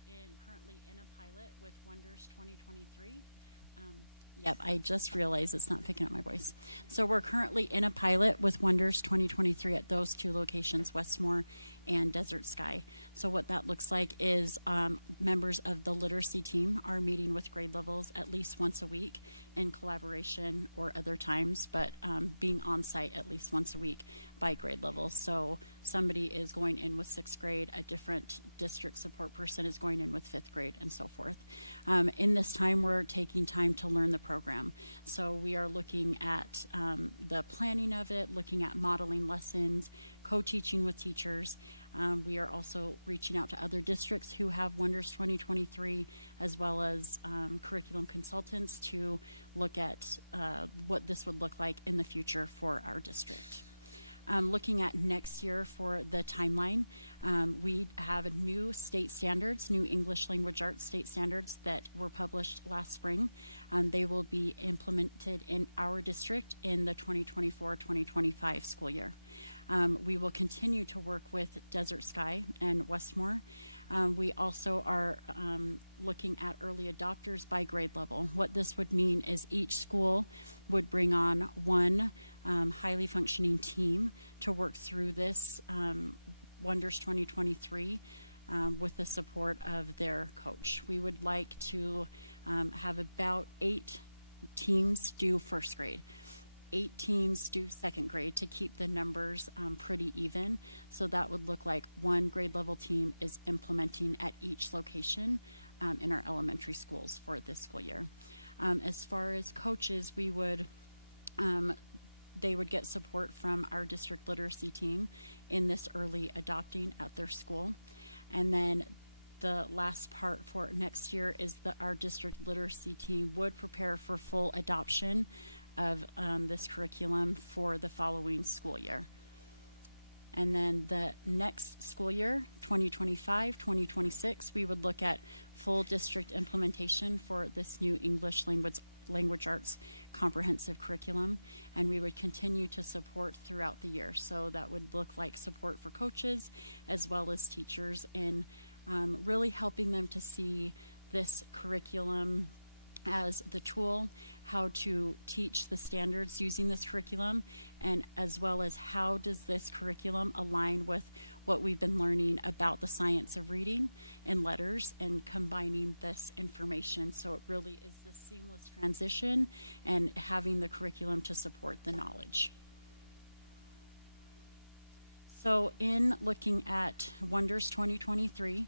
currently in a pilot with Wonders 2023. Yep, I just realized it's not picking up my voice. So we're currently in a pilot with Wonders 2023 at those two locations, Westmore and Desert Sky. So what that looks like is members of the literacy team are meeting with grade levels at least once a week in collaboration or other times, but being on site at least once a week by grade level. So somebody is going in with 6th grade, a different district support person is going in with 5th grade, and so forth. In this time, we're taking time to learn the program. So we are looking at the planning of it, looking at modeling lessons, co-teaching with teachers. We are also reaching out to other districts who have Wonders 2023, as well as curriculum consultants to look at what this would look like in the future for our district. Looking at next year for the timeline, we have new state standards, new English language arts state standards that were published last spring. They will be implemented in our district in the 2024-2025 school year. We will continue to work with Desert Sky and Westmore. We also are looking at early adopters by grade level. What this would mean is each school would bring on one highly functioning team to work through this Wonders 2023 with the support of their coach. We would like to have about 8 teams do 1st grade. 8 teams do 2nd grade to keep the numbers pretty even. So that would look like one grade level team is implementing at each location in our elementary schools for this school year. As far as coaches, we would they would get support from our district literacy team in this early adopting at their school. And then the last part for next year is that our district literacy team would prepare for full adoption of this curriculum for the following school year. And then the next school year, 2025-2026, we would look at full district implementation for this new English language arts comprehensive curriculum, and we would continue to support throughout the year. So that would look like support for coaches as well as teachers in really helping them to see this curriculum as the tool, how to teach the standards using this curriculum, and as well as how does this curriculum align with what we've been learning about the science of reading and letters, and combining this information so it really is this seamless transition and having the curriculum to support the knowledge. So in looking at Wonders 2023,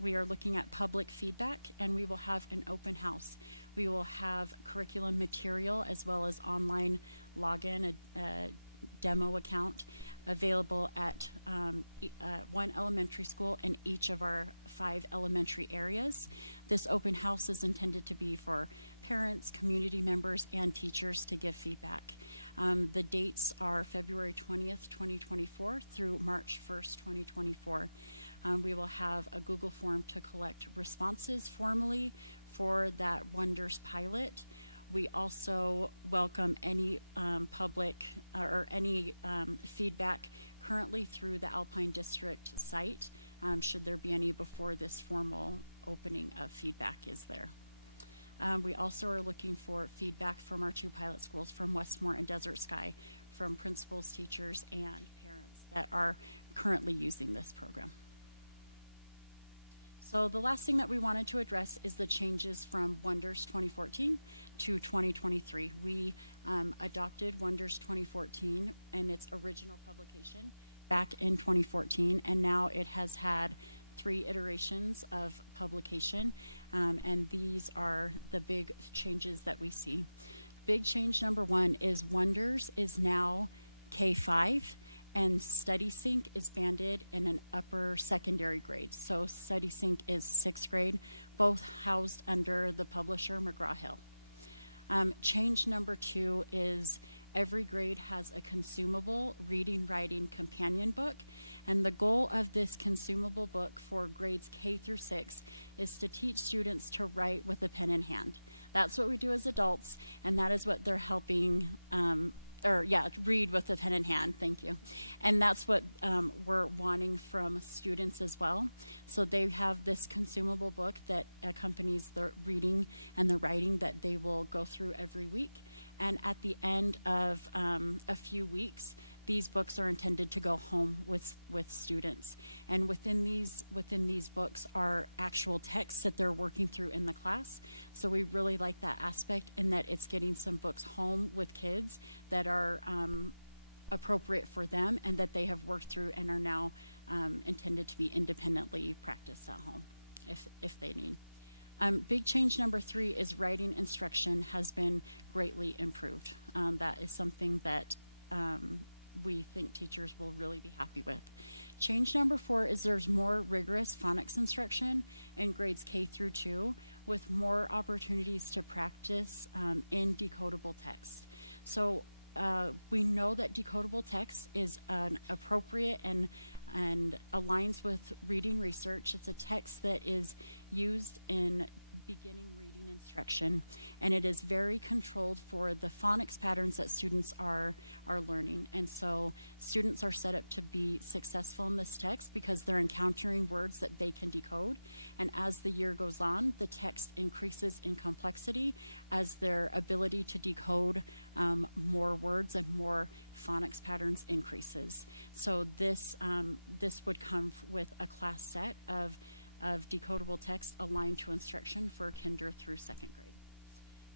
we are looking at public feedback, and we will have an open house. We will have curriculum material as well as online login, a demo account available at one elementary school in each of our 5 elementary areas. This open house is intended to be for parents, community members, and teachers to give feedback. The dates are February 20th, 2024 through March 1st, 2024. We will have a Google form to collect responses formally for that Wonders pilot. We also welcome any public or any feedback currently through the Alpine District site, should there be any before this formal opening of feedback is there. We also are looking for feedback from our 2 pilot schools, from Westmore and Desert Sky, from principals, teachers, and parents that are currently using this program. So the last thing that we wanted to address is the changes from Wonders 2014 to 2023. We adopted Wonders 2014 in its original publication back in 2014, and now it has had 3 iterations of publication, and these are the big changes that we see. Big change number 1 is Wonders is now K-5, and Study Sync is banded in an upper secondary grade. So Study Sync is 6th grade, both housed under the publisher McGraw-Hill. Change number 2 is every grade has a consumable reading, writing companion book. And the goal of this consumable book for grades K through 6 is to teach students to write with a pen in hand. That's what we do as adults, and that is what they're helping read with a pen in hand, thank you. And that's what we're wanting from students as well. So they have this consumable book that accompanies the reading and the writing that they will go through every week. And at the end of a few weeks, these books are intended to go home with students. And within these books are actual texts that they're working through in the class. So we really like that aspect in that it's getting some books home with kids that are appropriate for them and that they have worked through and are now intended to be independently practiced at home if they need. Big change number 3 is writing instruction has been greatly improved. That is something that we think teachers will really be happy with. Change number 4 is there's more rigorous phonics instruction in grades K through 2 with more opportunities to practice in decodable text. So we know that decodable text is an appropriate and aligns with reading research. It's a text that is used in beginning reading instruction, and it is very controlled for the phonics patterns that students are learning. And so students are set up to be successful in this text because they're encountering words that they can decode. And as the year goes on, the text increases in complexity as their ability to decode more words and more phonics patterns increases. So this would come with a class set of decodable text aligned to instruction for kinder through 2nd grade.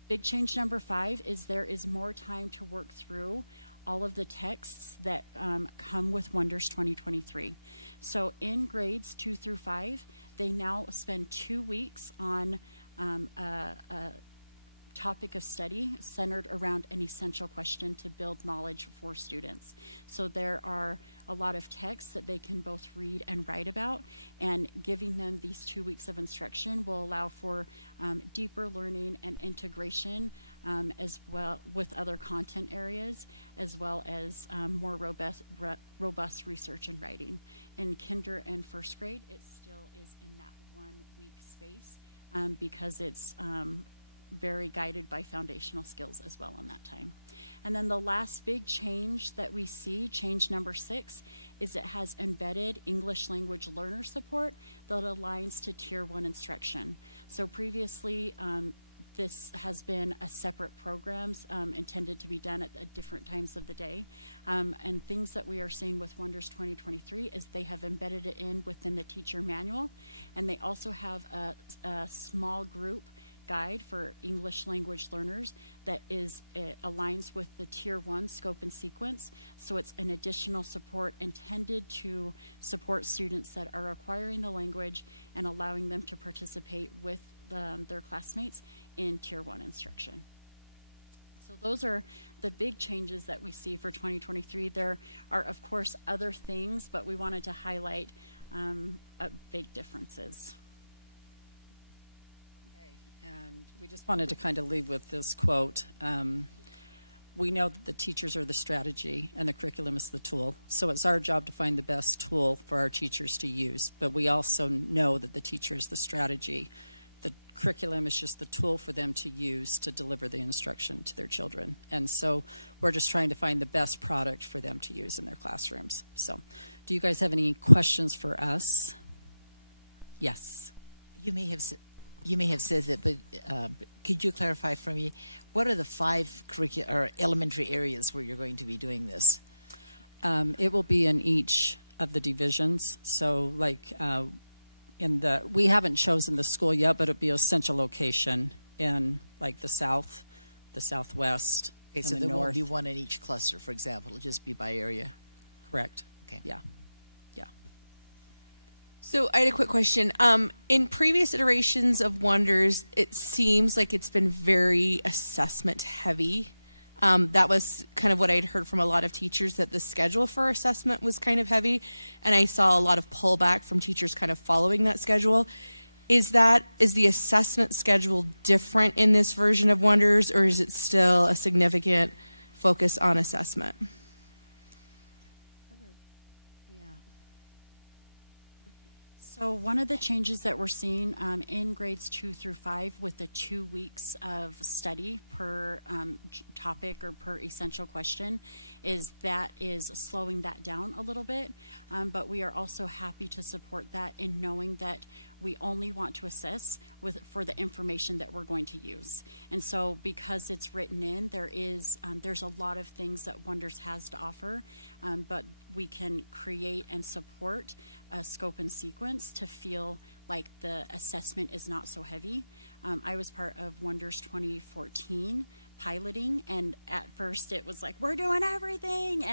Big change number 5 is there is more time to work through all of the texts that come with Wonders 2023. So in grades 2 through 5, they now spend 2 weeks on a topic of study centered around an essential question to build knowledge for students. So there are a lot of texts that they can both read and write about, and giving them these 2 weeks of instruction will allow for deeper learning and integration as well with other content areas, as well as more robust research and writing. In kinder and 1st grade, it still is in that 1 week space because it's very guided by foundational skills as well in that time. And then the last big change that we see, change number 6, is it has embedded English language learner support that aligns to Tier 1 instruction. So previously, this has been a separate programs intended to be done at different times of the day. And things that we are seeing with Wonders 2023 is they have embedded it in within the teacher manual. And they also have a small group guide for English language learners that aligns with the Tier 1 scope and sequence. So it's an additional support intended to support students that are acquiring the language and allowing them to participate with their classmates in Tier 1 instruction. So those are the big changes that we see for 2023. There are, of course, other things, but we wanted to highlight big differences. And we just wanted to kind of leave with this quote. We know that the teachers are the strategy and the curriculum is the tool. So it's our job to find the best tool for our teachers to use. But we also know that the teacher is the strategy. The curriculum is just the tool for them to use to deliver the instruction to their children. And so we're just trying to find the best product for them to use in their classrooms. So do you guys have any questions for us? Yes. You may have said that, but could you clarify for me, what are the 5 or elementary areas where you're going to be doing this? It will be in each of the divisions. So like we haven't chosen the school yet, but it'll be a central location in like the south, the southwest, Okay, and so the there north. won't be one in each cluster, for example. It'll just be by area. Correct. Okay. Yeah. So I had a quick question. In previous iterations of Wonders, it seems like it's been very assessment heavy. That was kind of what I'd heard from a lot of teachers, that the schedule for assessment was kind of heavy, and I saw a lot of pullback from teachers kind of following that schedule. Is the assessment schedule different in this version of Wonders, or is it still a significant focus on assessment. So one of the changes that we're seeing in grades 2 through 5 with the 2 weeks of study per topic or per essential question is slowing that down a little bit. But we are also happy to support that in knowing that we only want to assess for the information that we're going to use. And so because it's written in, there's a lot of things that Wonders has to offer, but we can create and support a scope and sequence to feel like the assessment is not so heavy. I was part of Wonders 2014 piloting, and at first it was like, we're doing everything,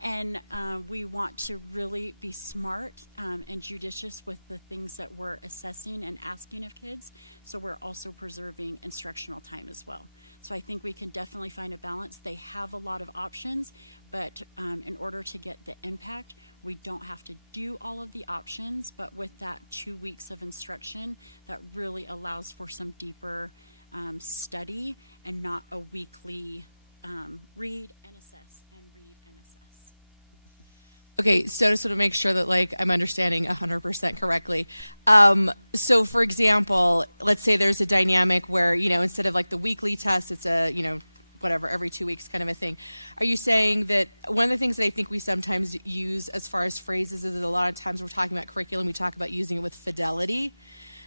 and we want to really be smart and judicious with the things that we're assessing and asking of kids, so we're also preserving instructional time as well. So I think we can definitely find a balance. They have a lot of options, but in order to get the impact, we don't have to do all of the options, but with that 2 weeks of instruction, that really allows for some deeper study and not a weekly read and assess and read and assess. Okay, so just want to make sure that I'm understanding 100% correctly. So for example, let's say there's a dynamic where, instead of the weekly test, it's a, whatever, every 2 weeks kind of a thing. Are you saying that one of the things that I think we sometimes use as far as phrases is that a lot of times we're talking about curriculum, we talk about using it with fidelity.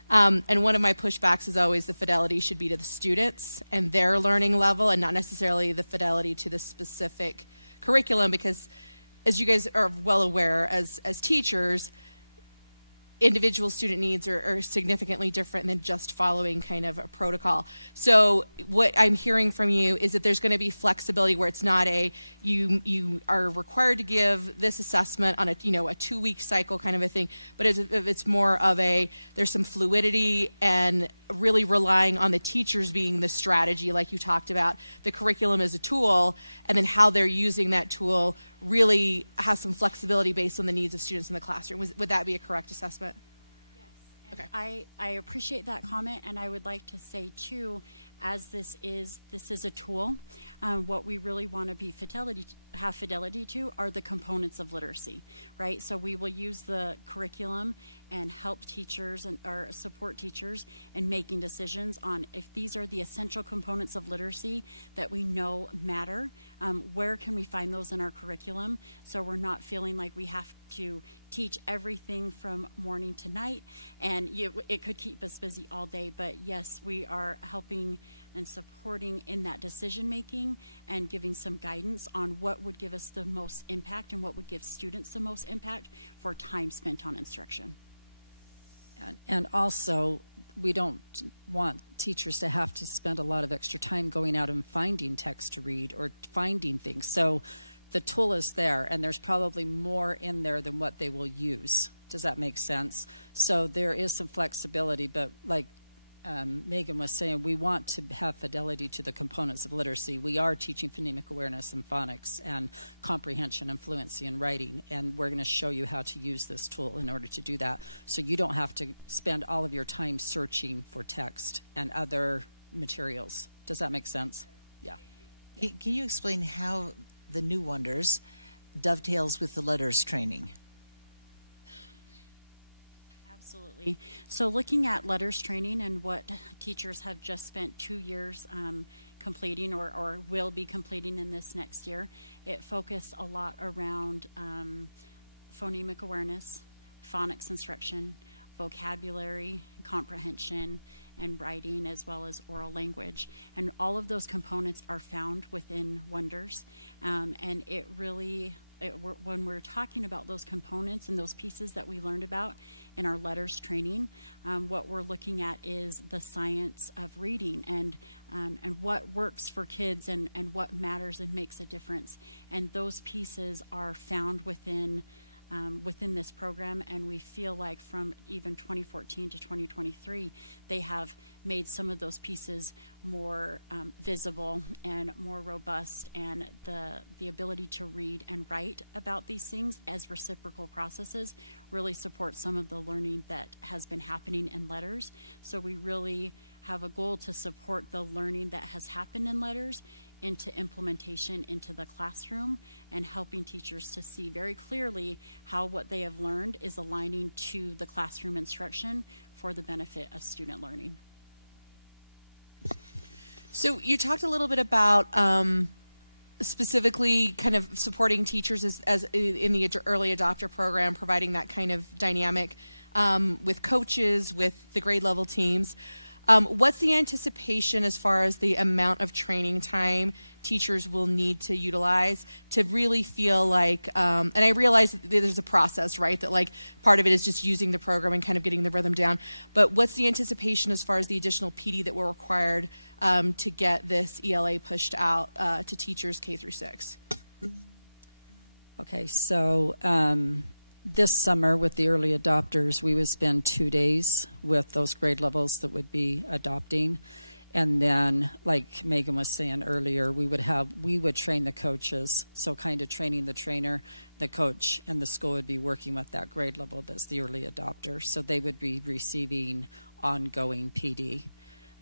And one of my pushbacks is always the fidelity should be to the students and their learning level and not necessarily the fidelity to the specific curriculum, because as you guys are well aware, as teachers, individual student needs are significantly different than just following kind of a protocol. So what I'm hearing from you is that there's going to be flexibility where it's not you are required to give this assessment on a 2 week cycle kind of a thing, but it's more of there's some fluidity and really relying on the teachers being the strategy, like you talked about. The curriculum is a tool, and then how they're using that tool really has some flexibility based on the needs of students in the classroom. Would that be a correct assessment? Yes. Okay. I appreciate that comment, and I would like to say too, as this is a tool, what we really want to have fidelity to are the components of literacy, right? So we will use the curriculum and help teachers or support teachers in making decisions on if these are the essential components of literacy that we know matter, where can we find those in our curriculum, so we're not feeling like we have to teach everything from morning to night, and it could keep us busy all day. But yes, we are helping and supporting in that decision making and giving some guidance on what would give us the most impact and what would give students the most impact for time spent on instruction. And also, we don't want teachers to have to spend a lot of extra time going out and finding text to read or finding things. So the tool is there, and there's probably more in there than what they will use. Does that make sense? So there is some flexibility, but like Megan was saying, we want to have fidelity to the components of literacy. We are teaching phonemic awareness and phonics and comprehension and fluency and writing, and we're going to show you how to use this tool in order to do that. So you don't have to spend all of your time searching for text and other materials. Does that make sense? Yeah. Can you explain how the new Wonders dovetails with the letters training? Absolutely. So looking at letters training and what teachers have just spent 2 years completing or will be completing in this next year, it focused a lot around phonemic awareness, phonics instruction, vocabulary, comprehension, and writing, as well as oral language. And all of those components are found within Wonders. And it really, when we're talking about those components and those pieces that we learned about in our letters training, what we're looking at is the science of reading and what works for kids and what matters and makes a difference. And those pieces are found within this program, and we feel like from even 2014 to 2023, they have made some of those pieces more visible and more robust, and the ability to read and write about these things as reciprocal processes really support some of the learning that has been happening in letters. So we really have a goal to support the learning that has happened in letters into implementation into the classroom, and helping teachers to see very clearly how what they have learned is aligning to the classroom instruction for the benefit of student learning. So you talked a little bit about specifically kind of supporting teachers as in the early adopter program, providing that kind of dynamic with coaches, with the grade level teams. What's the anticipation as far as the amount of training time teachers will need to utilize to really feel like, and I realize that there's a process, right? That like part of it is just using the program and kind of getting the rhythm down. But what's the anticipation as far as the additional PD that were required to get this ELA pushed out to teachers K through 6? Okay, so this summer with the early adopters, we would spend 2 days with those grade levels that would be adopting. And then, like Megan was saying earlier, we would train the coaches. So kind of training the trainer, the coach, and the school would be working with that grade level that's the early adopter. So they would be receiving ongoing PD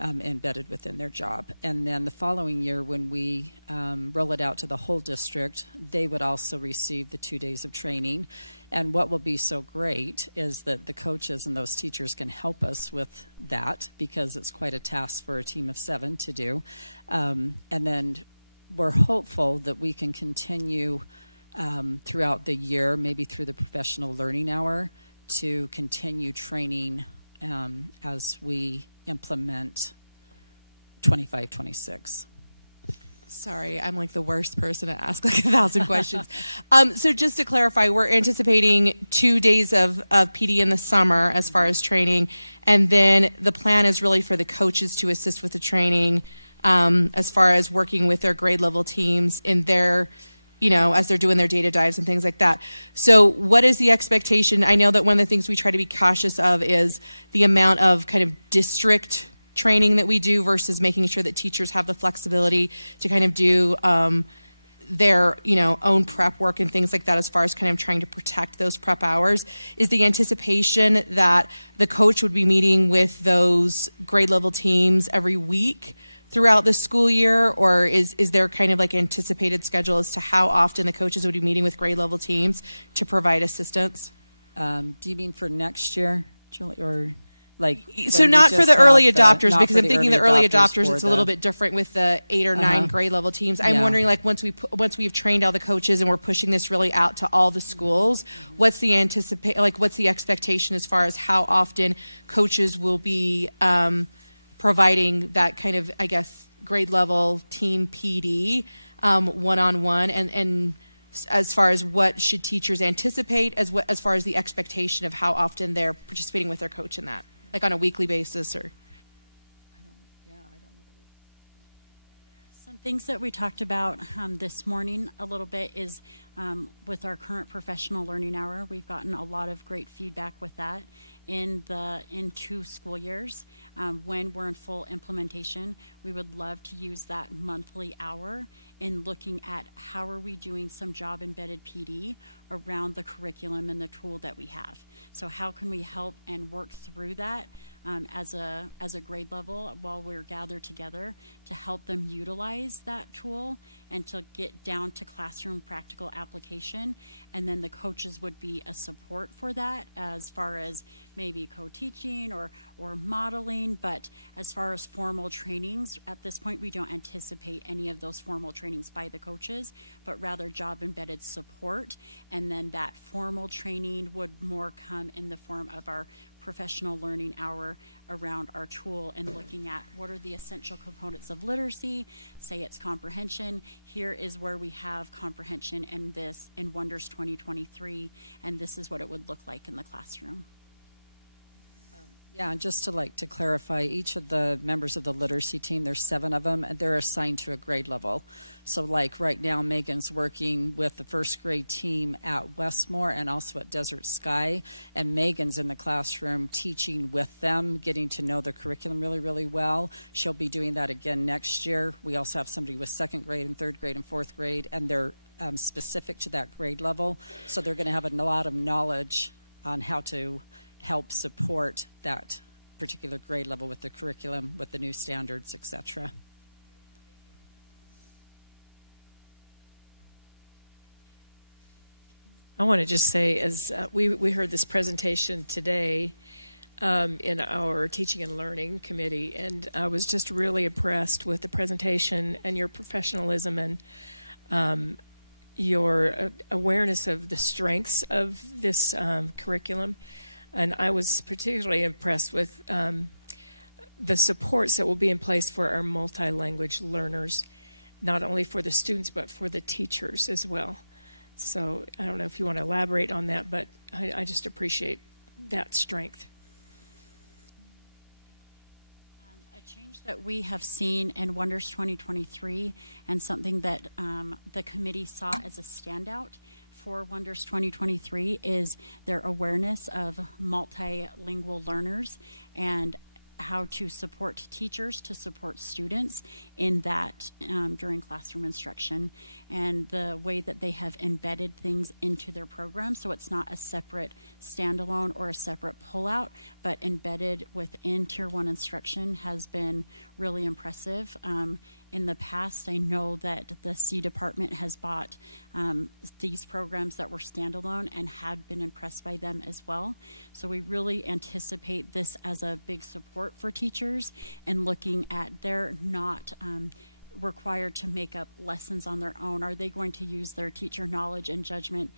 embedded within their job. And then the following year, when we roll it out to the whole district, they would also receive the 2 days of training. And what will be so great is that the coaches and those teachers can help us with that, because it's quite a task for a team of 7 to do. And then we're hopeful that we can continue throughout the year, maybe through the professional learning hour, to continue training as we implement 25-26. Sorry, I'm like the worst person to ask like 1,000 questions. So just to clarify, we're anticipating 2 days of PD in the summer as far as training, and then the plan is really for the coaches to assist with the training as far as working with their grade level teams in their, as they're doing their data dives and things like that. So what is the expectation? I know that one of the things we try to be cautious of is the amount of kind of district training that we do versus making sure that teachers have the flexibility to kind of do their own prep work and things like that, as far as kind of trying to protect those prep hours. Is the anticipation that the coach would be meeting with those grade level teams every week throughout the school year, or is there kind of like anticipated schedule as to how often the coaches would be meeting with grade level teams to provide assistance? Do you mean for next year, Julie, or like? So not for the early adopters, because I'm thinking the early adopters, it's a little bit different with the 8 or 9 grade level teams. I'm wondering, like, once we've trained all the coaches and we're pushing this really out to all the schools, what's the expectation as far as how often coaches will be providing that kind of, I guess, grade level team PD one-on-one, and as far as what should teachers anticipate as far as the expectation of how often they're participating with their coach in that, like on a weekly basis, or? Some things that we talked about this morning a little bit is with our current professional learning hour, we've gotten a lot of great feedback with that. In 2 school years, when we're in full implementation, we would love to use that monthly hour in looking at how are we doing some job embedded PD around the curriculum and the tool that we have. So how can we help and work through that as a grade level while we're gathered together to help them utilize that tool and to get down to classroom practical application. And then the coaches would be a support for that as far as maybe co-teaching or modeling. But as far as formal trainings, at this point we don't anticipate any of those formal trainings by the coaches, but rather job embedded support. And then that formal training would more come in the form of our professional learning hour around our tool and looking at what are the essential components of literacy. Say it's comprehension. Here is where we have comprehension in Wonders 2023, and this is what it would look like in the classroom. Yeah, and just to clarify, each of the members of the literacy team, there's 7 of them, and they're assigned to a grade level. So like right now, Megan's working with the first grade team at Westmore and also at Desert Sky, and Megan's in the classroom teaching with them, getting to know the curriculum really, really well. She'll be doing that again next year. We also have somebody with 2nd grade and 3rd grade and 4th grade, and they're specific to that grade level. So they're going to have a lot of knowledge on how to help support that particular grade level with the curriculum, with the new standards, etc. I want to just say, as we heard this presentation today in our teaching and learning committee, and I was just really impressed with the presentation and your professionalism and your awareness of the strengths of this curriculum. And I was particularly impressed with the supports that will be in place for our multi-language learners, not only for the students, but for the teachers as well. So I don't know if you want to elaborate on that, but I just appreciate that strength. A change that we have seen in Wonders 2023, and something that the committee saw as a standout for Wonders 2023, is their awareness of multilingual learners and how to support teachers to support students in that during classroom instruction, and the way that they have embedded things into their program, so it's not a separate standalone or a separate pullout, but embedded within Tier 1 instruction has been really impressive. In the past, I know that the C department has bought these programs that were standalone and had been impressed by them as well. So we really anticipate this as a big support for teachers, and looking at they're not required to make up lessons on their own. Are they going to use their teacher knowledge and judgment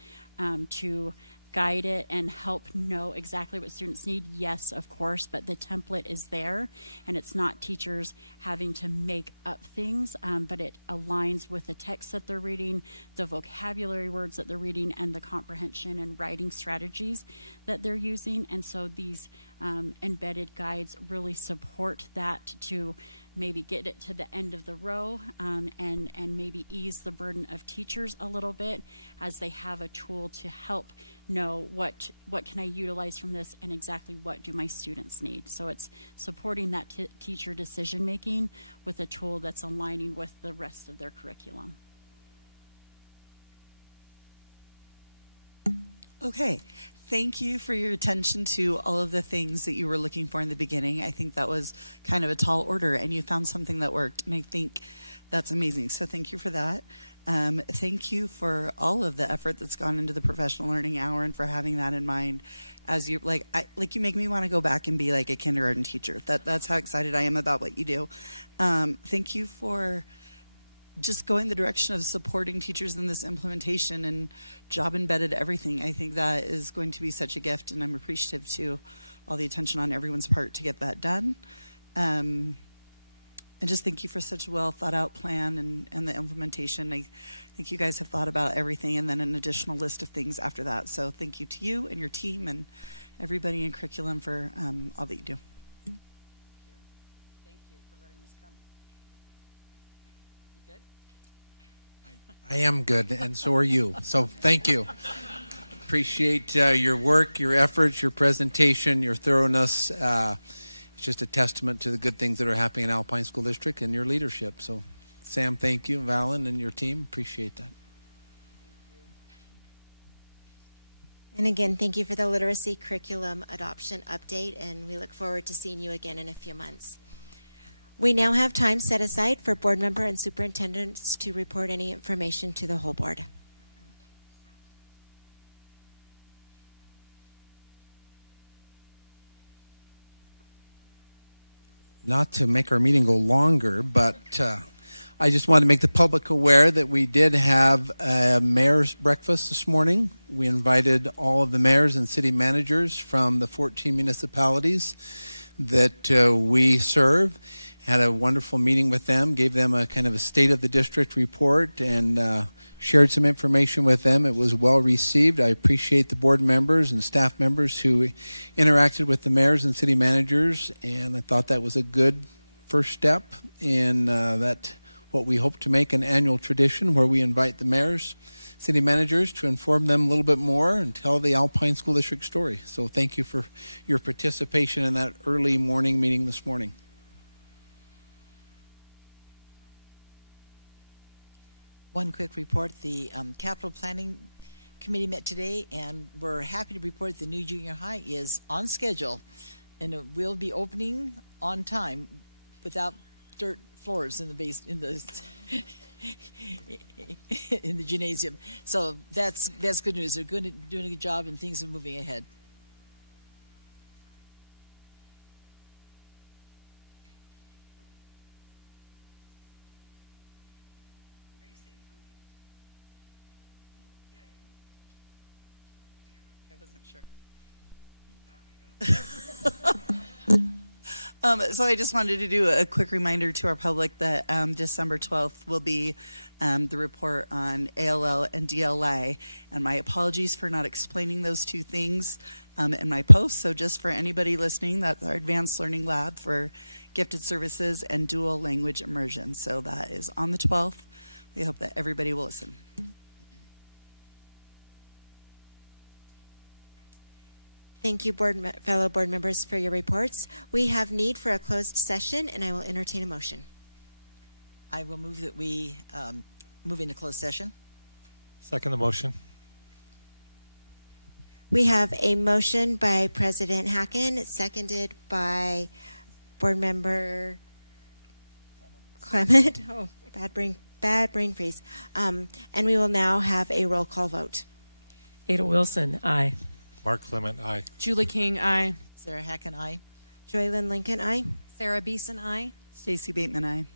to guide it and help know exactly what students need? Yes, of course, but the template is there, and it's not teachers having to make up things, but it aligns with the text that they're reading, the vocabulary words that they're reading, and the comprehension and writing strategies that they're using. And so these embedded guides really support that, to maybe get it to the end of the row, and maybe ease the burden of teachers a little bit, as they have a tool to help know what can I utilize from this, and exactly what do my students need. So it's supporting that teacher decision making with a tool that's aligning with the rest of their curriculum. Okay. Thank you for your attention to all of the things that you were looking for in the beginning. I think that was kind of a tall order, and you found something that worked, and I think that's amazing. So thank you for that. Thank you for all of the effort that's gone into the professional learning hour, and for having that in mind as you you make me want to go back and be like a kindergarten teacher. That's how excited I am about what you do. Thank you for just going the direction of supporting teachers in this implementation and job embedded everything. I think that is going to be such a gift, and I'm appreciative to all the attention on everyone's part to get that done. And just thank you for such a well thought out plan and the implementation. I think you guys have thought about everything, and then an additional list of things after that. So thank you to you and your team and everybody in curriculum for all that you do. I am good, and so are you. So thank you. Appreciate your work, your efforts, your presentation, your thoroughness. It's just a testament to the good things that are happening in Alpine School District and your leadership. So, Sam, thank you. Valen and your team, appreciate that. And again, thank you for the literacy curriculum adoption update, and we look forward to seeing you again in a few months. We now have time set aside for board member and superintendents to report any information to the whole board. Not to make our meeting go longer, but I just want to make the public aware that we did have a mayor's breakfast this morning. We invited all of the mayors and city managers from the 14 municipalities that we serve. Had a wonderful meeting with them, gave them a kind of a state of the district report, and shared some information with them. It was well received. I appreciate the board members and staff members who interacted with the mayors and city managers, and I thought that was a good first step in that what we hope to make an annual tradition, where we invite the mayors, city managers, to inform them a little bit more and tell the Alpine School District story. So thank you for your participation in that early morning meeting this morning. One quick report, the Capital Planning Committee met today, and we're happy to report the new junior high is on schedule and it will be opening on time without dirt floors in the in the in the gymnasium. So that's good news. They're doing a good job, and things are moving ahead. I wasn't sure. So I just wanted to do a quick reminder to our public that December 12th will be the report on ALL and DLI. And my apologies for not explaining those two things in my post. So just for anybody listening, that's our Advanced Learning Lab for Gifted Services and Dual Language Immersion. So that is on the 12th. We hope that everybody will listen. Thank you, fellow board members, for your reports. We have need for a closed session, and I will entertain a motion. I will move that we move into closed session. Second the motion. We have a motion by President Hacken, seconded by Board Member Clement. Oh, bad brain freeze. And we will now have a roll call vote. Ada Wilson, aye. Mark Clement, aye. Julie King, aye. Sarah Hacken, aye. Joylyn Lincoln, aye. Sarah Beeson, aye. Stacy Bateman, aye.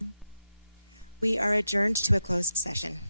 We are adjourned to a closed session.